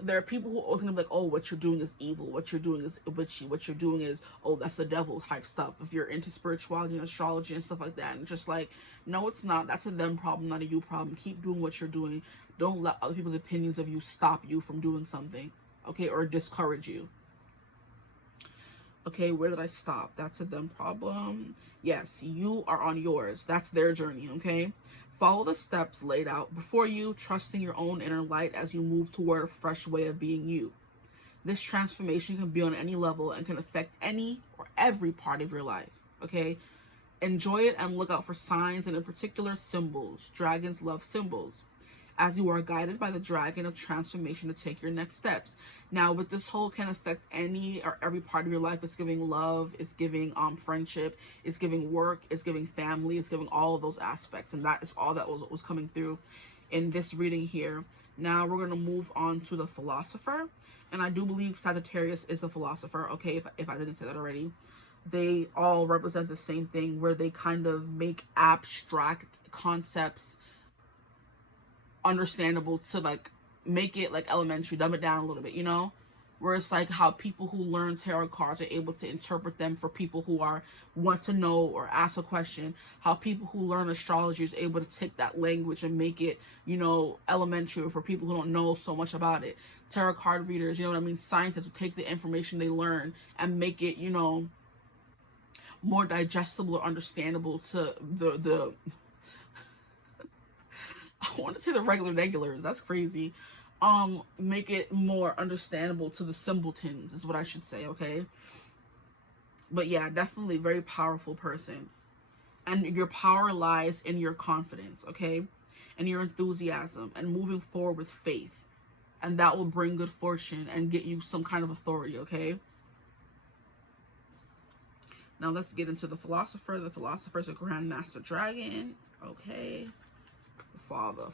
There are people who are always gonna be like, oh, what you're doing is evil, what you're doing is witchy, what you're doing is, oh, that's the devil type stuff. If you're into spirituality and astrology and stuff like that, and just like, no, it's not. That's a them problem, not a you problem. Keep doing what you're doing. Don't let other people's opinions of you stop you from doing something, okay, or discourage you. Okay, where did I stop? That's a them problem. Yes, you are on yours. That's their journey, okay? Follow the steps laid out before you, trusting your own inner light as you move toward a fresh way of being you. This transformation can be on any level and can affect any or every part of your life, okay? Enjoy it and look out for signs, and in particular, symbols. Dragons love symbols, as you are guided by the dragon of transformation to take your next steps. Now, with this whole can affect any or every part of your life. It's giving love, it's giving friendship, it's giving work, it's giving family, it's giving all of those aspects. And that is all that was coming through in this reading here. Now, we're going to move on to the philosopher. And I do believe Sagittarius is a philosopher, okay, if I didn't say that already. They all represent the same thing, where they kind of make abstract concepts understandable to like make it like elementary, dumb it down a little bit, you know? Where it's like how people who learn tarot cards are able to interpret them for people who are want to know or ask a question. How people who learn astrology is able to take that language and make it, you know, elementary for people who don't know so much about it. Tarot card readers, you know what I mean? Scientists will take the information they learn and make it, you know, more digestible or understandable to the I want to say the regulars. That's crazy. Make it more understandable to the simpletons is what I should say, okay? But yeah, definitely very powerful person. And your power lies in your confidence, okay? And your enthusiasm and moving forward with faith. And that will bring good fortune and get you some kind of authority, okay? Now let's get into the philosopher. The philosopher is a Grand Master Dragon, okay? Father.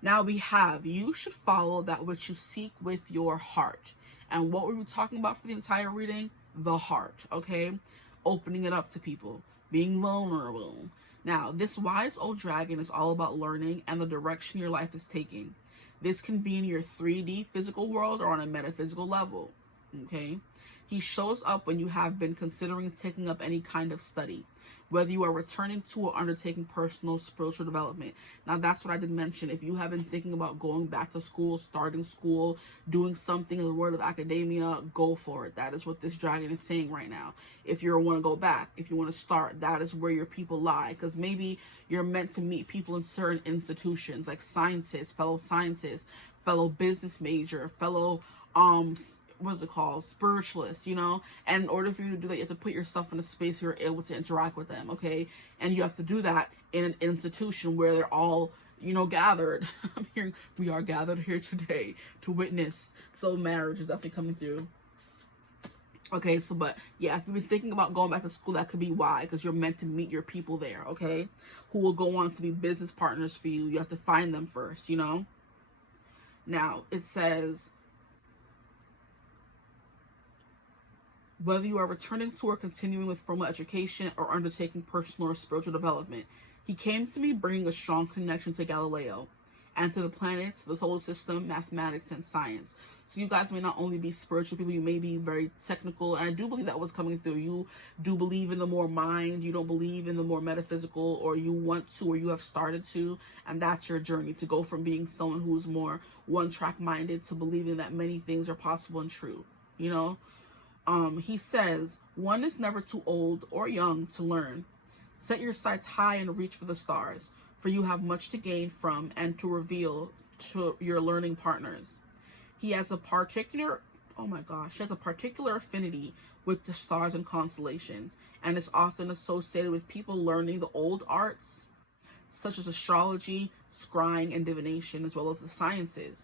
Now we have, you should follow that which you seek with your heart. And what were we talking about for the entire reading? The heart, okay? Opening it up to people, being vulnerable. Now, this wise old dragon is all about learning and the direction your life is taking. This can be in your 3D physical world or on a metaphysical level, okay? He shows up when you have been considering taking up any kind of study, whether you are returning to or undertaking personal spiritual development. Now, that's what I did mention. If you have been thinking about going back to school, starting school, doing something in the world of academia, go for it. That is what this dragon is saying right now. If you want to go back, if you want to start, that is where your people lie. Because maybe you're meant to meet people in certain institutions, like scientists, fellow business major, fellow, what's it called, spiritualists, you know? And in order for you to do that, you have to put yourself in a space where you're able to interact with them, okay? And you have to do that in an institution where they're all, you know, gathered. I'm hearing, we are gathered here today to witness. So marriage is definitely coming through. Okay, so, but yeah, if you've been thinking about going back to school, that could be why, because you're meant to meet your people there, okay? Who will go on to be business partners for you. You have to find them first, you know? Now, it says, whether you are returning to or continuing with formal education or undertaking personal or spiritual development, he came to me bringing a strong connection to Galileo and to the planets, the solar system, mathematics, and science. So you guys may not only be spiritual people, you may be very technical, and I do believe that was coming through. You do believe in the more mind, you don't believe in the more metaphysical, or you want to, or you have started to, and that's your journey, to go from being someone who's more one-track minded to believing that many things are possible and true, you know? He says, one is never too old or young to learn. Set your sights high and reach for the stars, for you have much to gain from and to reveal to your learning partners. He has a particular, affinity with the stars and constellations, and is often associated with people learning the old arts, such as astrology, scrying, and divination, as well as the sciences.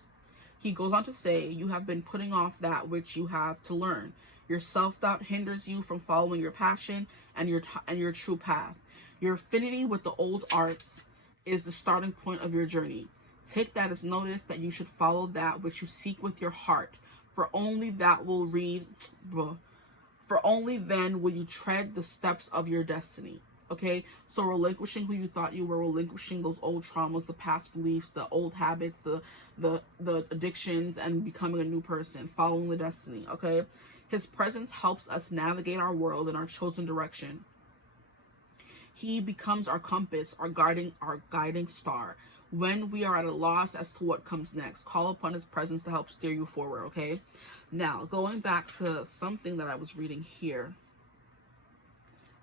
He goes on to say, you have been putting off that which you have to learn. Your self-doubt hinders you from following your passion and your true path. Your affinity with the old arts is the starting point of your journey. Take that as notice that you should follow that which you seek with your heart, for only then will you tread the steps of your destiny. Okay, so relinquishing who you thought you were, relinquishing those old traumas, the past beliefs, the old habits, the addictions, and becoming a new person, following the destiny. Okay, his presence helps us navigate our world in our chosen direction. He becomes our compass, our guiding star. When we are at a loss as to what comes next, call upon his presence to help steer you forward. Okay, now going back to something that I was reading here.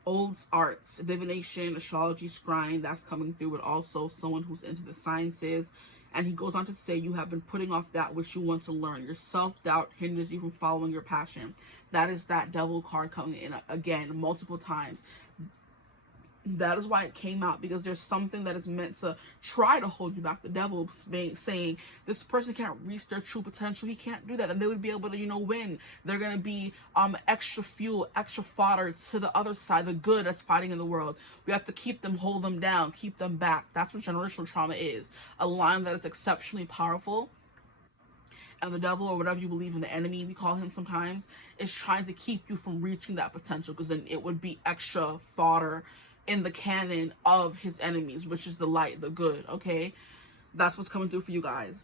Old arts, divination, astrology, scrying, that's coming through, but also someone who's into the sciences. And he goes on to say, you have been putting off that which you want to learn. Your self-doubt hinders you from following your passion. That is that devil card coming in again multiple times. That is why it came out, because there's something that is meant to try to hold you back. The devil saying this person can't reach their true potential. He can't do that, and they would be able to, you know, win. They're gonna be extra fuel, extra fodder to the other side, the good that's fighting in the world. We have to keep them, hold them down, keep them back. That's what generational trauma is. A line that is exceptionally powerful. And the devil, or whatever you believe in, the enemy, we call him sometimes, is trying to keep you from reaching that potential, because then it would be extra fodder in the canon of his enemies, which is the light, the good. Okay, That's what's coming through for you guys.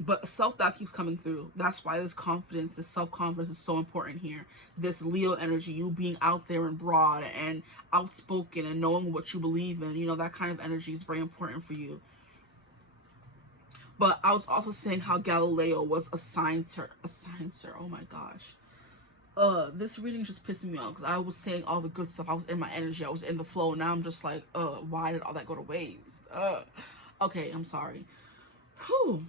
But self-doubt keeps coming through. That's why this confidence, this self-confidence is so important here. This Leo energy, you being out there and broad and outspoken and knowing what you believe in, you know, that kind of energy is very important for you. But I was also saying how Galileo was a sciencer. Oh my gosh. This reading just pissing me off because I was saying all the good stuff. I was in my energy. I was in the flow. Now I'm just like, why did all that go to waste? Okay, I'm sorry. Whew.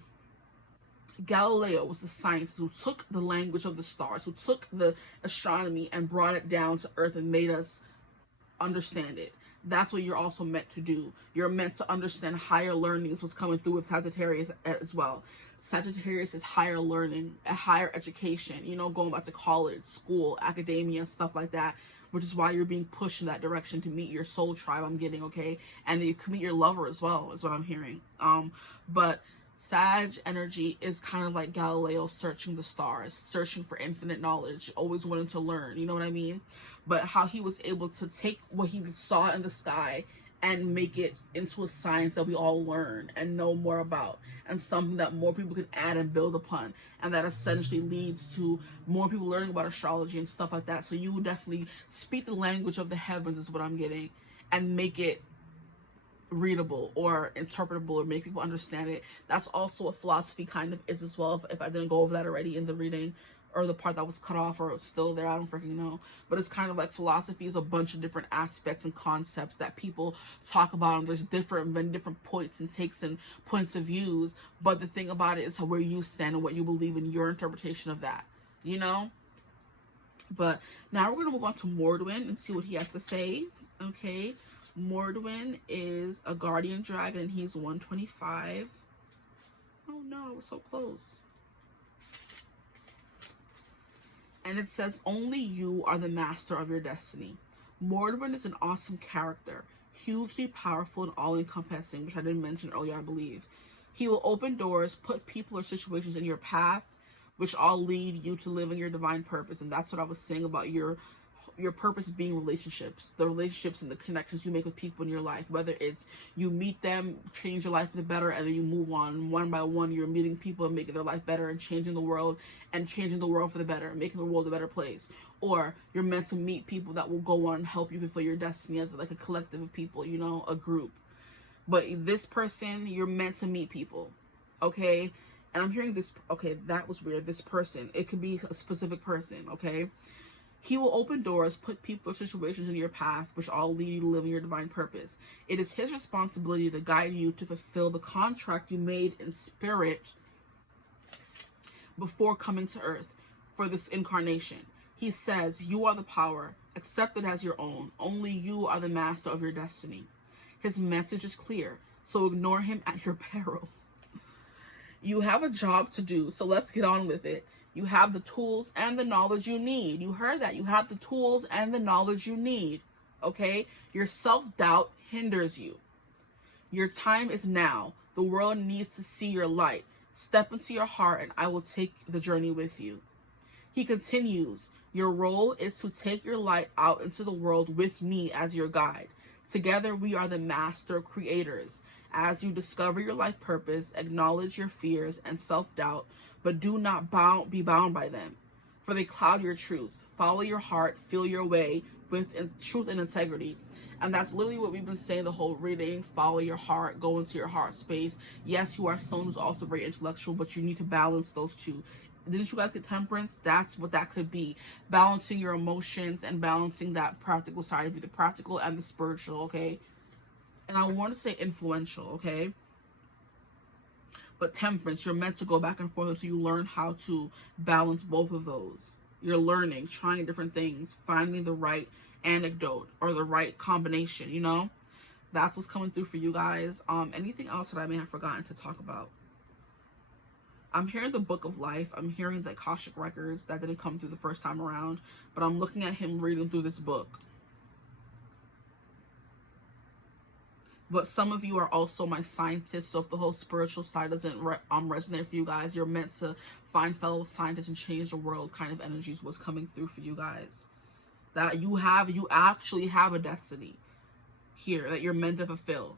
Galileo was the scientist who took the language of the stars, who took the astronomy and brought it down to Earth and made us understand it. That's what you're also meant to do. You're meant to understand higher learning. Is what's coming through with Sagittarius as well. Sagittarius is higher learning, a higher education, you know, going back to college, school, academia, stuff like that, which is why you're being pushed in that direction to meet your soul tribe, I'm getting, okay? And you can meet your lover as well, is what I'm hearing. But Sag energy is kind of like Galileo searching the stars, searching for infinite knowledge, always wanting to learn, you know what I mean? But how he was able to take what he saw in the sky and make it into a science that we all learn and know more about, and something that more people can add and build upon, and that essentially leads to more people learning about astrology and stuff like that. So you would definitely speak the language of the heavens, is what I'm getting, and make it readable or interpretable or make people understand it. That's also what philosophy kind of is as well, if I didn't go over that already in the reading, or the part that was cut off, or it's still there, I don't freaking know. But it's kind of like philosophy is a bunch of different aspects and concepts that people talk about, and there's many different points and takes and points of views, but the thing about it is where you stand and what you believe in, your interpretation of that, you know? But now we're going to move on to Mordwin and see what he has to say. Okay, Mordwin is a guardian dragon, and he's 125. Oh no, it was so close. And it says, only you are the master of your destiny. Mordwin is an awesome character, hugely powerful and all-encompassing, which I didn't mention earlier, I believe. He will open doors, put people or situations in your path, which all lead you to living your divine purpose. And that's what I was saying about your purpose being relationships, the relationships and the connections you make with people in your life, whether it's you meet them, change your life for the better, and then you move on one by one. You're meeting people and making their life better and changing the world for the better, making the world a better place. Or you're meant to meet people that will go on and help you fulfill your destiny as like a collective of people, you know, a group. But this person, you're meant to meet people, okay? And I'm hearing this, okay, that was weird. This person, it could be a specific person, okay? He will open doors, put people or situations in your path, which all lead you to live in your divine purpose. It is his responsibility to guide you to fulfill the contract you made in spirit before coming to earth for this incarnation. He says, you are the power. Accept it as your own. Only you are the master of your destiny. His message is clear, so ignore him at your peril. You have a job to do, so let's get on with it. You have the tools and the knowledge you need. You heard that. You have the tools and the knowledge you need. Okay? Your self-doubt hinders you. Your time is now. The world needs to see your light. Step into your heart and I will take the journey with you. He continues, your role is to take your light out into the world with me as your guide. Together we are the master creators. As you discover your life purpose, acknowledge your fears and self-doubt, but do not be bound by them, for they cloud your truth. Follow your heart, feel your way with truth and integrity. And that's literally what we've been saying the whole reading. Follow your heart, go into your heart space. Yes, you are someone who's also very intellectual, but you need to balance those two. Didn't you guys get temperance? That's what that could be. Balancing your emotions and balancing that practical side of you, the practical and the spiritual, okay? And I want to say influential, okay? But temperance, you're meant to go back and forth until you learn how to balance both of those. You're learning, trying different things, finding the right anecdote or the right combination, you know? That's what's coming through for you guys. Anything else that I may have forgotten to talk about? I'm hearing the Book of Life. I'm hearing the Akashic Records. That didn't come through the first time around, but I'm looking at him reading through this book. But some of you are also my scientists, so if the whole spiritual side doesn't resonate for you guys, you're meant to find fellow scientists and change the world kind of energies was coming through for you guys. That you actually have a destiny here that you're meant to fulfill.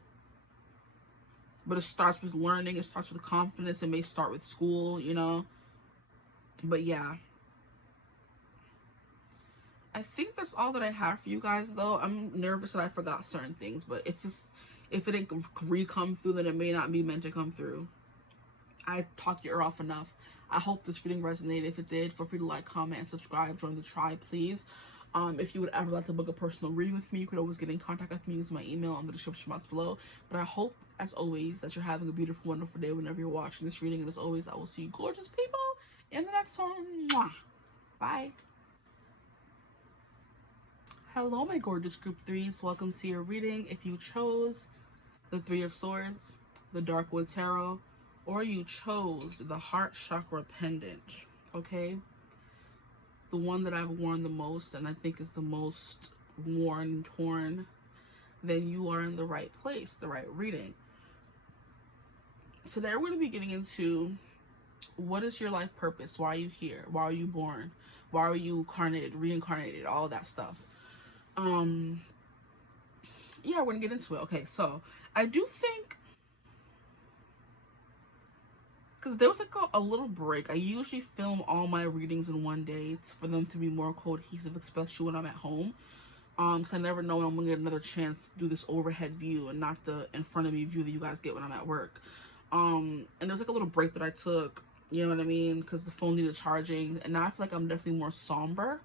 but it starts with learning, it starts with confidence, it may start with school, you know. But yeah, I think that's all that I have for you guys, though. I'm nervous that I forgot certain things, but if it didn't come through, then it may not be meant to come through. I talked your ear off enough. I hope this reading resonated. If it did, feel free to like, comment, and subscribe. Join the tribe, please. If you would ever like to book a personal reading with me, you could always get in contact with me using my email in the description box below. But I hope, as always, that you're having a beautiful, wonderful day whenever you're watching this reading. And as always, I will see you gorgeous people in the next one. Mwah. Bye. Hello, my gorgeous group threes. Welcome to your reading. If you chose the Three of Swords, the Darkwood Tarot, or you chose the Heart Chakra Pendant, okay? The one that I've worn the most and I think is the most worn and torn, then you are in the right place, the right reading. Today we're going to be getting into what is your life purpose? Why are you here? Why are you born? Why are you reincarnated, all that stuff. Yeah, we're going to get into it. Okay, so I do think, because there was like a little break. I usually film all my readings in one day for them to be more cohesive, especially when I'm at home. Because I never know when I'm gonna get another chance to do this overhead view and not the in front of me view that you guys get when I'm at work. And there's like a little break that I took, you know what I mean? Because the phone needed charging, and now I feel like I'm definitely more somber.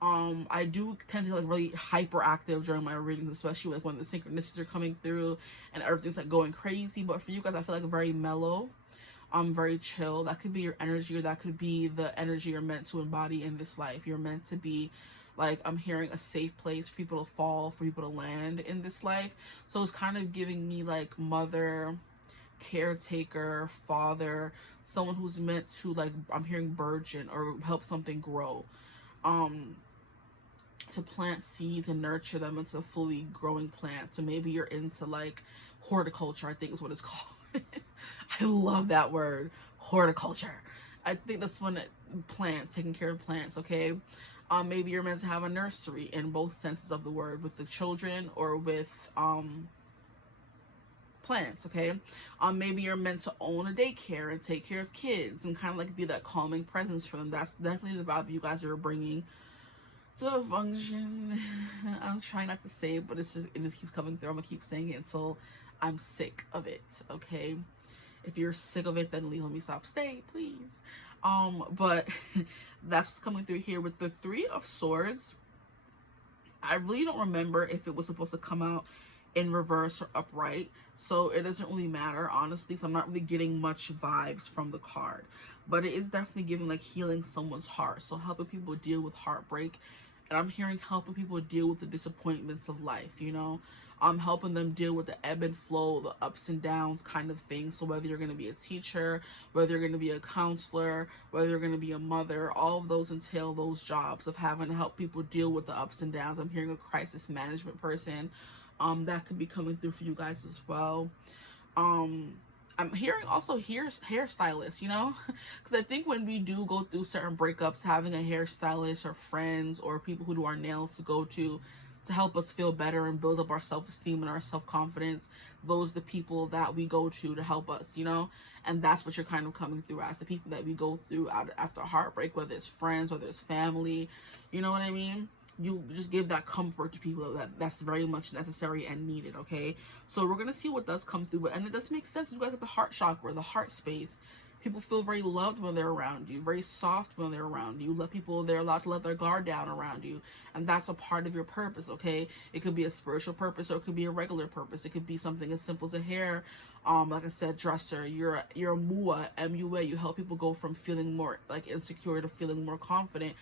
I do tend to like really hyperactive during my readings, especially like when the synchronicities are coming through and everything's like going crazy. But for you guys, I feel like very mellow. Very chill. That could be your energy, or that could be the energy you're meant to embody in this life. You're meant to be, like, I'm hearing, a safe place for people to fall, for people to land in this life. So it's kind of giving me like mother, caretaker, father, someone who's meant to, like, I'm hearing burgeon or help something grow, to plant seeds and nurture them into fully growing plants. So maybe you're into like horticulture, I think is what it's called. I love that word, horticulture. I think that's when plants, taking care of plants, okay? Maybe you're meant to have a nursery in both senses of the word, with the children or with plants, okay? Maybe you're meant to own a daycare and take care of kids and kind of like be that calming presence for them. That's definitely the vibe you guys are bringing to the function. I'm trying not to say it, but it just keeps coming through. I'm gonna keep saying it until I'm sick of it, okay? If you're sick of it, then let me stop. Stay, please. But that's what's coming through here with the Three of Swords. I really don't remember if it was supposed to come out in reverse or upright, so it doesn't really matter, honestly. So I'm not really getting much vibes from the card, but it is definitely giving like healing someone's heart, so helping people deal with heartbreak. And I'm hearing helping people deal with the disappointments of life, you know. I'm helping them deal with the ebb and flow, the ups and downs kind of thing. So whether you're going to be a teacher, whether you're going to be a counselor, whether you're going to be a mother, all of those entail those jobs of having to help people deal with the ups and downs. I'm hearing a crisis management person. That could be coming through for you guys as well. I'm hearing also hairstylists, you know, because I think when we do go through certain breakups, having a hairstylist or friends or people who do our nails to go to help us feel better and build up our self-esteem and our self-confidence, those are the people that we go to help us, you know. And that's what you're kind of coming through as, the people that we go through after heartbreak, whether it's friends, whether it's family, you know what I mean. You just give that comfort to people that's very much necessary and needed, okay? So we're gonna see what does come through, and it does make sense. You guys have the heart chakra, the heart space. People feel very loved when they're around you, very soft when they're around you. Let people, they're allowed to let their guard down around you, and that's a part of your purpose, okay? It could be a spiritual purpose, or it could be a regular purpose. It could be something as simple as a hair, like I said, dresser. You're a MUA, M-U-A. You help people go from feeling more like insecure to feeling more confident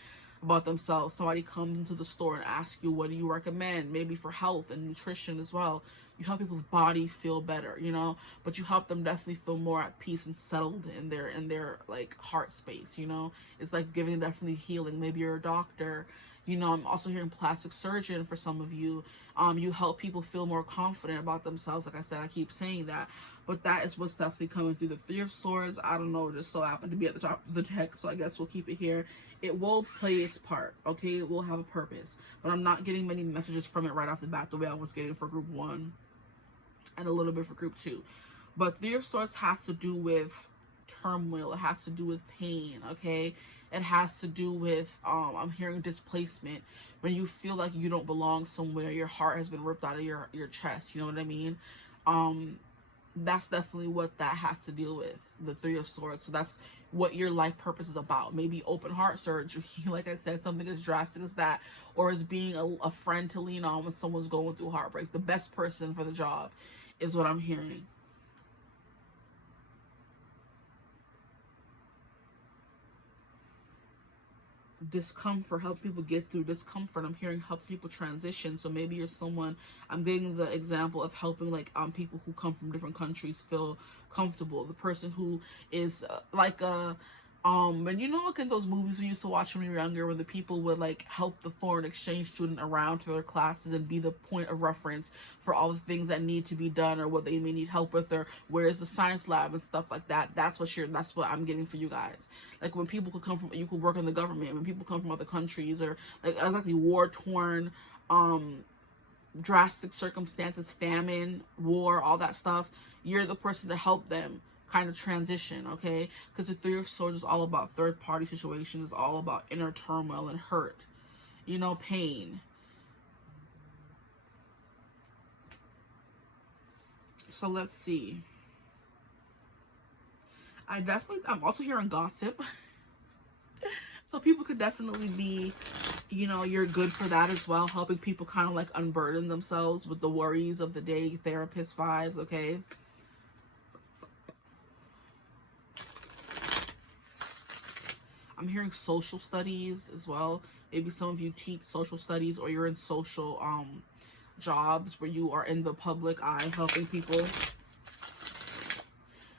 about themselves. Somebody comes into the store and asks you, what do you recommend? Maybe for health and nutrition as well. You help people's body feel better, you know, but you help them definitely feel more at peace and settled in their like heart space, you know. It's like giving definitely healing. Maybe you're a doctor, you know. I'm also hearing plastic surgeon for some of you. You help people feel more confident about themselves. Like I said, I keep saying that, but that is what's definitely coming through. The Three of Swords, I don't know, just so happened to be at the top of the deck, so I guess we'll keep it here. It will play its part, okay? It will have a purpose, but I'm not getting many messages from it right off the bat the way I was getting for group 1 and a little bit for group 2. But Three of Swords has to do with turmoil. It has to do with pain, okay? It has to do with, I'm hearing displacement. When you feel like you don't belong somewhere, your heart has been ripped out of your chest, you know what I mean? That's definitely what that has to deal with, the Three of Swords. So that's what your life purpose is about. Maybe open heart surgery, like I said, something as drastic as that, or as being a friend to lean on when someone's going through heartbreak. The best person for the job is what I'm hearing. Discomfort, help people get through discomfort. I'm hearing help people transition. So maybe you're someone, I'm getting the example of helping like people who come from different countries feel comfortable. The person who is and you know, look at those movies we used to watch when we were younger, where the people would like help the foreign exchange student around to their classes and be the point of reference for all the things that need to be done, or what they may need help with, or where is the science lab and stuff like that. That's what I'm getting for you guys. Like when people could come from, you could work in the government. When people come from other countries, or like exactly war torn, drastic circumstances, famine, war, all that stuff, you're the person to help them kind of transition, okay? Because the Three of Swords is all about third party situations. It's all about inner turmoil and hurt, you know, pain. So let's see. I'm also hearing gossip. So people could definitely be, you know, you're good for that as well, helping people kind of like unburden themselves with the worries of the day, therapist vibes, okay? I'm hearing social studies as well. Maybe some of you teach social studies, or you're in social jobs where you are in the public eye helping people.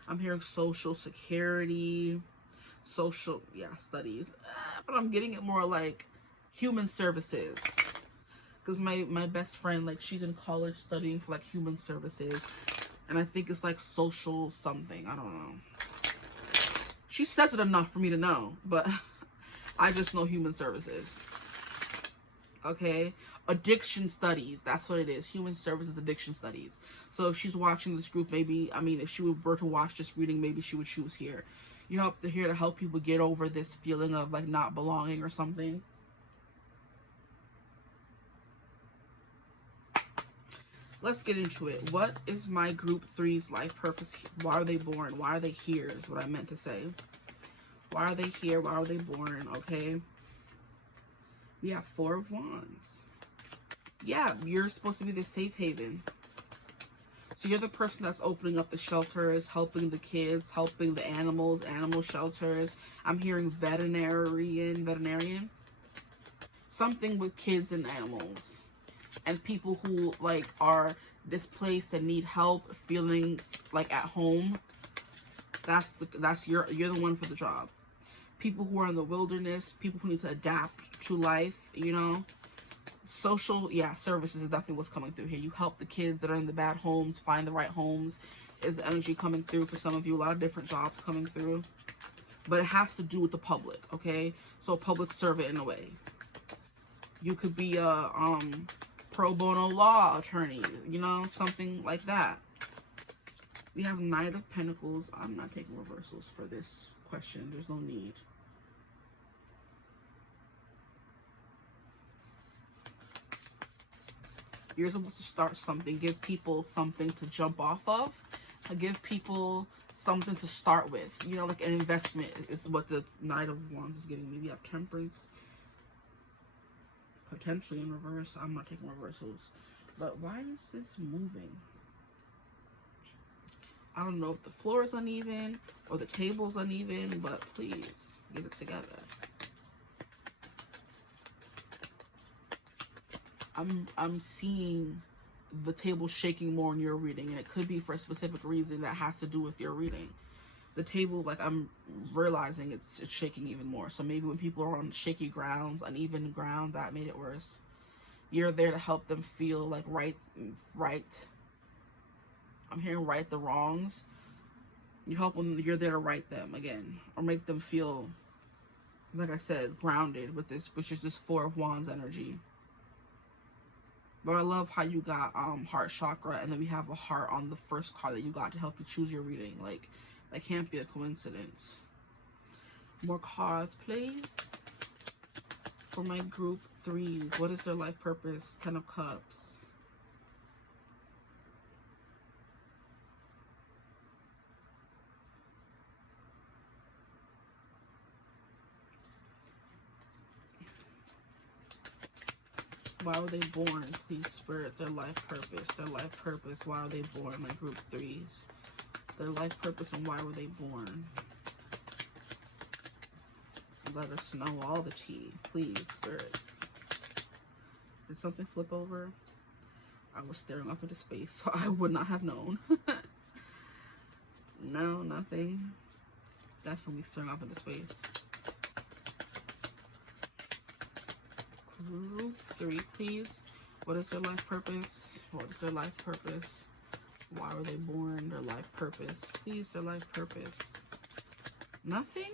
I'm hearing social security, social, studies. But I'm getting it more like human services. Because my best friend, like, she's in college studying for like human services. And I think it's like social something. I don't know. She says it enough for me to know, but I just know human services. Okay? Addiction studies. That's what it is. Human services addiction studies. So if she's watching this group, maybe, I mean, if she were to watch this reading, maybe she would choose here. You know, they're here to help people get over this feeling of like not belonging or something. Let's get into it. What is my group 3's life purpose? Why are they born? Why are they here is what I meant to say. Why are they here? Why are they born? Okay. We have 4 of Wands. Yeah, you're supposed to be the safe haven. So you're the person that's opening up the shelters, helping the kids, helping the animals, animal shelters. I'm hearing veterinarian. Something with kids and animals. And people who like are displaced and need help feeling like at home. You're the one for the job. People who are in the wilderness, people who need to adapt to life, you know. Social, services is definitely what's coming through here. You help the kids that are in the bad homes find the right homes. Is the energy coming through for some of you? A lot of different jobs coming through. But it has to do with the public, okay? So a public servant in a way. You could be a pro bono law attorney, you know, something like that. We have Knight of Pentacles. I'm not taking reversals for this question. There's no need. You're supposed to start something, give people something to jump off of, give people something to start with. You know, like an investment is what the Knight of Wands is giving me. We have Temperance, potentially in reverse. I'm not taking reversals. But why is this moving? I don't know if the floor is uneven or the table's uneven, but please get it together. I'm seeing the table shaking more in your reading, and it could be for a specific reason that has to do with your reading. The table, like, I'm realizing it's shaking even more. So maybe when people are on shaky grounds, uneven ground, that made it worse. You're there to help them feel like right. I'm hearing right the wrongs. You help them. You're there to right them again, or make them feel, like I said, grounded with this, which is this 4 of Wands energy. But I love how you got heart chakra, and then we have a heart on the first card that you got to help you choose your reading. Like, that can't be a coincidence. More cards, please. For my group 3s, what is their life purpose? 10 of Cups. Why were they born? Please, Spirit, their life purpose. Their life purpose. Why are they born? My group 3s. Their life purpose and why were they born? Let us know all the tea. Please, Spirit. Did something flip over? I was staring off into space, so I would not have known. No, nothing. Definitely staring off into space. Group 3, please. What is their life purpose? What is their life purpose? Why were they born? Their life purpose. Please, their life purpose. Nothing?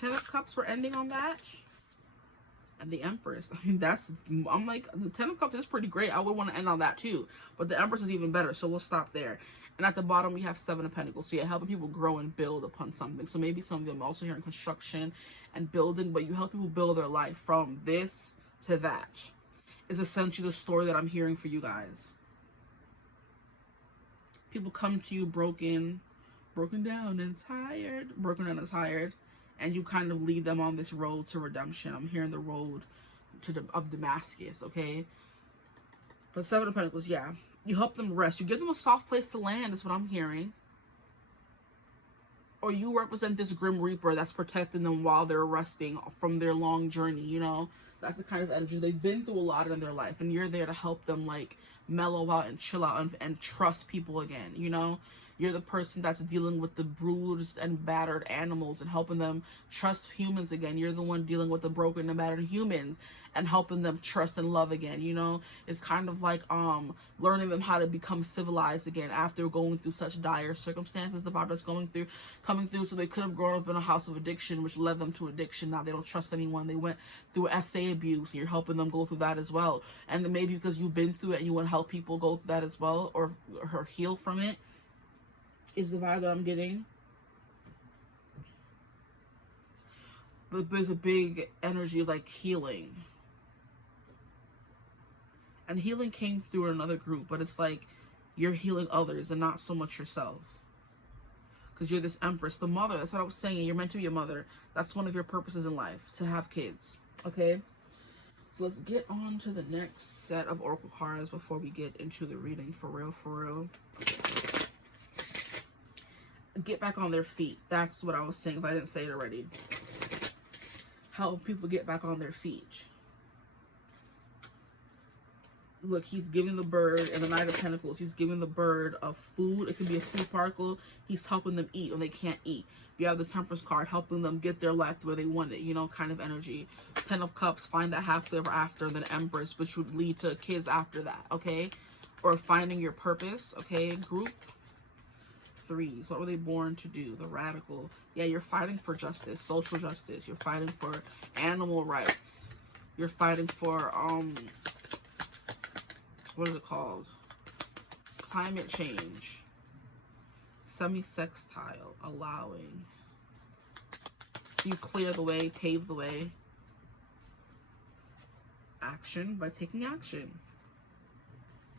10 of Cups, we're ending on that. And the Empress. I mean, I'm like, the 10 of Cups is pretty great. I would want to end on that too. But the Empress is even better, so we'll stop there. And at the bottom, we have 7 of Pentacles. So yeah, helping people grow and build upon something. So maybe some of them also here in construction and building, but you help people build their life from this to that. Is essentially the story that I'm hearing for you guys. People come to you broken down and tired, and you kind of lead them on this road to redemption. I'm hearing the road of Damascus, okay? But 7 of Pentacles, yeah. You help them rest. You give them a soft place to land is what I'm hearing. Or you represent this Grim Reaper that's protecting them while they're resting from their long journey, you know? That's the kind of energy. They've been through a lot in their life, and you're there to help them, like, mellow out and chill out and trust people again, you know? You're the person that's dealing with the bruised and battered animals and helping them trust humans again. You're the one dealing with the broken and battered humans and helping them trust and love again, you know? It's kind of like learning them how to become civilized again after going through such dire circumstances the Bible's coming through. So they could have grown up in a house of addiction, which led them to addiction. Now they don't trust anyone. They went through SA abuse, and you're helping them go through that as well. And maybe because you've been through it and you want to help people go through that as well, or heal from it, is the vibe that I'm getting. But there's a big energy of like healing. And healing came through another group, but it's like you're healing others and not so much yourself. Because you're this Empress, the mother. That's what I was saying. You're meant to be a mother. That's one of your purposes in life, to have kids. Okay? So let's get on to the next set of oracle cards before we get into the reading. For real, for real. Get back on their feet. That's what I was saying if I didn't say it already. Help people get back on their feet. Look, he's giving the bird, and the Knight of Pentacles, he's giving the bird a food. It could be a food particle. He's helping them eat when they can't eat. You have the Temperance card, helping them get their life to where they want it, you know, kind of energy. 10 of Cups, find that halfway ever after, and then Empress, which would lead to kids after that, okay? Or finding your purpose, okay? Group 3s, what were they born to do? The Radical. Yeah, you're fighting for justice, social justice. You're fighting for animal rights. You're fighting for, what is it called? Climate change. Semi-sextile. Allowing. You clear the way, pave the way. Action by taking action.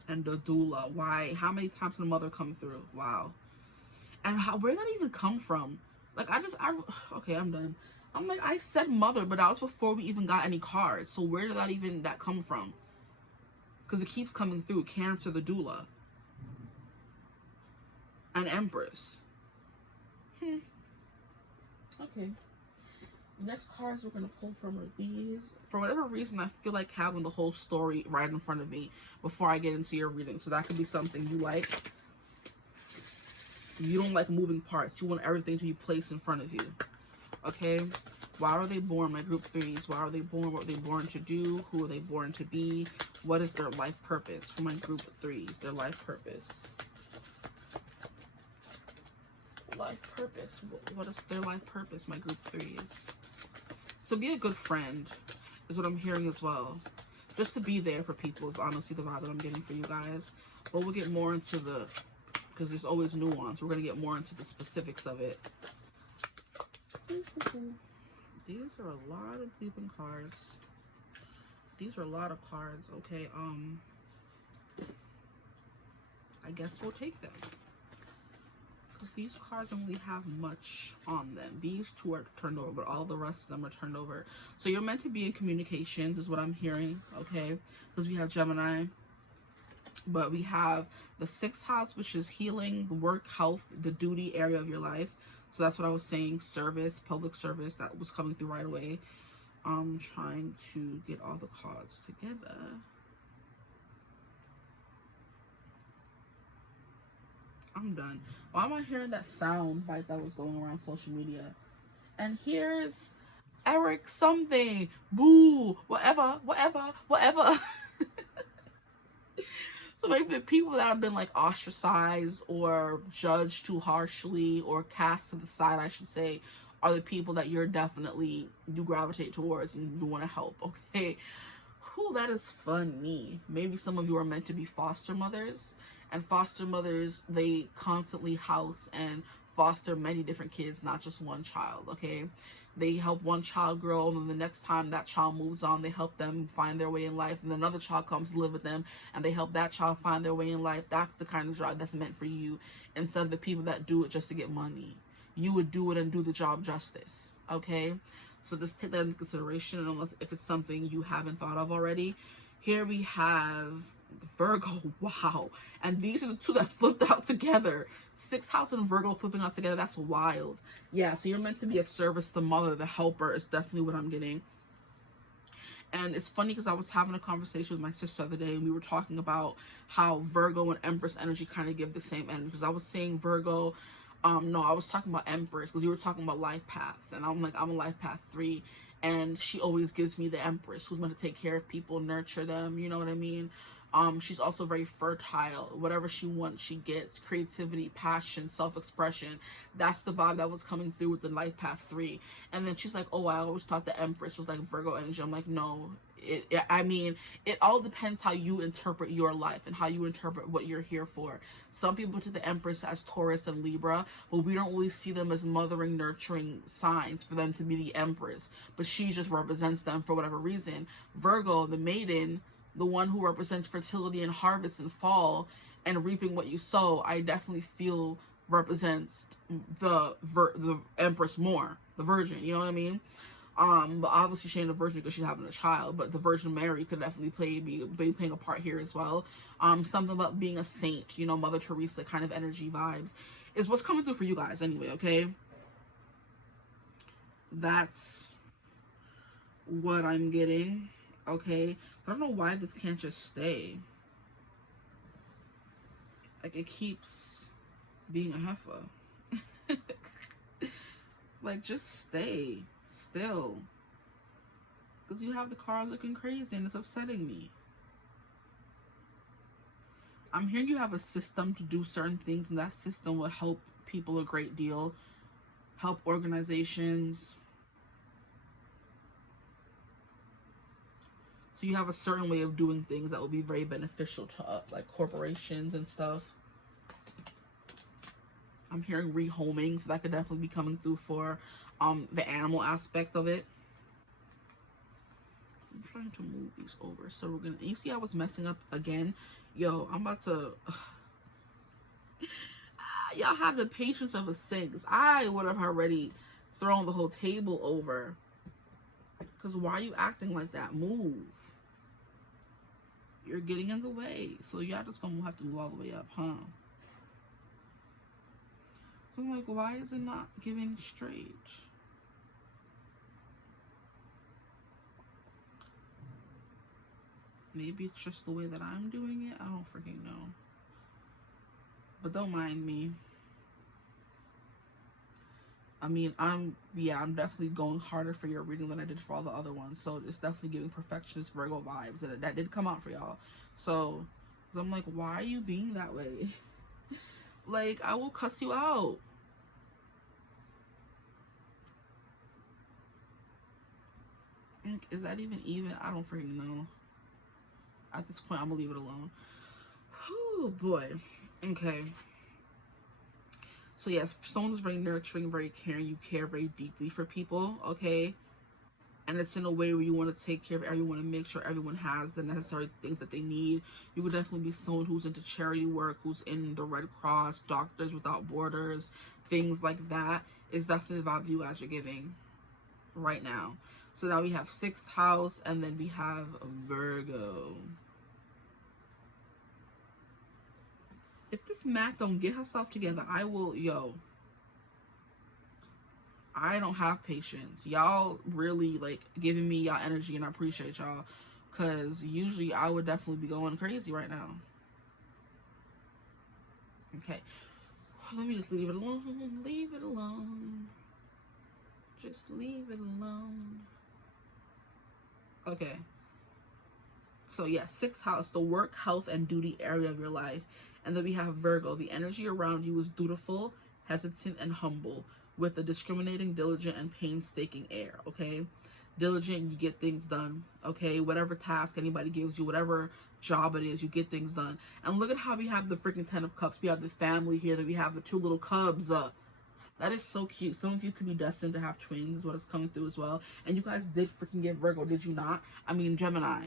And the doula. Why? How many times did a mother come through? Wow. And where did that even come from? Like, okay, I'm done. I'm like, I said mother, but that was before we even got any cards. So where did that come from? Because it keeps coming through. Cancer, the doula. An Empress. Okay. Next cards we're going to pull from are these. For whatever reason, I feel like having the whole story right in front of me before I get into your reading. So that could be something you like. You don't like moving parts. You want everything to be placed in front of you. Okay? Why are they born, my group 3s? Why are they born? What are they born to do? Who are they born to be? What is their life purpose? For my group 3s, their life purpose. Life purpose. What is their life purpose, my group 3s? So be a good friend. is what I'm hearing as well. Just to be there for people is honestly the vibe that I'm getting for you guys. But we'll get more into the, because there's always nuance. We're going to get more into the specifics of it. These are a lot of flipping cards. These are a lot of cards. Okay, I guess we'll take them. Because these cards don't really have much on them. These two are turned over, but all the rest of them are turned over. So you're meant to be in communications is what I'm hearing, okay? Because we have Gemini. But we have the 6th house, which is healing, the work, health, the duty area of your life. So that's what I was saying, service, public service. That was coming through right away. I'm trying to get all the cards together. I'm done. Why am I hearing that sound bite that was going around social media? And here's Eric something. Boo. Whatever. So maybe the people that have been like ostracized or judged too harshly or cast to the side, I should say, are the people that you gravitate towards and you want to help, okay? Whew, that is funny. Maybe some of you are meant to be foster mothers, and foster mothers, they constantly house and foster many different kids, not just one child, okay? They help one child grow, and then the next time that child moves on, they help them find their way in life, and another child comes to live with them, and they help that child find their way in life. That's the kind of job that's meant for you, instead of the people that do it just to get money. You would do it and do the job justice, okay? So just take that into consideration, unless if it's something you haven't thought of already. Here we have Virgo. Wow. And these are the two that flipped out together. 6th house and Virgo flipping out together. That's wild. Yeah, so you're meant to be of service. The mother, the helper is definitely what I'm getting. And it's funny because I was having a conversation with my sister the other day, and we were talking about how Virgo and Empress energy kind of give the same energy. Because I was saying Virgo, no, I was talking about Empress, because you were talking about life paths, and I'm like, I'm a life path 3, and she always gives me the Empress, who's meant to take care of people, nurture them, you know what I mean? She's also very fertile. Whatever she wants, she gets. Creativity, passion, self-expression. That's the vibe that was coming through with the life path 3. And then she's like, oh, I always thought the Empress was like Virgo energy. I'm like, no. I mean, it all depends how you interpret your life and how you interpret what you're here for. Some people take the Empress as Taurus and Libra, but we don't really see them as mothering, nurturing signs for them to be the Empress. But she just represents them for whatever reason. Virgo, the maiden, the one who represents fertility and harvest and fall and reaping what you sow, I definitely feel represents the Empress more, the Virgin, you know what I mean? But obviously she ain't a virgin because she's having a child, but the Virgin Mary could definitely be playing a part here as well. Something about being a saint, you know, Mother Teresa kind of energy vibes is what's coming through for you guys anyway, okay? That's what I'm getting, okay? I don't know why this can't just stay. Like, it keeps being a heifer. Like, just stay still. Because you have the card looking crazy and it's upsetting me. I'm hearing you have a system to do certain things, and that system will help people a great deal. Help organizations. So you have a certain way of doing things that will be very beneficial to like corporations and stuff. I'm hearing rehoming, so that could definitely be coming through for the animal aspect of it. I'm trying to move these over, so we're gonna. You see, I was messing up again. Yo, I'm about to. Y'all have the patience of a saint. I would have already thrown the whole table over. Cause why are you acting like that? Move. You're getting in the way, so y'all just gonna have to move all the way up, huh? So I'm like, why is it not giving straight? Maybe it's just the way that I'm doing it. I don't freaking know. But don't mind me. I mean, I'm definitely going harder for your reading than I did for all the other ones. So it's definitely giving perfectionist Virgo vibes. And that did come out for y'all. So I'm like, why are you being that way? Like, I will cuss you out. Is that even? I don't freaking know. At this point, I'm gonna leave it alone. Oh boy. Okay. So yes, someone who's very nurturing, very caring, you care very deeply for people, okay? And it's in a way where you want to take care of everyone and make sure everyone has the necessary things that they need. You would definitely be someone who's into charity work, who's in the Red Cross, Doctors Without Borders, things like that is definitely the vibe you guys are giving right now. So now we have 6th house, and then we have Virgo. If this Mac don't get herself together, I will, I don't have patience. Y'all really like giving me y'all energy, and I appreciate y'all, because usually I would definitely be going crazy right now. Okay, let me just leave it alone. Leave it alone. Just leave it alone. Okay. So yeah, 6th house, the work, health, and duty area of your life. And then we have Virgo. The energy around you is dutiful, hesitant, and humble, with a discriminating, diligent, and painstaking air, okay? Diligent, you get things done, okay? Whatever task anybody gives you, whatever job it is, you get things done. And look at how we have the freaking 10 of Cups. We have the family here, that we have the 2 little cubs. That is so cute. Some of you could be destined to have twins, is what is coming through as well. And you guys did freaking get Virgo, did you not? I mean, Gemini.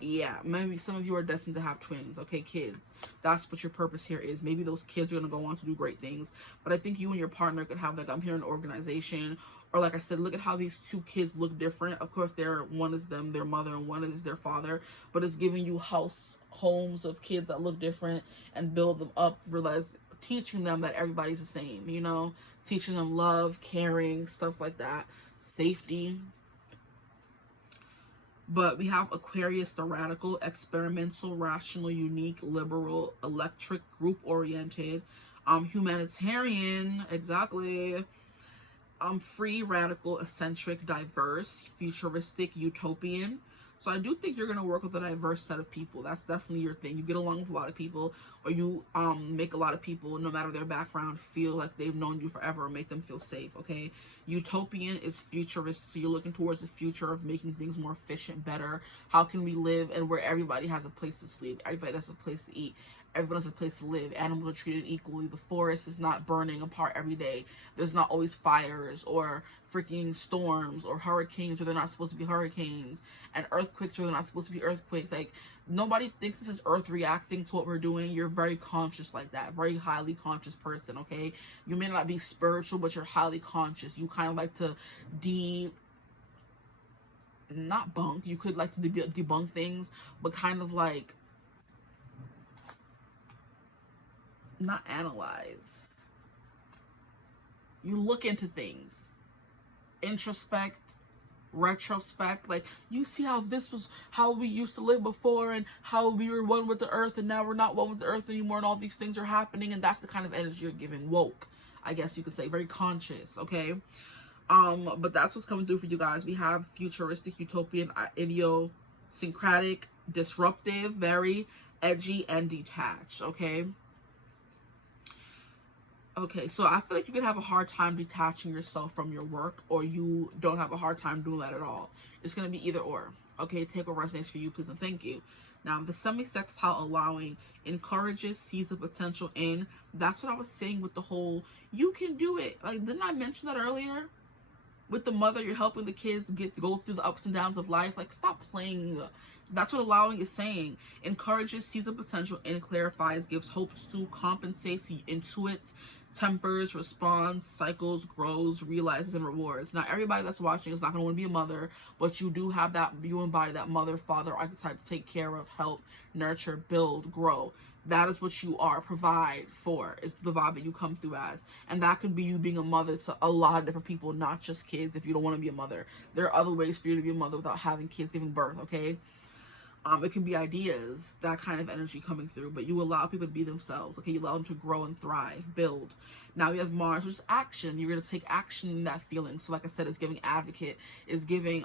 Yeah, maybe some of you are destined to have twins, okay, kids. That's what your purpose here is. Maybe those kids are going to go on to do great things. But I think you and your partner could have, like, I'm here, an organization. Or like I said, look at how these 2 kids look different. Of course, one is them, their mother, and one is their father. But it's giving you homes of kids that look different, and build them up, teaching them that everybody's the same, teaching them love, caring, stuff like that, safety. But we have Aquarius, the radical, experimental, rational, unique, liberal, electric, group-oriented, humanitarian, exactly, free, radical, eccentric, diverse, futuristic, utopian. So I do think you're going to work with a diverse set of people. That's definitely your thing. You get along with a lot of people, or you make a lot of people, no matter their background, feel like they've known you forever, or make them feel safe, okay? Utopian is futuristic, so you're looking towards the future of making things more efficient, better. How can we live and where everybody has a place to sleep, everybody has a place to eat, everyone has a place to live, animals are treated equally, the forest is not burning apart every day, there's not always fires or freaking storms or hurricanes where they're not supposed to be hurricanes, and earthquakes where they're not supposed to be earthquakes. Like, nobody thinks this is Earth reacting to what we're doing. You're very conscious like that, very highly conscious person, okay? You may not be spiritual, but you're highly conscious. You kind of like to not bunk, you could like to debunk things, but kind of like not analyze. You look into things, introspect, retrospect, like you see how this was how we used to live before, and how we were one with the earth, and now we're not one with the earth anymore, and all these things are happening. And that's the kind of energy you're giving. Woke, I guess you could say, very conscious, okay? But that's what's coming through for you guys. We have futuristic, utopian, idiosyncratic, disruptive, very edgy, and detached, okay? Okay, so I feel like you could have a hard time detaching yourself from your work, or you don't have a hard time doing that at all. It's going to be either or. Okay, take what resonates for you, please, and thank you. Now, the semi-sextile allowing encourages, sees the potential in. That's what I was saying with the whole, you can do it. Like, didn't I mention that earlier? With the mother, you're helping the kids go through the ups and downs of life. Like, stop playing. That's what allowing is saying. Encourages, sees the potential in, clarifies, gives hopes to, compensates, intuits, tempers, responds, cycles, grows, realizes, and rewards. Now, everybody that's watching is not going to want to be a mother, but you do have that, you embody that mother, father archetype to take care of, help, nurture, build, grow. That is what you are, provide for, is the vibe that you come through as. And that could be you being a mother to a lot of different people, not just kids if you don't want to be a mother. There are other ways for you to be a mother without having kids, giving birth, okay? It can be ideas, that kind of energy coming through, but you allow people to be themselves. Okay, you allow them to grow and thrive, build. Now we have Mars, which is action. You're gonna take action in that feeling. So like I said, it's giving advocate, it's giving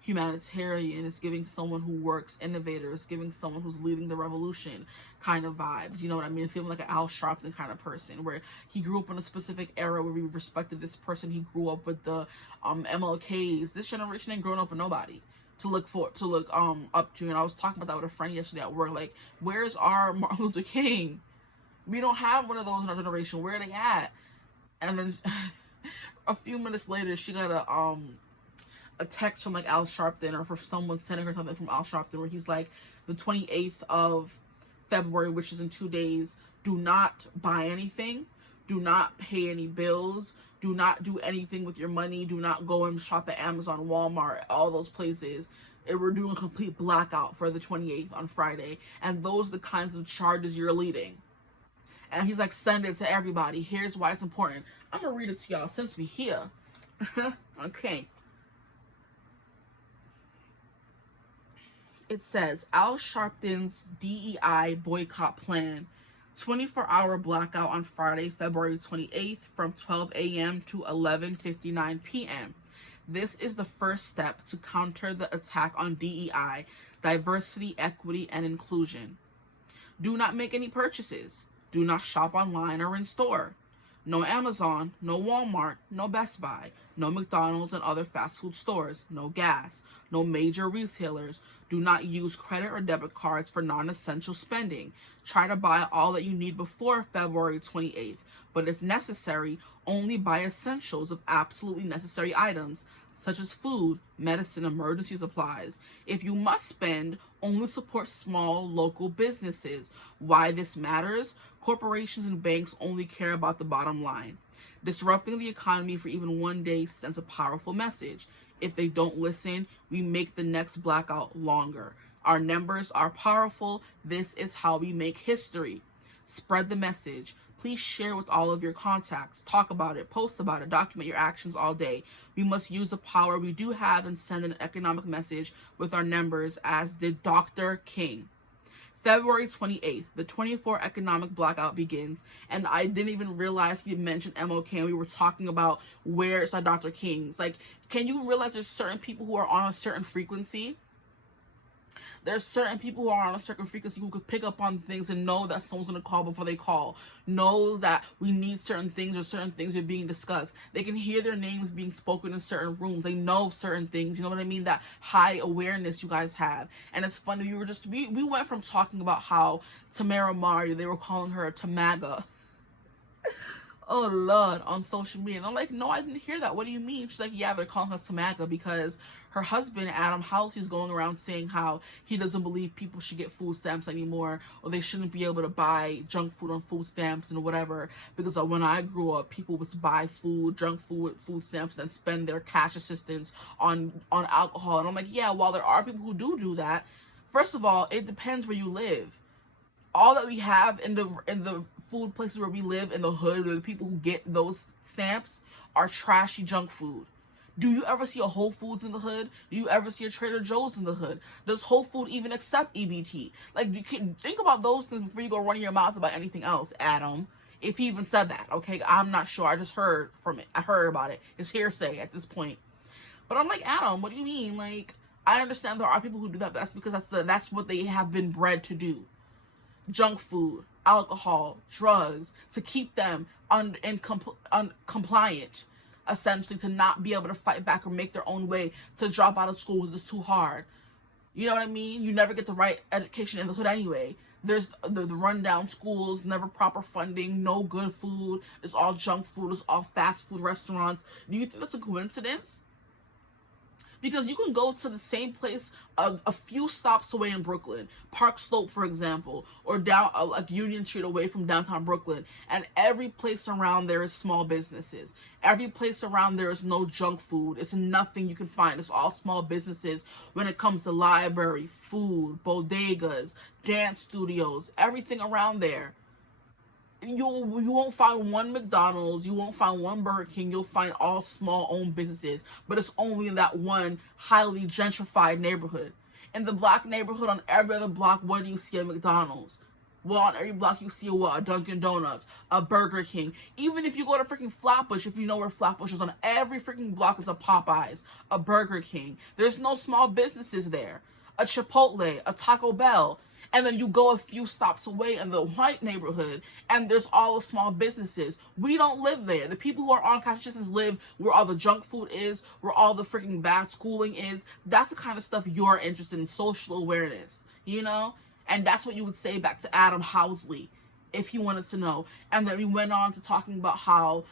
humanitarian, it's giving someone who works, innovator, it's giving someone who's leading the revolution kind of vibes. You know what I mean? It's giving like an Al Sharpton kind of person, where he grew up in a specific era where we respected this person. He grew up with the MLKs. This generation ain't growing up with nobody to look up to. And I was talking about that with a friend yesterday at work. Like, where's our Martin Luther King? We don't have one of those in our generation. Where are they at? And then a few minutes later, she got a text from like Al Sharpton, or for someone sending her something from Al Sharpton, where he's like, the 28th of February, which is in 2 days, do not buy anything, do not pay any bills, do not do anything with your money, do not go and shop at Amazon, Walmart, all those places. We're doing a complete blackout for the 28th on Friday, and those are the kinds of charges you're leading. And he's like, send it to everybody. Here's why it's important. I'm gonna read it to y'all since we here. Okay. It says, Al Sharpton's DEI boycott plan, 24-hour blackout on Friday, February 28th from 12 a.m. to 11:59 p.m. This is the first step to counter the attack on DEI, diversity, equity, and inclusion. Do not make any purchases. Do not shop online or in store. No Amazon, no Walmart, no Best Buy, no McDonald's and other fast food stores, no gas, no major retailers. Do not use credit or debit cards for non-essential spending. Try to buy all that you need before February 28th, but if necessary, only buy essentials of absolutely necessary items, such as food, medicine, emergency supplies. If you must spend, only support small local businesses. Why this matters? Corporations and banks only care about the bottom line. Disrupting the economy for even 1 day sends a powerful message. If they don't listen, we make the next blackout longer. Our numbers are powerful. This is how we make history. Spread the message. Please share with all of your contacts. Talk about it, post about it, document your actions all day. We must use the power we do have and send an economic message with our numbers, as did Dr. King. February 28th, the 24 economic blackout begins, and I didn't even realize he mentioned MLK, and we were talking about where's our Dr. Kings. Like, can you realize there's certain people who are on a certain frequency? There's certain people who are on a certain frequency who could pick up on things and know that someone's going to call before they call. Know that we need certain things, or certain things are being discussed. They can hear their names being spoken in certain rooms. They know certain things. You know what I mean? That high awareness you guys have. And it's funny, we went from talking about how Tamara Mario, they were calling her Tamaga. Oh Lord, on social media. And I'm like, no, I didn't hear that. What do you mean? She's like, yeah, they're calling her Tamaga because her husband, Adam House, is going around saying how he doesn't believe people should get food stamps anymore, or they shouldn't be able to buy junk food on food stamps and whatever, because when I grew up, people would buy food, junk food with food stamps, and then spend their cash assistance on alcohol. And I'm like, yeah, while there are people who do that, first of all, it depends where you live. All that we have in the food places where we live in the hood, where the people who get those stamps are trashy junk food. Do you ever see a Whole Foods in the hood? Do you ever see a Trader Joe's in the hood? Does Whole Food even accept EBT? Like, you can think about those things before you go running your mouth about anything else, Adam. If he even said that, okay? I'm not sure. I just heard from it. I heard about it. It's hearsay at this point. But I'm like, Adam, what do you mean? Like, I understand there are people who do that, but that's because that's what they have been bred to do. Junk food, alcohol, drugs, to keep them compliant, essentially, to not be able to fight back or make their own way, to drop out of school because it's too hard. You know what I mean? You never get the right education in the hood anyway. There's the rundown schools, never proper funding, no good food. It's all junk food. It's all fast food restaurants. Do you think that's a coincidence? Because you can go to the same place a few stops away in Brooklyn, Park Slope, for example, or down like Union Street away from downtown Brooklyn, and every place around there is small businesses. Every place around there is no junk food. It's nothing you can find. It's all small businesses when it comes to library, food, bodegas, dance studios, everything around there. You won't find one McDonald's, you won't find one Burger King, you'll find all small owned businesses, but it's only in that one highly gentrified neighborhood. In the black neighborhood, on every other block, what do you see? A McDonald's. Well, on every block you see a Dunkin' Donuts, a Burger King. Even if you go to freaking Flatbush, if you know where Flatbush is, on every freaking block is a Popeyes, a Burger King. There's no small businesses there. A Chipotle, a Taco Bell. And then you go a few stops away in the white neighborhood, and there's all the small businesses. We don't live there. The people who are on consciousness live where all the junk food is, where all the freaking bad schooling is. That's the kind of stuff you're interested in, social awareness, you know? And that's what you would say back to Adam Housley, if you wanted to know. And then we went on to talking about how,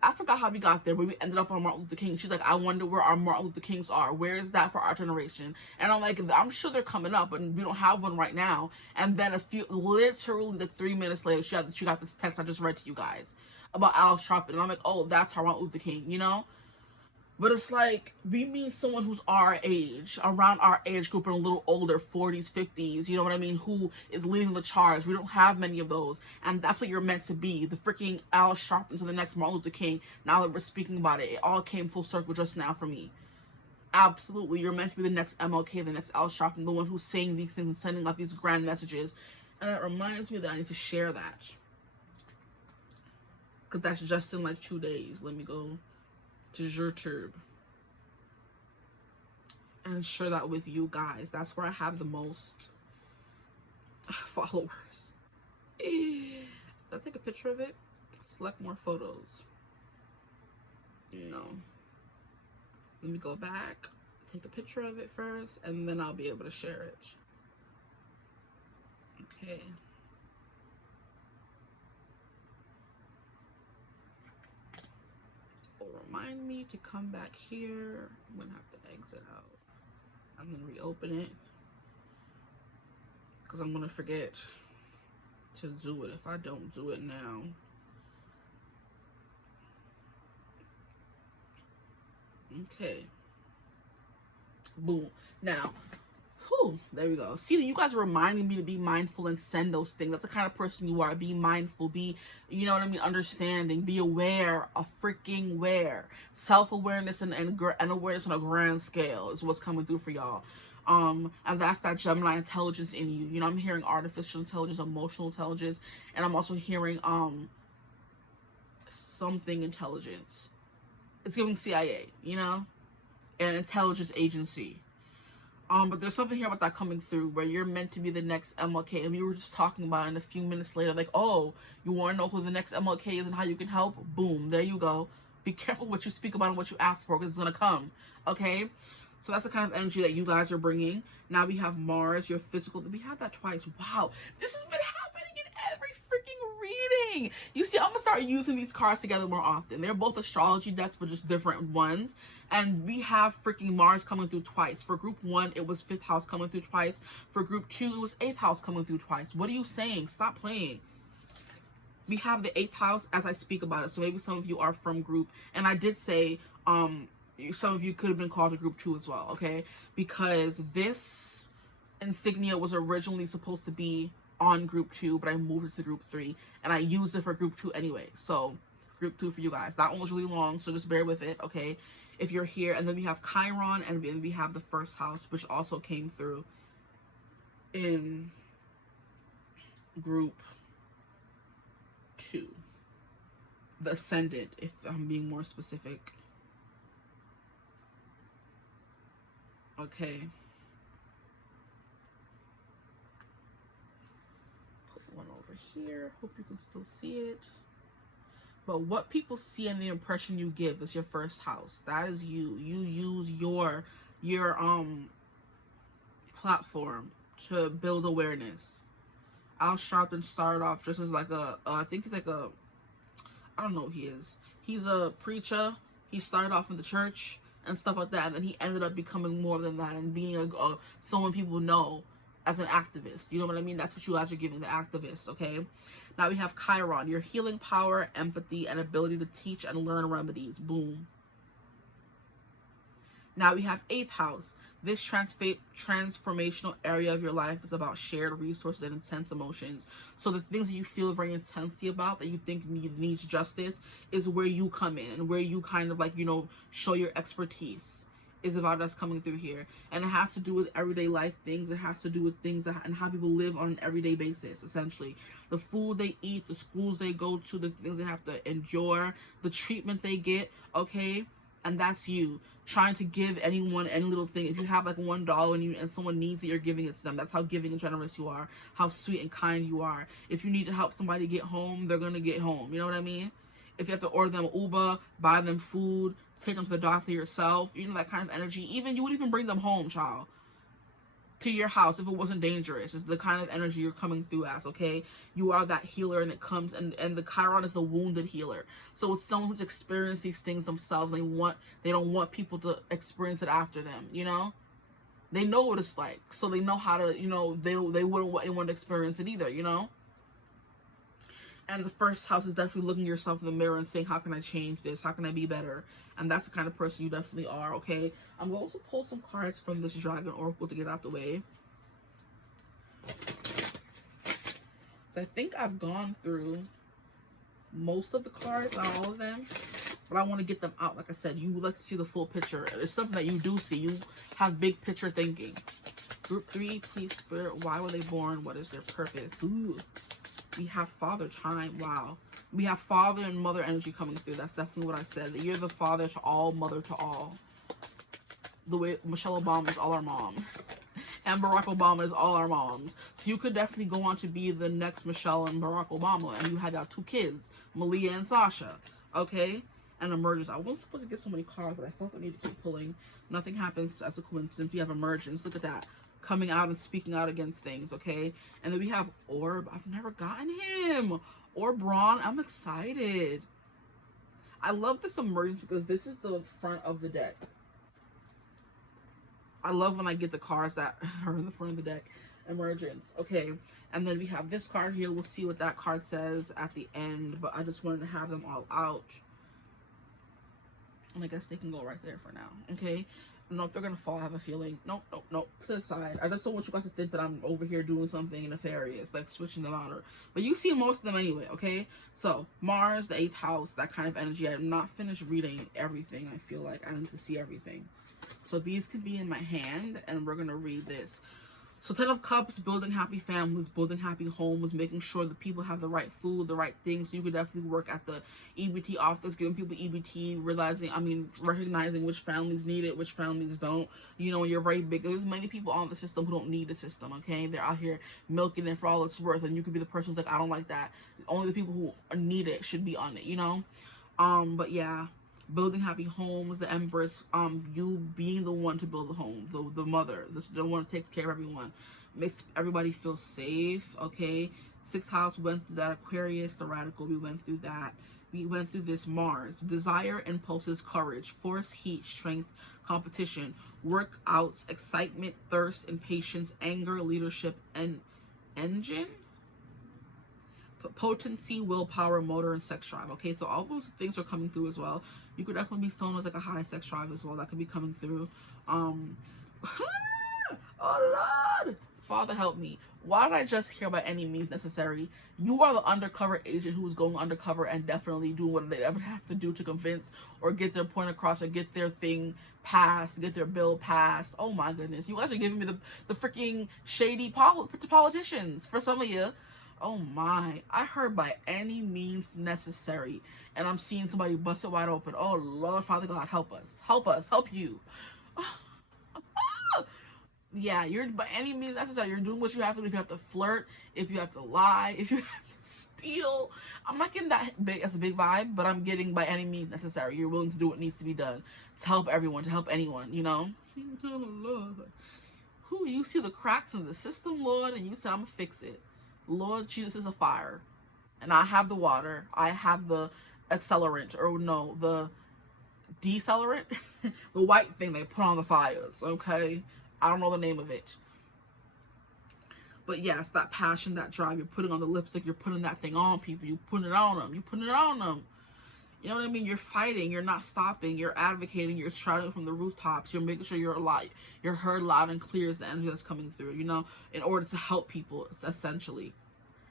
I forgot how we got there, but we ended up on Martin Luther King. She's like, I wonder where our Martin Luther Kings are. Where is that for our generation? And I'm like, I'm sure they're coming up, but we don't have one right now. And then literally like 3 minutes later, she got this text I just read to you guys about Al Sharpton. And I'm like, oh, that's our Martin Luther King, you know? But it's like, we mean someone who's our age, around our age group and a little older, 40s, 50s, you know what I mean, who is leading the charge. We don't have many of those, and that's what you're meant to be. The freaking Al Sharpton to the next Martin Luther King, now that we're speaking about it, it all came full circle just now for me. Absolutely, you're meant to be the next MLK, the next Al Sharpton, the one who's saying these things and sending out these grand messages. And it reminds me that I need to share that. Because that's just in like 2 days. Let me go to YouTube and share that with you guys. That's where I have the most followers. Did I take a picture of it? Select more photos. No. Let me go back, take a picture of it first, and then I'll be able to share it. Okay. Remind me to come back here. I'm gonna have to exit out. I'm gonna reopen it because I'm gonna forget to do it if I don't do it now. Okay. Boom. Now, whew, there we go. See, you guys are reminding me to be mindful and send those things. That's the kind of person you are. Be mindful. Be, you know what I mean, understanding. Be aware. A freaking aware. Self-awareness and awareness on a grand scale is what's coming through for y'all. And that's that Gemini intelligence in you. You know, I'm hearing artificial intelligence, emotional intelligence, and I'm also hearing something intelligence. It's giving CIA, you know, an intelligence agency. But there's something here about that coming through where you're meant to be the next MLK. And we were just talking about it, and a few minutes later, like, oh, you want to know who the next MLK is and how you can help? Boom, there you go. Be careful what you speak about and what you ask for, because it's going to come, okay? So that's the kind of energy that you guys are bringing. Now we have Mars, your physical. We had that twice. Wow, this has been happening in every freaking reading. You see, I'm going to start using these cards together more often. They're both astrology decks, but just different ones. And we have freaking Mars coming through twice. For group 1, it was 5th house coming through twice. For group 2, it was 8th house coming through twice. What are you saying? Stop playing. We have the 8th house as I speak about it. So maybe some of you are from group. And I did say, some of you could have been called to group 2 as well, okay? Because this insignia was originally supposed to be on group 2, but I moved it to group 3. And I used it for group 2 anyway. So, group 2 for you guys. That one was really long, so just bear with it, okay? If you're here. And then we have Chiron, and then we have the 1st house, which also came through in group 2. The Ascendant, if I'm being more specific. Okay. Put one over here. Hope you can still see it. But what people see and the impression you give is your 1st house. That is you. You use your platform to build awareness. Al Sharpton started off just as like I think he's like a, I don't know who he is. He's a preacher. He started off in the church and stuff like that, and then he ended up becoming more than that and being someone people know as an activist. You know what I mean? That's what you guys are giving, the activist, okay? Now we have Chiron, your healing power, empathy, and ability to teach and learn remedies. Boom. Now we have 8th house. This transformational area of your life is about shared resources and intense emotions. So the things that you feel very intensely about, that you think needs justice, is where you come in and where you kind of like, you know, show your expertise is the vibe that's coming through here. And it has to do with everyday life things. It has to do with things that, and how people live on an everyday basis, essentially. The food they eat, the schools they go to, the things they have to endure, the treatment they get, okay? And that's you trying to give anyone any little thing. If you have like $1 and someone needs it, you're giving it to them. That's how giving and generous you are, how sweet and kind you are. If you need to help somebody get home, they're gonna get home. You know what I mean? If you have to order them Uber, buy them food, take them to the doctor yourself, you know, that kind of energy. Even you would even bring them home, child, to your house if it wasn't dangerous. It's the kind of energy you're coming through as, okay? You are that healer, and it comes, and the Chiron is the wounded healer. So it's someone who's experienced these things themselves. They don't want people to experience it after them, you know? They know what it's like, so they know how to, you know, they wouldn't want anyone to experience it either, you know? And the first house is definitely looking yourself in the mirror and saying, how can I change this? How can I be better? And that's the kind of person you definitely are, okay? I'm going to pull some cards from this Dragon Oracle to get out the way. I think I've gone through most of the cards, not all of them. But I want to get them out. Like I said, you would like to see the full picture. It's something that you do see. You have big picture thinking. Group 3, please, Spirit. Why were they born? What is their purpose? Ooh. We have father time. Wow. We have father and mother energy coming through. That's definitely what I said. You're the father to all, mother to all. The way Michelle Obama is all our mom. And Barack Obama is all our moms. So you could definitely go on to be the next Michelle and Barack Obama. And you have our 2 kids, Malia and Sasha. Okay? And emergence. I wasn't supposed to get so many cards, but I felt I need to keep pulling. Nothing happens as a coincidence. We have emergence. Look at that. Coming out and speaking out against things, okay? And then we have Orb. I've never gotten him. Orbron. I'm excited. I love this emergence because this is the front of the deck. I love when I get the cards that are in the front of the deck. Emergence. Okay. And then we have this card here. We'll see what that card says at the end. But I just wanted to have them all out. And I guess they can go right there for now. Okay. I don't know if they're going to fall. I have a feeling. Nope, nope, nope. Put it aside. I just don't want you guys to think that I'm over here doing something nefarious, like switching them out. But you see most of them anyway, okay? So, Mars, the 8th house, that kind of energy. I'm not finished reading everything. I feel like I need to see everything. So, these could be in my hand, and we're going to read this. So 10 of Cups, building happy families, building happy homes, making sure the people have the right food, the right things. So you could definitely work at the EBT office, giving people EBT, recognizing which families need it, which families don't. You know, you're very big. There's many people on the system who don't need the system, okay? They're out here milking it for all it's worth, and you could be the person who's like, I don't like that. Only the people who need it should be on it, you know? But yeah. Building happy homes, the Empress, you being the one to build the home, the mother, the one who takes care of everyone, makes everybody feel safe, okay? 6th house, went through that. Aquarius, the Radical, we went through that. We went through this. Mars, desire, impulses, courage, force, heat, strength, competition, workouts, excitement, thirst, impatience, anger, leadership, and engine. Potency, willpower, motor, and sex drive. Okay, so all those things are coming through as well. You could definitely be someone with like a high sex drive as well. That could be coming through. Oh Lord, Father help me. Why did I just hear by any means necessary? You are the undercover agent who's going undercover and definitely doing what they ever have to do to convince or get their point across or get their thing passed, get their bill passed. Oh my goodness, you guys are giving me the freaking shady politicians for some of you. Oh my, I heard by any means necessary, and I'm seeing somebody bust it wide open. Oh Lord, Father God, help us, help you. Yeah, you're by any means necessary. You're doing what you have to do. If you have to flirt, if you have to lie, if you have to steal. I'm not getting that big as a big vibe, but I'm getting by any means necessary. You're willing to do what needs to be done to help everyone, to help anyone, you know? Oh Lord. Who, you see the cracks in the system, Lord, and you said, I'm gonna fix it. Lord Jesus is a fire, and I have the water. I have the accelerant, or no, the decelerant, the white thing they put on the fires, okay? I don't know the name of it. But yes, that passion, that drive, you're putting on the lipstick, you're putting that thing on people, you putting it on them, you putting it on them. You know what I mean? You're fighting, you're not stopping, you're advocating, you're shouting from the rooftops, you're making sure you're heard loud and clear as the energy that's coming through, you know, in order to help people, essentially.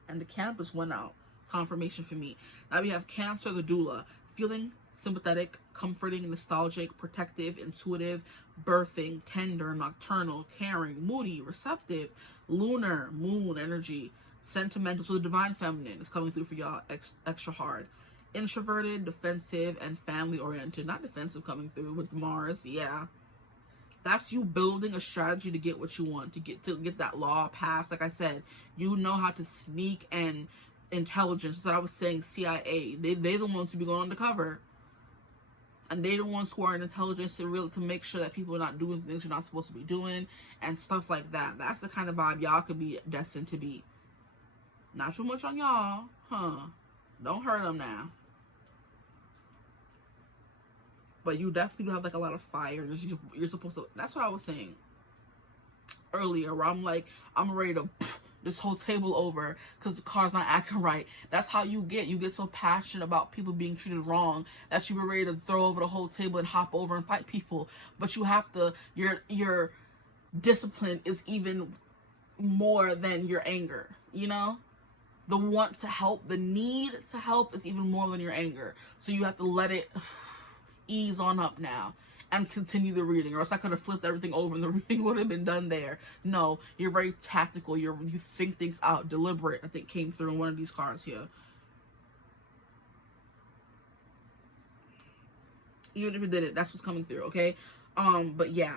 And the campus went out. Confirmation for me. Now we have Cancer, the doula, feeling sympathetic, comforting, nostalgic, protective, intuitive, birthing, tender, nocturnal, caring, moody, receptive, lunar, moon energy, sentimental to the divine feminine is coming through for y'all extra hard. Introverted, defensive, and family oriented. Not defensive coming through with Mars, yeah. That's you building a strategy to get what you want, to get that law passed. Like I said, you know how to sneak, and intelligence. That's what I was saying, CIA. They the ones who be going undercover. And they the ones who are in intelligence to make sure that people are not doing things you're not supposed to be doing and stuff like that. That's the kind of vibe y'all could be destined to be. Not too much on y'all, huh? Don't hurt them now. But you definitely have like a lot of fire. You're supposed to. That's what I was saying earlier, where I'm like, I'm ready to this whole table over because the car's not acting right. That's how you get so passionate about people being treated wrong that you were ready to throw over the whole table and hop over and fight people. But you have to, your discipline is even more than your anger, you know? The want to help, the need to help is even more than your anger. So you have to let it ease on up now and continue the reading, or else I could have flipped everything over and the reading would have been done there. No, you're very tactical. You think things out. Deliberate, I think, came through in one of these cards here. Even if it didn't, that's what's coming through, okay? But yeah,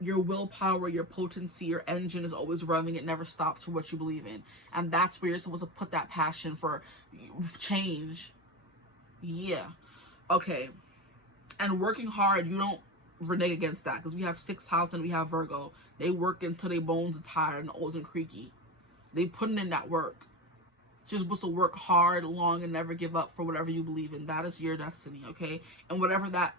your willpower, your potency, your engine is always revving. It never stops for what you believe in. And that's where you're supposed to put that passion for change. Yeah. Okay. And working hard, you don't renege against that, because we have 6th house and we have Virgo. They work until their bones are tired and old and creaky. They putting in that work. You're supposed to work hard, long, and never give up for whatever you believe in. That is your destiny, okay? And whatever that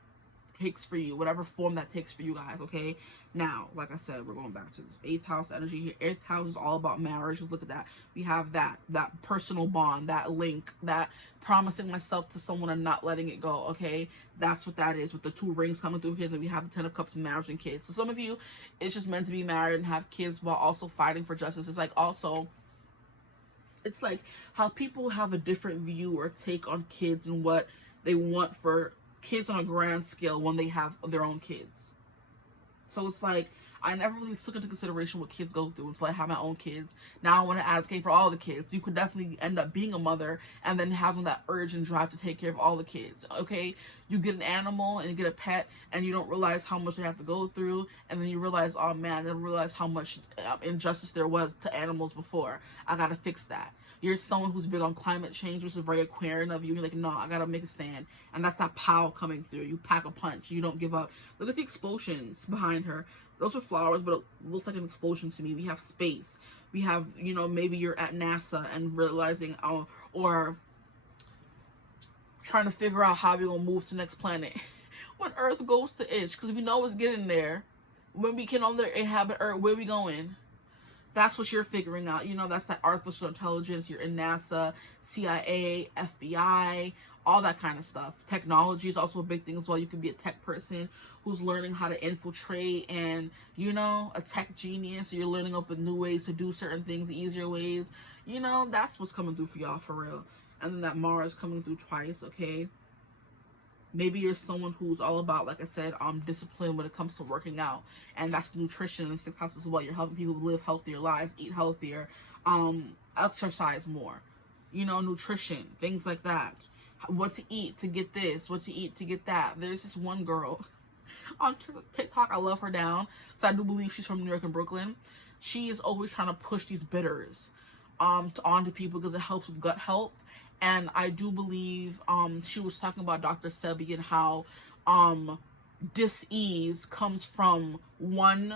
takes for you, whatever form that takes for you guys, okay? Now, like I said, we're going back to this 8th house energy here. 8th house is all about marriage. Just look at that. We have that personal bond, that link, that promising myself to someone and not letting it go, okay? That's what that is with the 2 rings coming through here. Then we have the 10 of cups, marriage and kids. So some of you, it's just meant to be married and have kids while also fighting for justice. It's like also, it's like how people have a different view or take on kids and what they want for kids on a grand scale when they have their own kids. So it's like, I never really took into consideration what kids go through until I have my own kids. Now I want to advocate for all the kids. You could definitely end up being a mother and then having that urge and drive to take care of all the kids, okay? You get an animal and you get a pet and you don't realize how much they have to go through, and then you realize, oh man, I didn't realize how much injustice there was to animals before. I gotta fix that. You're someone who's big on climate change, which is very Aquarian of you. You're like, no, I gotta make a stand. And that's that power coming through. You pack a punch. You don't give up. Look at the explosions behind her. Those are flowers, but it looks like an explosion to me. We have space. We have, you know, maybe you're at NASA and realizing, or trying to figure out how we're gonna move to the next planet. When Earth goes to 𝐓𝐡𝐮𝐲𝐚, because we know it's getting there. When we can only inhabit Earth, where are we going? That's what you're figuring out. You know, that's that artificial intelligence. You're in NASA, CIA, FBI, all that kind of stuff. Technology is also a big thing as well. You could be a tech person who's learning how to infiltrate and, you know, a tech genius. So you're learning up with new ways to do certain things, easier ways. You know, that's what's coming through for y'all for real. And then that Mars coming through twice, okay? Maybe you're someone who's all about, like I said, discipline when it comes to working out. And that's nutrition in the 6th house as well. You're helping people live healthier lives, eat healthier, exercise more. You know, nutrition, things like that. What to eat to get this, what to eat to get that. There's this one girl on TikTok, I love her down. So I do believe she's from New York and Brooklyn. She is always trying to push these bitters onto people because it helps with gut health. And I do believe she was talking about Dr. Sebi and how dis-ease comes from one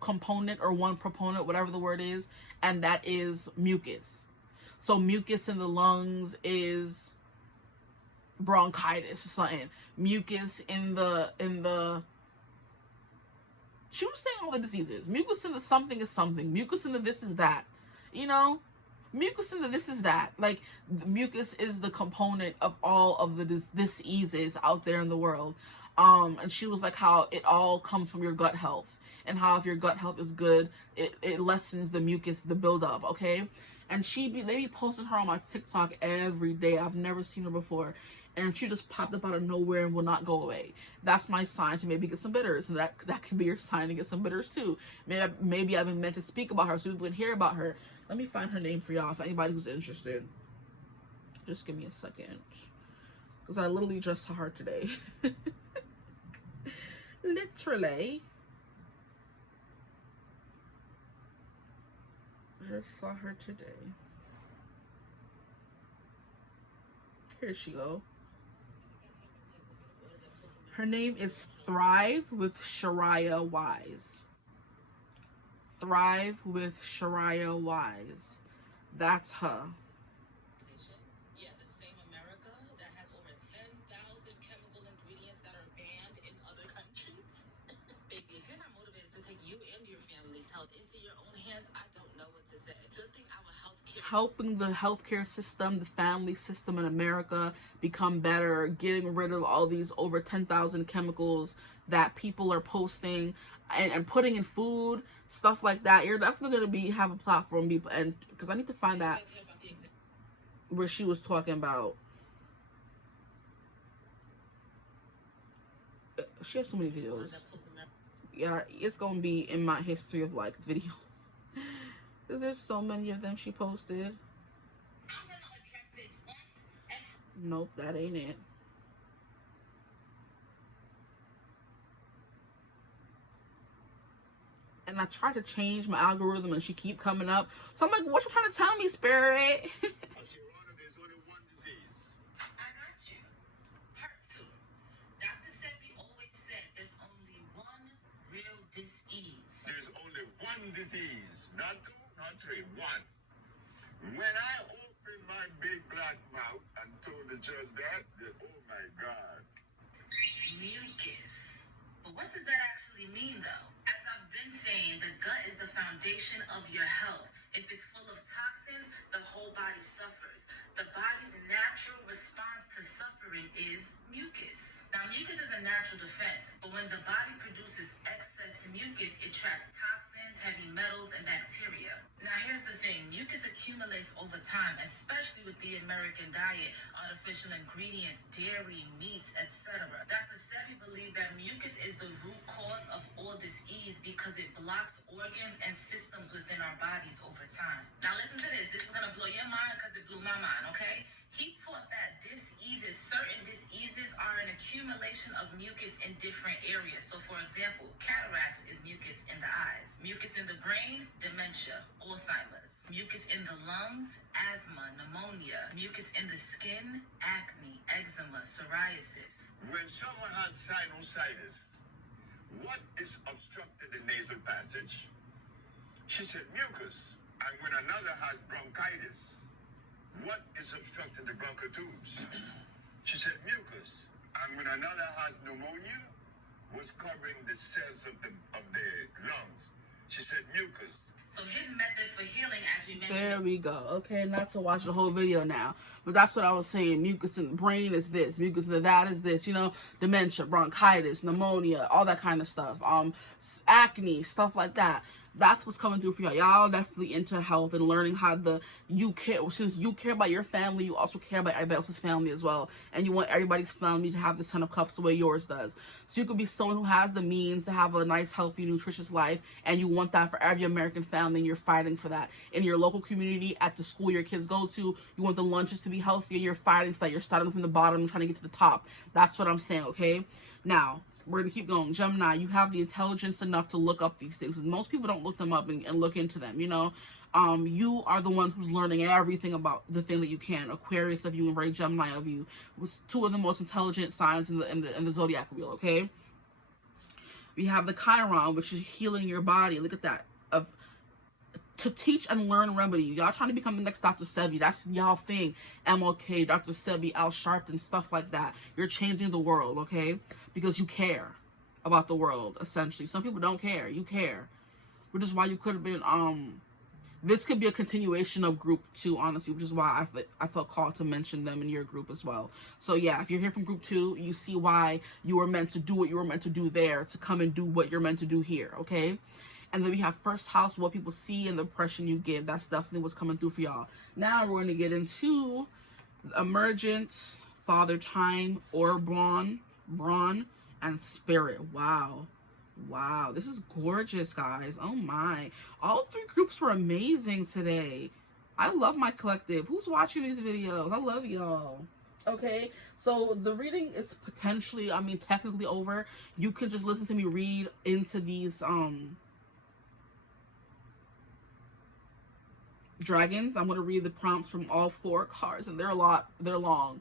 component or one proponent, whatever the word is, and that is mucus. So mucus in the lungs is bronchitis or something. Mucus in the she was saying all the diseases. Mucus in the something is something. Mucus in the this is that. You know? Mucus in the this is that. Like, mucus is the component of all of the diseases out there in the world. And she was like how it all comes from your gut health. And how if your gut health is good, it lessens the mucus, the buildup, okay? And they be posting her on my TikTok every day. I've never seen her before. and she just popped up out of nowhere and will not go away. That's my sign to maybe get some bidders, and that could be your sign to get some bidders too. Maybe I've been meant to speak about her so people can hear about her. Let me find her name for y'all for anybody who's interested. Just give me a second, because I literally just saw her today. Literally. Just saw her today. Here she go. Her name is Thrive with Shariah Wise. Thrive with Shariah Wise. That's her. Yeah, the same America that has over 10,000 chemical ingredients that are banned in other countries. Baby, if you're not motivated to take you and your family's health into your own hands, I don't know what to say. Good thing our healthcare, helping the healthcare system, the family system in America become better, getting rid of all these over 10,000 chemicals that people are posting and putting in food, stuff like that. You're definitely going to have a platform, people, and because I need to find that where she was talking about. She has so many videos. Yeah, it's going to be in my history of like videos. Because there's so many of them she posted. Nope, that ain't it. And I tried to change my algorithm and she keep coming up. So I'm like, what you trying to tell me, Spirit? Disease, not two, not three, one. When I opened my big black mouth and told the judge that, oh my God. Mucus. But what does that actually mean, though? As I've been saying, the gut is the foundation of your health. If it's full of toxins, the whole body suffers. The body's natural response to suffering is mucus. Now, mucus is a natural defense, but when the body produces excess mucus, it traps toxins, heavy metals, and bacteria. Now, here's the thing. Mucus accumulates over time, especially with the American diet, artificial ingredients, dairy, meats, etc. Dr. Sebi believed that mucus is the root cause of all disease because it blocks organs and systems within our bodies over time. Now, listen to this. This is going to blow your mind because it blew my mind, okay? He taught that certain diseases are an accumulation of mucus in different areas. So, for example, cataracts is mucus in the eyes. Mucus in the brain, dementia, Alzheimer's. Mucus in the lungs, asthma, pneumonia. Mucus in the skin, acne, eczema, psoriasis. When someone has sinusitis, what is obstructed the nasal passage? She said mucus. And when another has bronchitis, what is obstructing the bronchial tubes? She said mucus. And when another has pneumonia, what's covering the cells of the lungs? She said mucus. So his method for healing, as we mentioned. There we go. Okay, not to watch the whole video now, but that's what I was saying. Mucus in the brain is this. Mucus in the that is this. You know, dementia, bronchitis, pneumonia, all that kind of stuff. Acne, stuff like that. That's what's coming through for y'all. Y'all definitely into health and learning how you care. Since you care about your family, you also care about everybody else's family as well. And you want everybody's family to have this 10 of cups the way yours does. So you could be someone who has the means to have a nice, healthy, nutritious life. And you want that for every American family. And you're fighting for that. In your local community, at the school your kids go to, you want the lunches to be healthy. And you're fighting for that. You're starting from the bottom and trying to get to the top. That's what I'm saying, okay? Now, we're going to keep going. Gemini, you have the intelligence enough to look up these things. Most people don't look them up and look into them, you know. You are the one who's learning everything about the thing that you can. Aquarius of you and Ray Gemini of you was two of the most intelligent signs in the zodiac wheel, okay? We have the Chiron, which is healing your body. Look at that. To teach and learn remedies. Y'all trying to become the next Dr. Sebi. That's y'all thing. MLK, Dr. Sebi, Al Sharpton, stuff like that. You're changing the world, okay? Because you care about the world, essentially. Some people don't care. You care. Which is why you could have been, this could be a continuation of group 2, honestly, which is why I felt called to mention them in your group as well. So yeah, if you're here from group 2, you see why you were meant to do what you were meant to do there, to come and do what you're meant to do here, okay? And then we have first house, what people see and the impression you give. That's definitely what's coming through for y'all. Now we're going to get into emergence, Father Time, or Brawn, and Spirit. Wow. Wow, this is gorgeous, guys. Oh my. All three groups were amazing today. I love my collective. Who's watching these videos? I love y'all. Okay, so the reading is potentially, I mean, technically over. You can just listen to me read into these dragons. I'm going to read the prompts from all four cards, and they're long.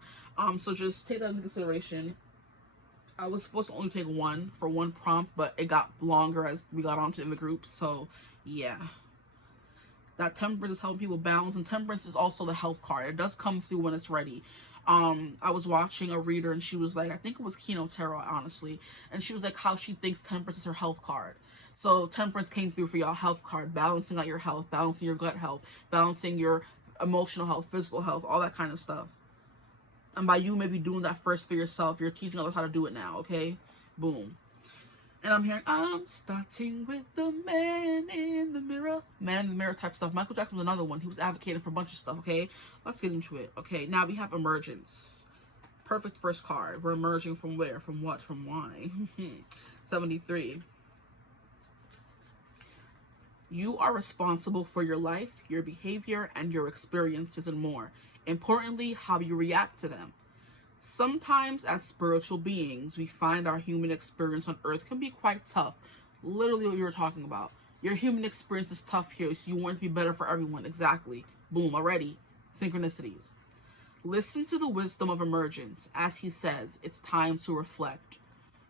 So just take that into consideration. I was supposed to only take one for one prompt, but it got longer as we got onto in the group. So yeah, that Temperance is helping people balance, and Temperance is also the health card. It does come through when it's ready. I was watching a reader, and she was like, I think it was Kino Tarot, honestly, and she was like how she thinks Temperance is her health card. So Temperance came through for y'all health card, balancing out your health, balancing your gut health, balancing your emotional health, physical health, all that kind of stuff. And by you maybe doing that first for yourself, you're teaching others how to do it now, okay? Boom. And I'm hearing, I'm starting with the man in the mirror. Man in the mirror type stuff. Michael Jackson was another one. He was advocating for a bunch of stuff, okay? Let's get into it. Okay, now we have emergence. Perfect first card. We're emerging from where? From what? From why? 73. You are responsible for your life, your behavior, and your experiences and more. Importantly, how you react to them. Sometimes as spiritual beings, we find our human experience on earth can be quite tough. Literally what you were talking about. Your human experience is tough here, so you want it to be better for everyone. Exactly. Boom, already. Synchronicities. Listen to the wisdom of emergence. As he says, it's time to reflect.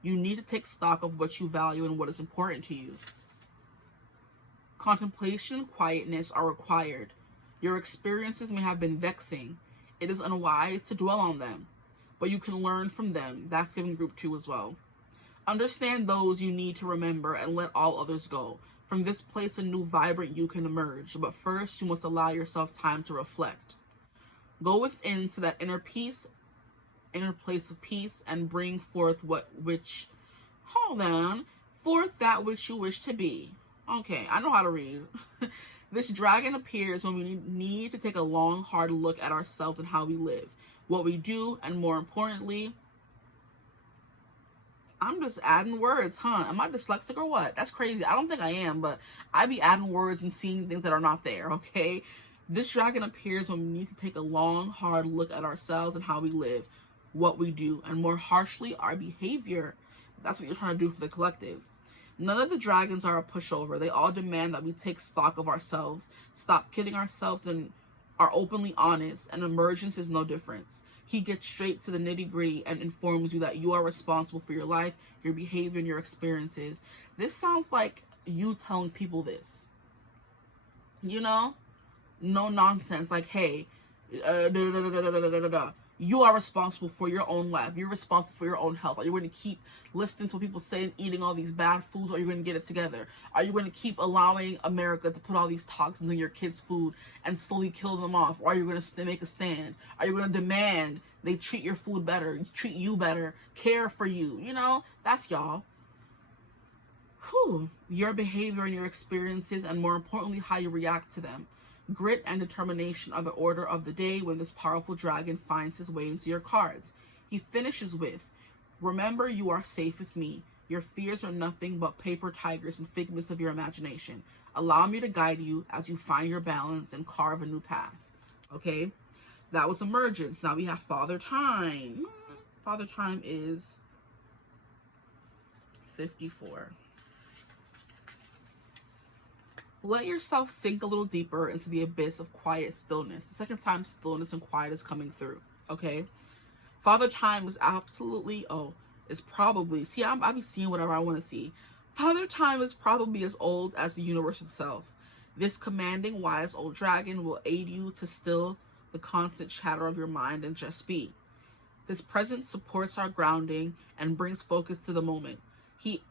You need to take stock of what you value and what is important to you. Contemplation and quietness are required. Your experiences may have been vexing. It is unwise to dwell on them, but you can learn from them. That's given group 2 as well. Understand those you need to remember and let all others go. From this place, a new vibrant you can emerge, but first you must allow yourself time to reflect. Go within to that inner place of peace, and bring forth forth that which you wish to be. Okay, I know how to read. This dragon appears when we need to take a long, hard look at ourselves and how we live, what we do, and more importantly, I'm just adding words, huh? Am I dyslexic or what? That's crazy. I don't think I am, but I be adding words and seeing things that are not there, okay? This dragon appears when we need to take a long, hard look at ourselves and how we live, what we do, and more harshly, our behavior. That's what you're trying to do for the collective. None of the dragons are a pushover. They all demand that we take stock of ourselves, stop kidding ourselves, and are openly honest, and emergence is no difference. He gets straight to the nitty-gritty and informs you that you are responsible for your life, your behavior, and your experiences. This sounds like you telling people this. You know? No nonsense. Like, hey, you are responsible for your own life. You're responsible for your own health. Are you going to keep listening to what people say and eating all these bad foods, or are you going to get it together? Are you going to keep allowing America to put all these toxins in your kids' food and slowly kill them off? Or are you going to make a stand? Are you going to demand they treat your food better, treat you better, care for you? You know, that's y'all. Your behavior and your experiences, and more importantly, how you react to them. Grit and determination are the order of the day when this powerful dragon finds his way into your cards. He finishes with, remember you are safe with me. Your fears are nothing but paper tigers and figments of your imagination. Allow me to guide you as you find your balance and carve a new path. Okay? That was emergence. Now we have Father Time. Father Time is 54. Let yourself sink a little deeper into the abyss of quiet stillness. The second time stillness and quiet is coming through, okay? Father Time is absolutely, is probably, see, I be seeing whatever I want to see. Father Time is probably as old as the universe itself. This commanding, wise old dragon will aid you to still the constant chatter of your mind and just be. His presence supports our grounding and brings focus to the moment.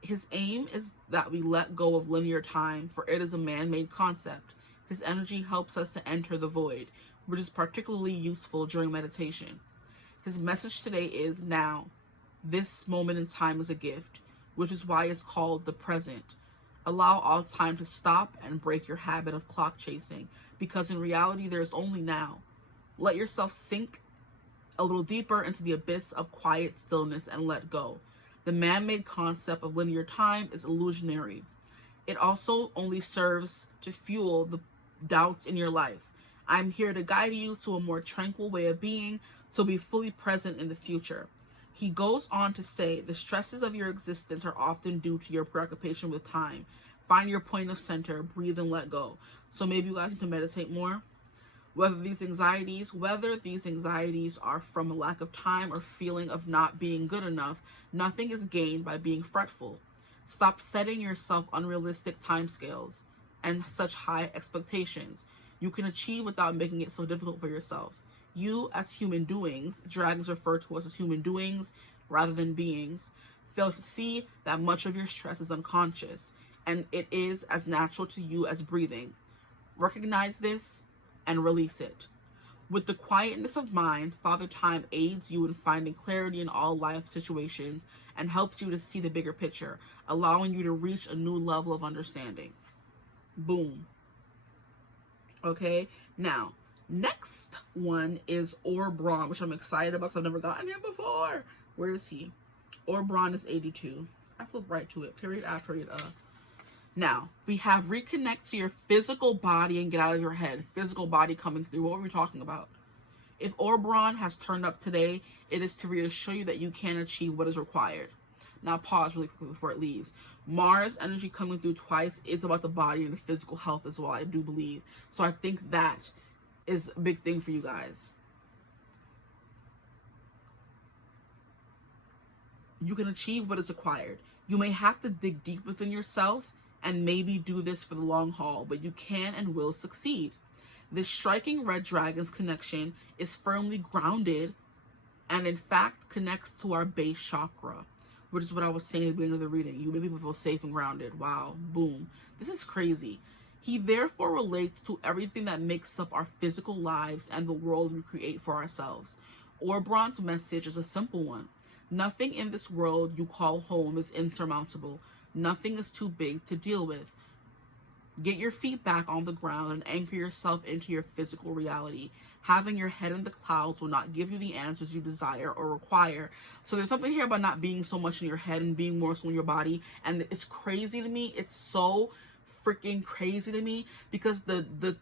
His aim is that we let go of linear time, for it is a man-made concept. His energy helps us to enter the void, which is particularly useful during meditation. His message today is now. This moment in time is a gift, which is why it's called the present. Allow all time to stop and break your habit of clock chasing, because in reality there is only now. Let yourself sink a little deeper into the abyss of quiet stillness and let go. The man-made concept of linear time is illusionary. It also only serves to fuel the doubts in your life. I'm here to guide you to a more tranquil way of being, so be fully present in the future. He goes on to say, the stresses of your existence are often due to your preoccupation with time. Find your point of center, breathe and let go. So maybe you guys need to meditate more. Whether these anxieties are from a lack of time or feeling of not being good enough, nothing is gained by being fretful. Stop setting yourself unrealistic timescales and such high expectations. You can achieve without making it so difficult for yourself. You, as human doings, dragons refer to us as human doings rather than beings, fail to see that much of your stress is unconscious, and it is as natural to you as breathing. Recognize this and release it. With the quietness of mind, Father Time aids you in finding clarity in all life situations and helps you to see the bigger picture, allowing you to reach a new level of understanding. Boom. Okay, now, next one is Oberon, which I'm excited about because I've never gotten him before. Where is he? Oberon is 82. I flip right to it. Period A, period A. Now, we have reconnect to your physical body and get out of your head. Physical body coming through. What were we talking about? If Oberon has turned up today, it is to reassure you that you can achieve what is required. Now, pause really quickly before it leaves. Mars energy coming through twice is about the body and the physical health as well, I do believe. So I think that is a big thing for you guys. You can achieve what is required. You may have to dig deep within yourself and maybe do this for the long haul, but you can and will succeed. This striking red dragon's connection is firmly grounded and in fact connects to our base chakra, which is what I was saying at the beginning of the reading. You make people feel safe and grounded. Wow, boom. This is crazy. He therefore relates to everything that makes up our physical lives and the world we create for ourselves. Oberon's message is a simple one. Nothing in this world you call home is insurmountable. Nothing is too big to deal with. Get your feet back on the ground and anchor yourself into your physical reality. Having your head in the clouds will not give you the answers you desire or require. So there's something here about not being so much in your head and being more so in your body. And it's crazy to me. It's so freaking crazy to me because the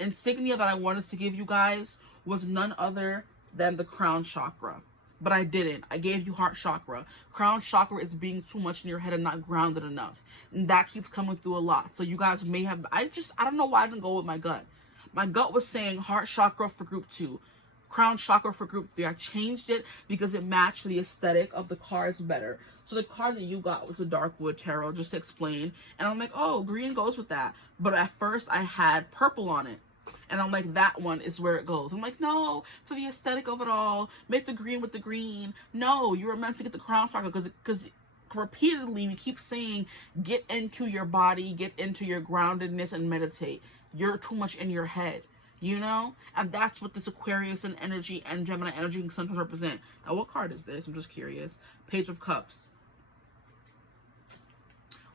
insignia that I wanted to give you guys was none other than the crown chakra. But I didn't. I gave you heart chakra. Crown chakra is being too much in your head and not grounded enough. And that keeps coming through a lot. So you guys may have, I don't know why I didn't go with my gut. My gut was saying heart chakra for group 2. Crown chakra for group 3. I changed it because it matched the aesthetic of the cards better. So the card that you got was the Darkwood Tarot, just to explain. And I'm like, oh, green goes with that. But at first I had purple on it. And I'm like, that one is where it goes. I'm like, no, for the aesthetic of it all, make the green with the green. No, you were meant to get the crown chakra because repeatedly we keep saying, get into your body, get into your groundedness and meditate. You're too much in your head, you know? And that's what this Aquarius and energy and Gemini energy can sometimes represent. Now, what card is this? I'm just curious. Page of Cups.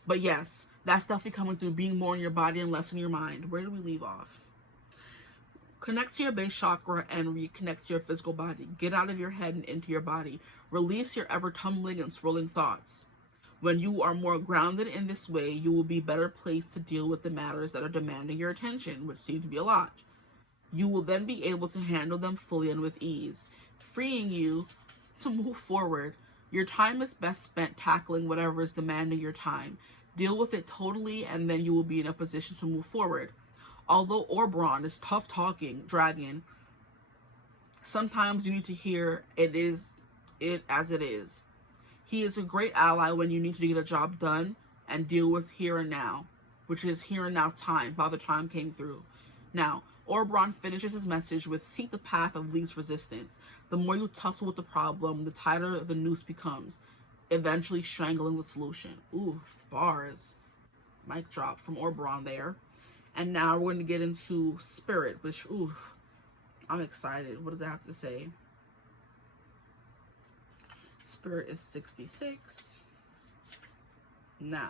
But yes, that's definitely coming through, being more in your body and less in your mind. Where did we leave off? Connect to your base chakra and reconnect to your physical body. Get out of your head and into your body. Release your ever-tumbling and swirling thoughts. When you are more grounded in this way, you will be better placed to deal with the matters that are demanding your attention, which seem to be a lot. You will then be able to handle them fully and with ease, freeing you to move forward. Your time is best spent tackling whatever is demanding your time. Deal with it totally, and then you will be in a position to move forward. Although Oberon is tough talking dragon, sometimes you need to hear it as it is. He is a great ally when you need to get a job done and deal with here and now, which is here and now time. Father Time came through. Now, Oberon finishes his message with seek the path of least resistance. The more you tussle with the problem, the tighter the noose becomes, eventually strangling the solution. Ooh, bars. Mic drop from Oberon there. And now we're going to get into Spirit, which, ooh, I'm excited. What does it have to say? Spirit is 66. Now,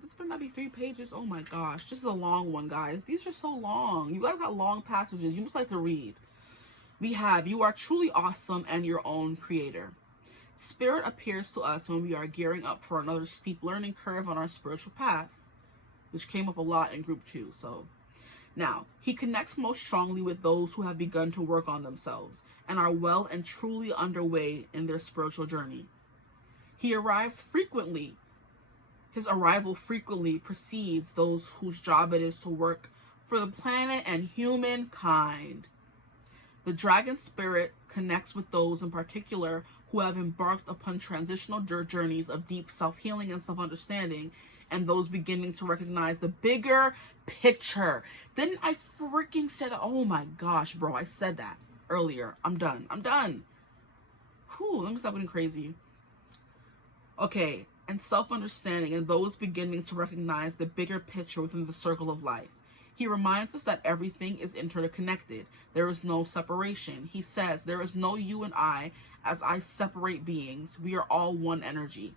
this better not be 3 pages. Oh my gosh, this is a long one, guys. These are so long. You guys got long passages. You must like to read. We have, you are truly awesome and your own creator. Spirit appears to us when we are gearing up for another steep learning curve on our spiritual path, which came up a lot in group 2. So now, he connects most strongly with those who have begun to work on themselves and are well and truly underway in their spiritual journey. He arrives frequently. His arrival frequently precedes those whose job it is to work for the planet and humankind. The dragon spirit connects with those in particular who have embarked upon transitional journeys of deep self-healing and self-understanding, and those beginning to recognize the bigger picture. Didn't I freaking say that? Oh my gosh, bro, I said that earlier. I'm done. Whew, let me stop getting crazy. Okay, and self-understanding, and those beginning to recognize the bigger picture within the circle of life. He reminds us that everything is interconnected. There is no separation. He says, there is no you and I as I separate beings. We are all one energy.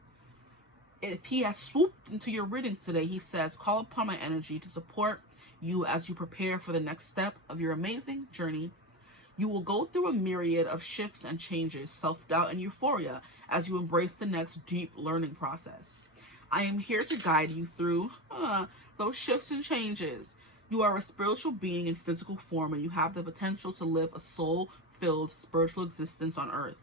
If he has swooped into your readings today, he says, call upon my energy to support you as you prepare for the next step of your amazing journey. You will go through a myriad of shifts and changes, self-doubt and euphoria as you embrace the next deep learning process. I am here to guide you through those shifts and changes. You are a spiritual being in physical form, and you have the potential to live a soul-filled spiritual existence on earth.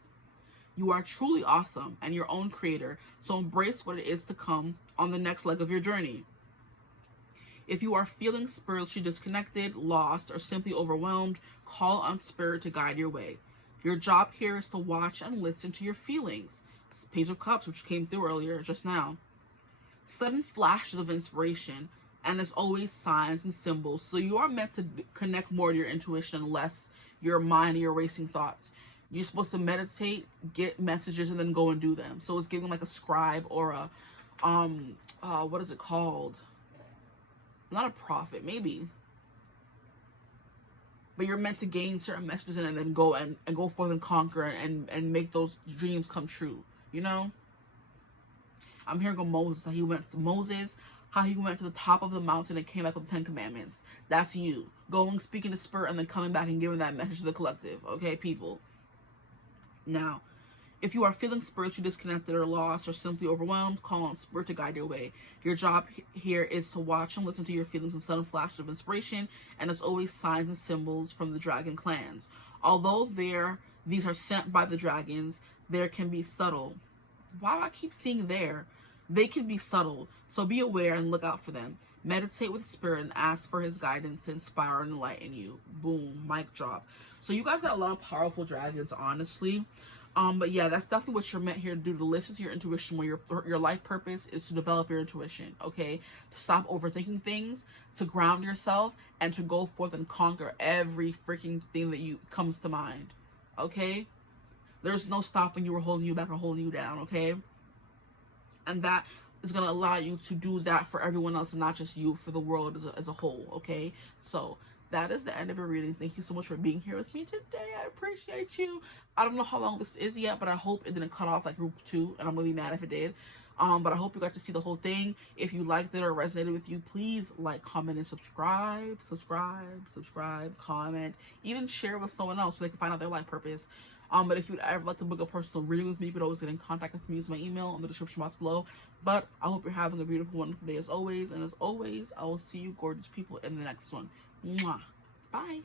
You are truly awesome and your own creator, so embrace what it is to come on the next leg of your journey. If you are feeling spiritually disconnected, lost, or simply overwhelmed, call on Spirit to guide your way. Your job here is to watch and listen to your feelings. This Page of Cups, which came through earlier, just now. Sudden flashes of inspiration, and as always, signs and symbols. So you are meant to connect more to your intuition and less your mind and your racing thoughts. You're supposed to meditate, get messages, and then go and do them. So it's giving like a scribe or a, what is it called? Not a prophet, maybe. But you're meant to gain certain messages and then go and go forth and conquer and make those dreams come true. You know? I'm hearing of Moses, how he went to the top of the mountain and came back with the 10 Commandments. That's you. Going, speaking to Spirit, and then coming back and giving that message to the collective. Okay, people? Now, if you are feeling spiritually disconnected or lost or simply overwhelmed, call on Spirit to guide your way. Your job here is to watch and listen to your feelings and sudden flashes of inspiration, and as always, signs and symbols from the dragon clans. Although these are sent by the dragons, there can be subtle. Why do I keep seeing there? They can be subtle, so be aware and look out for them. Meditate with Spirit and ask for his guidance to inspire and enlighten you. Boom, mic drop. So you guys got a lot of powerful dragons, honestly. But yeah, that's definitely what you're meant here to do, to listen to your intuition, where your life purpose is to develop your intuition, okay? To stop overthinking things, to ground yourself, and to go forth and conquer every freaking thing that comes to mind, okay? There's no stopping you or holding you back or holding you down, okay? And that is going to allow you to do that for everyone else and not just you, for the world as a whole, okay? So that is the end of your reading. Thank you so much for being here with me today. I appreciate you. I don't know how long this is yet, but I hope it didn't cut off like group 2, and I'm going to be mad if it did. But I hope you got to see the whole thing. If you liked it or resonated with you, please like, comment, and subscribe, comment, even share with someone else so they can find out their life purpose. But if you'd ever like to book a personal reading with me, you could always get in contact with me. Use my email in the description box below. But I hope you're having a beautiful, wonderful day as always. And as always, I will see you gorgeous people in the next one. Mwah. Bye.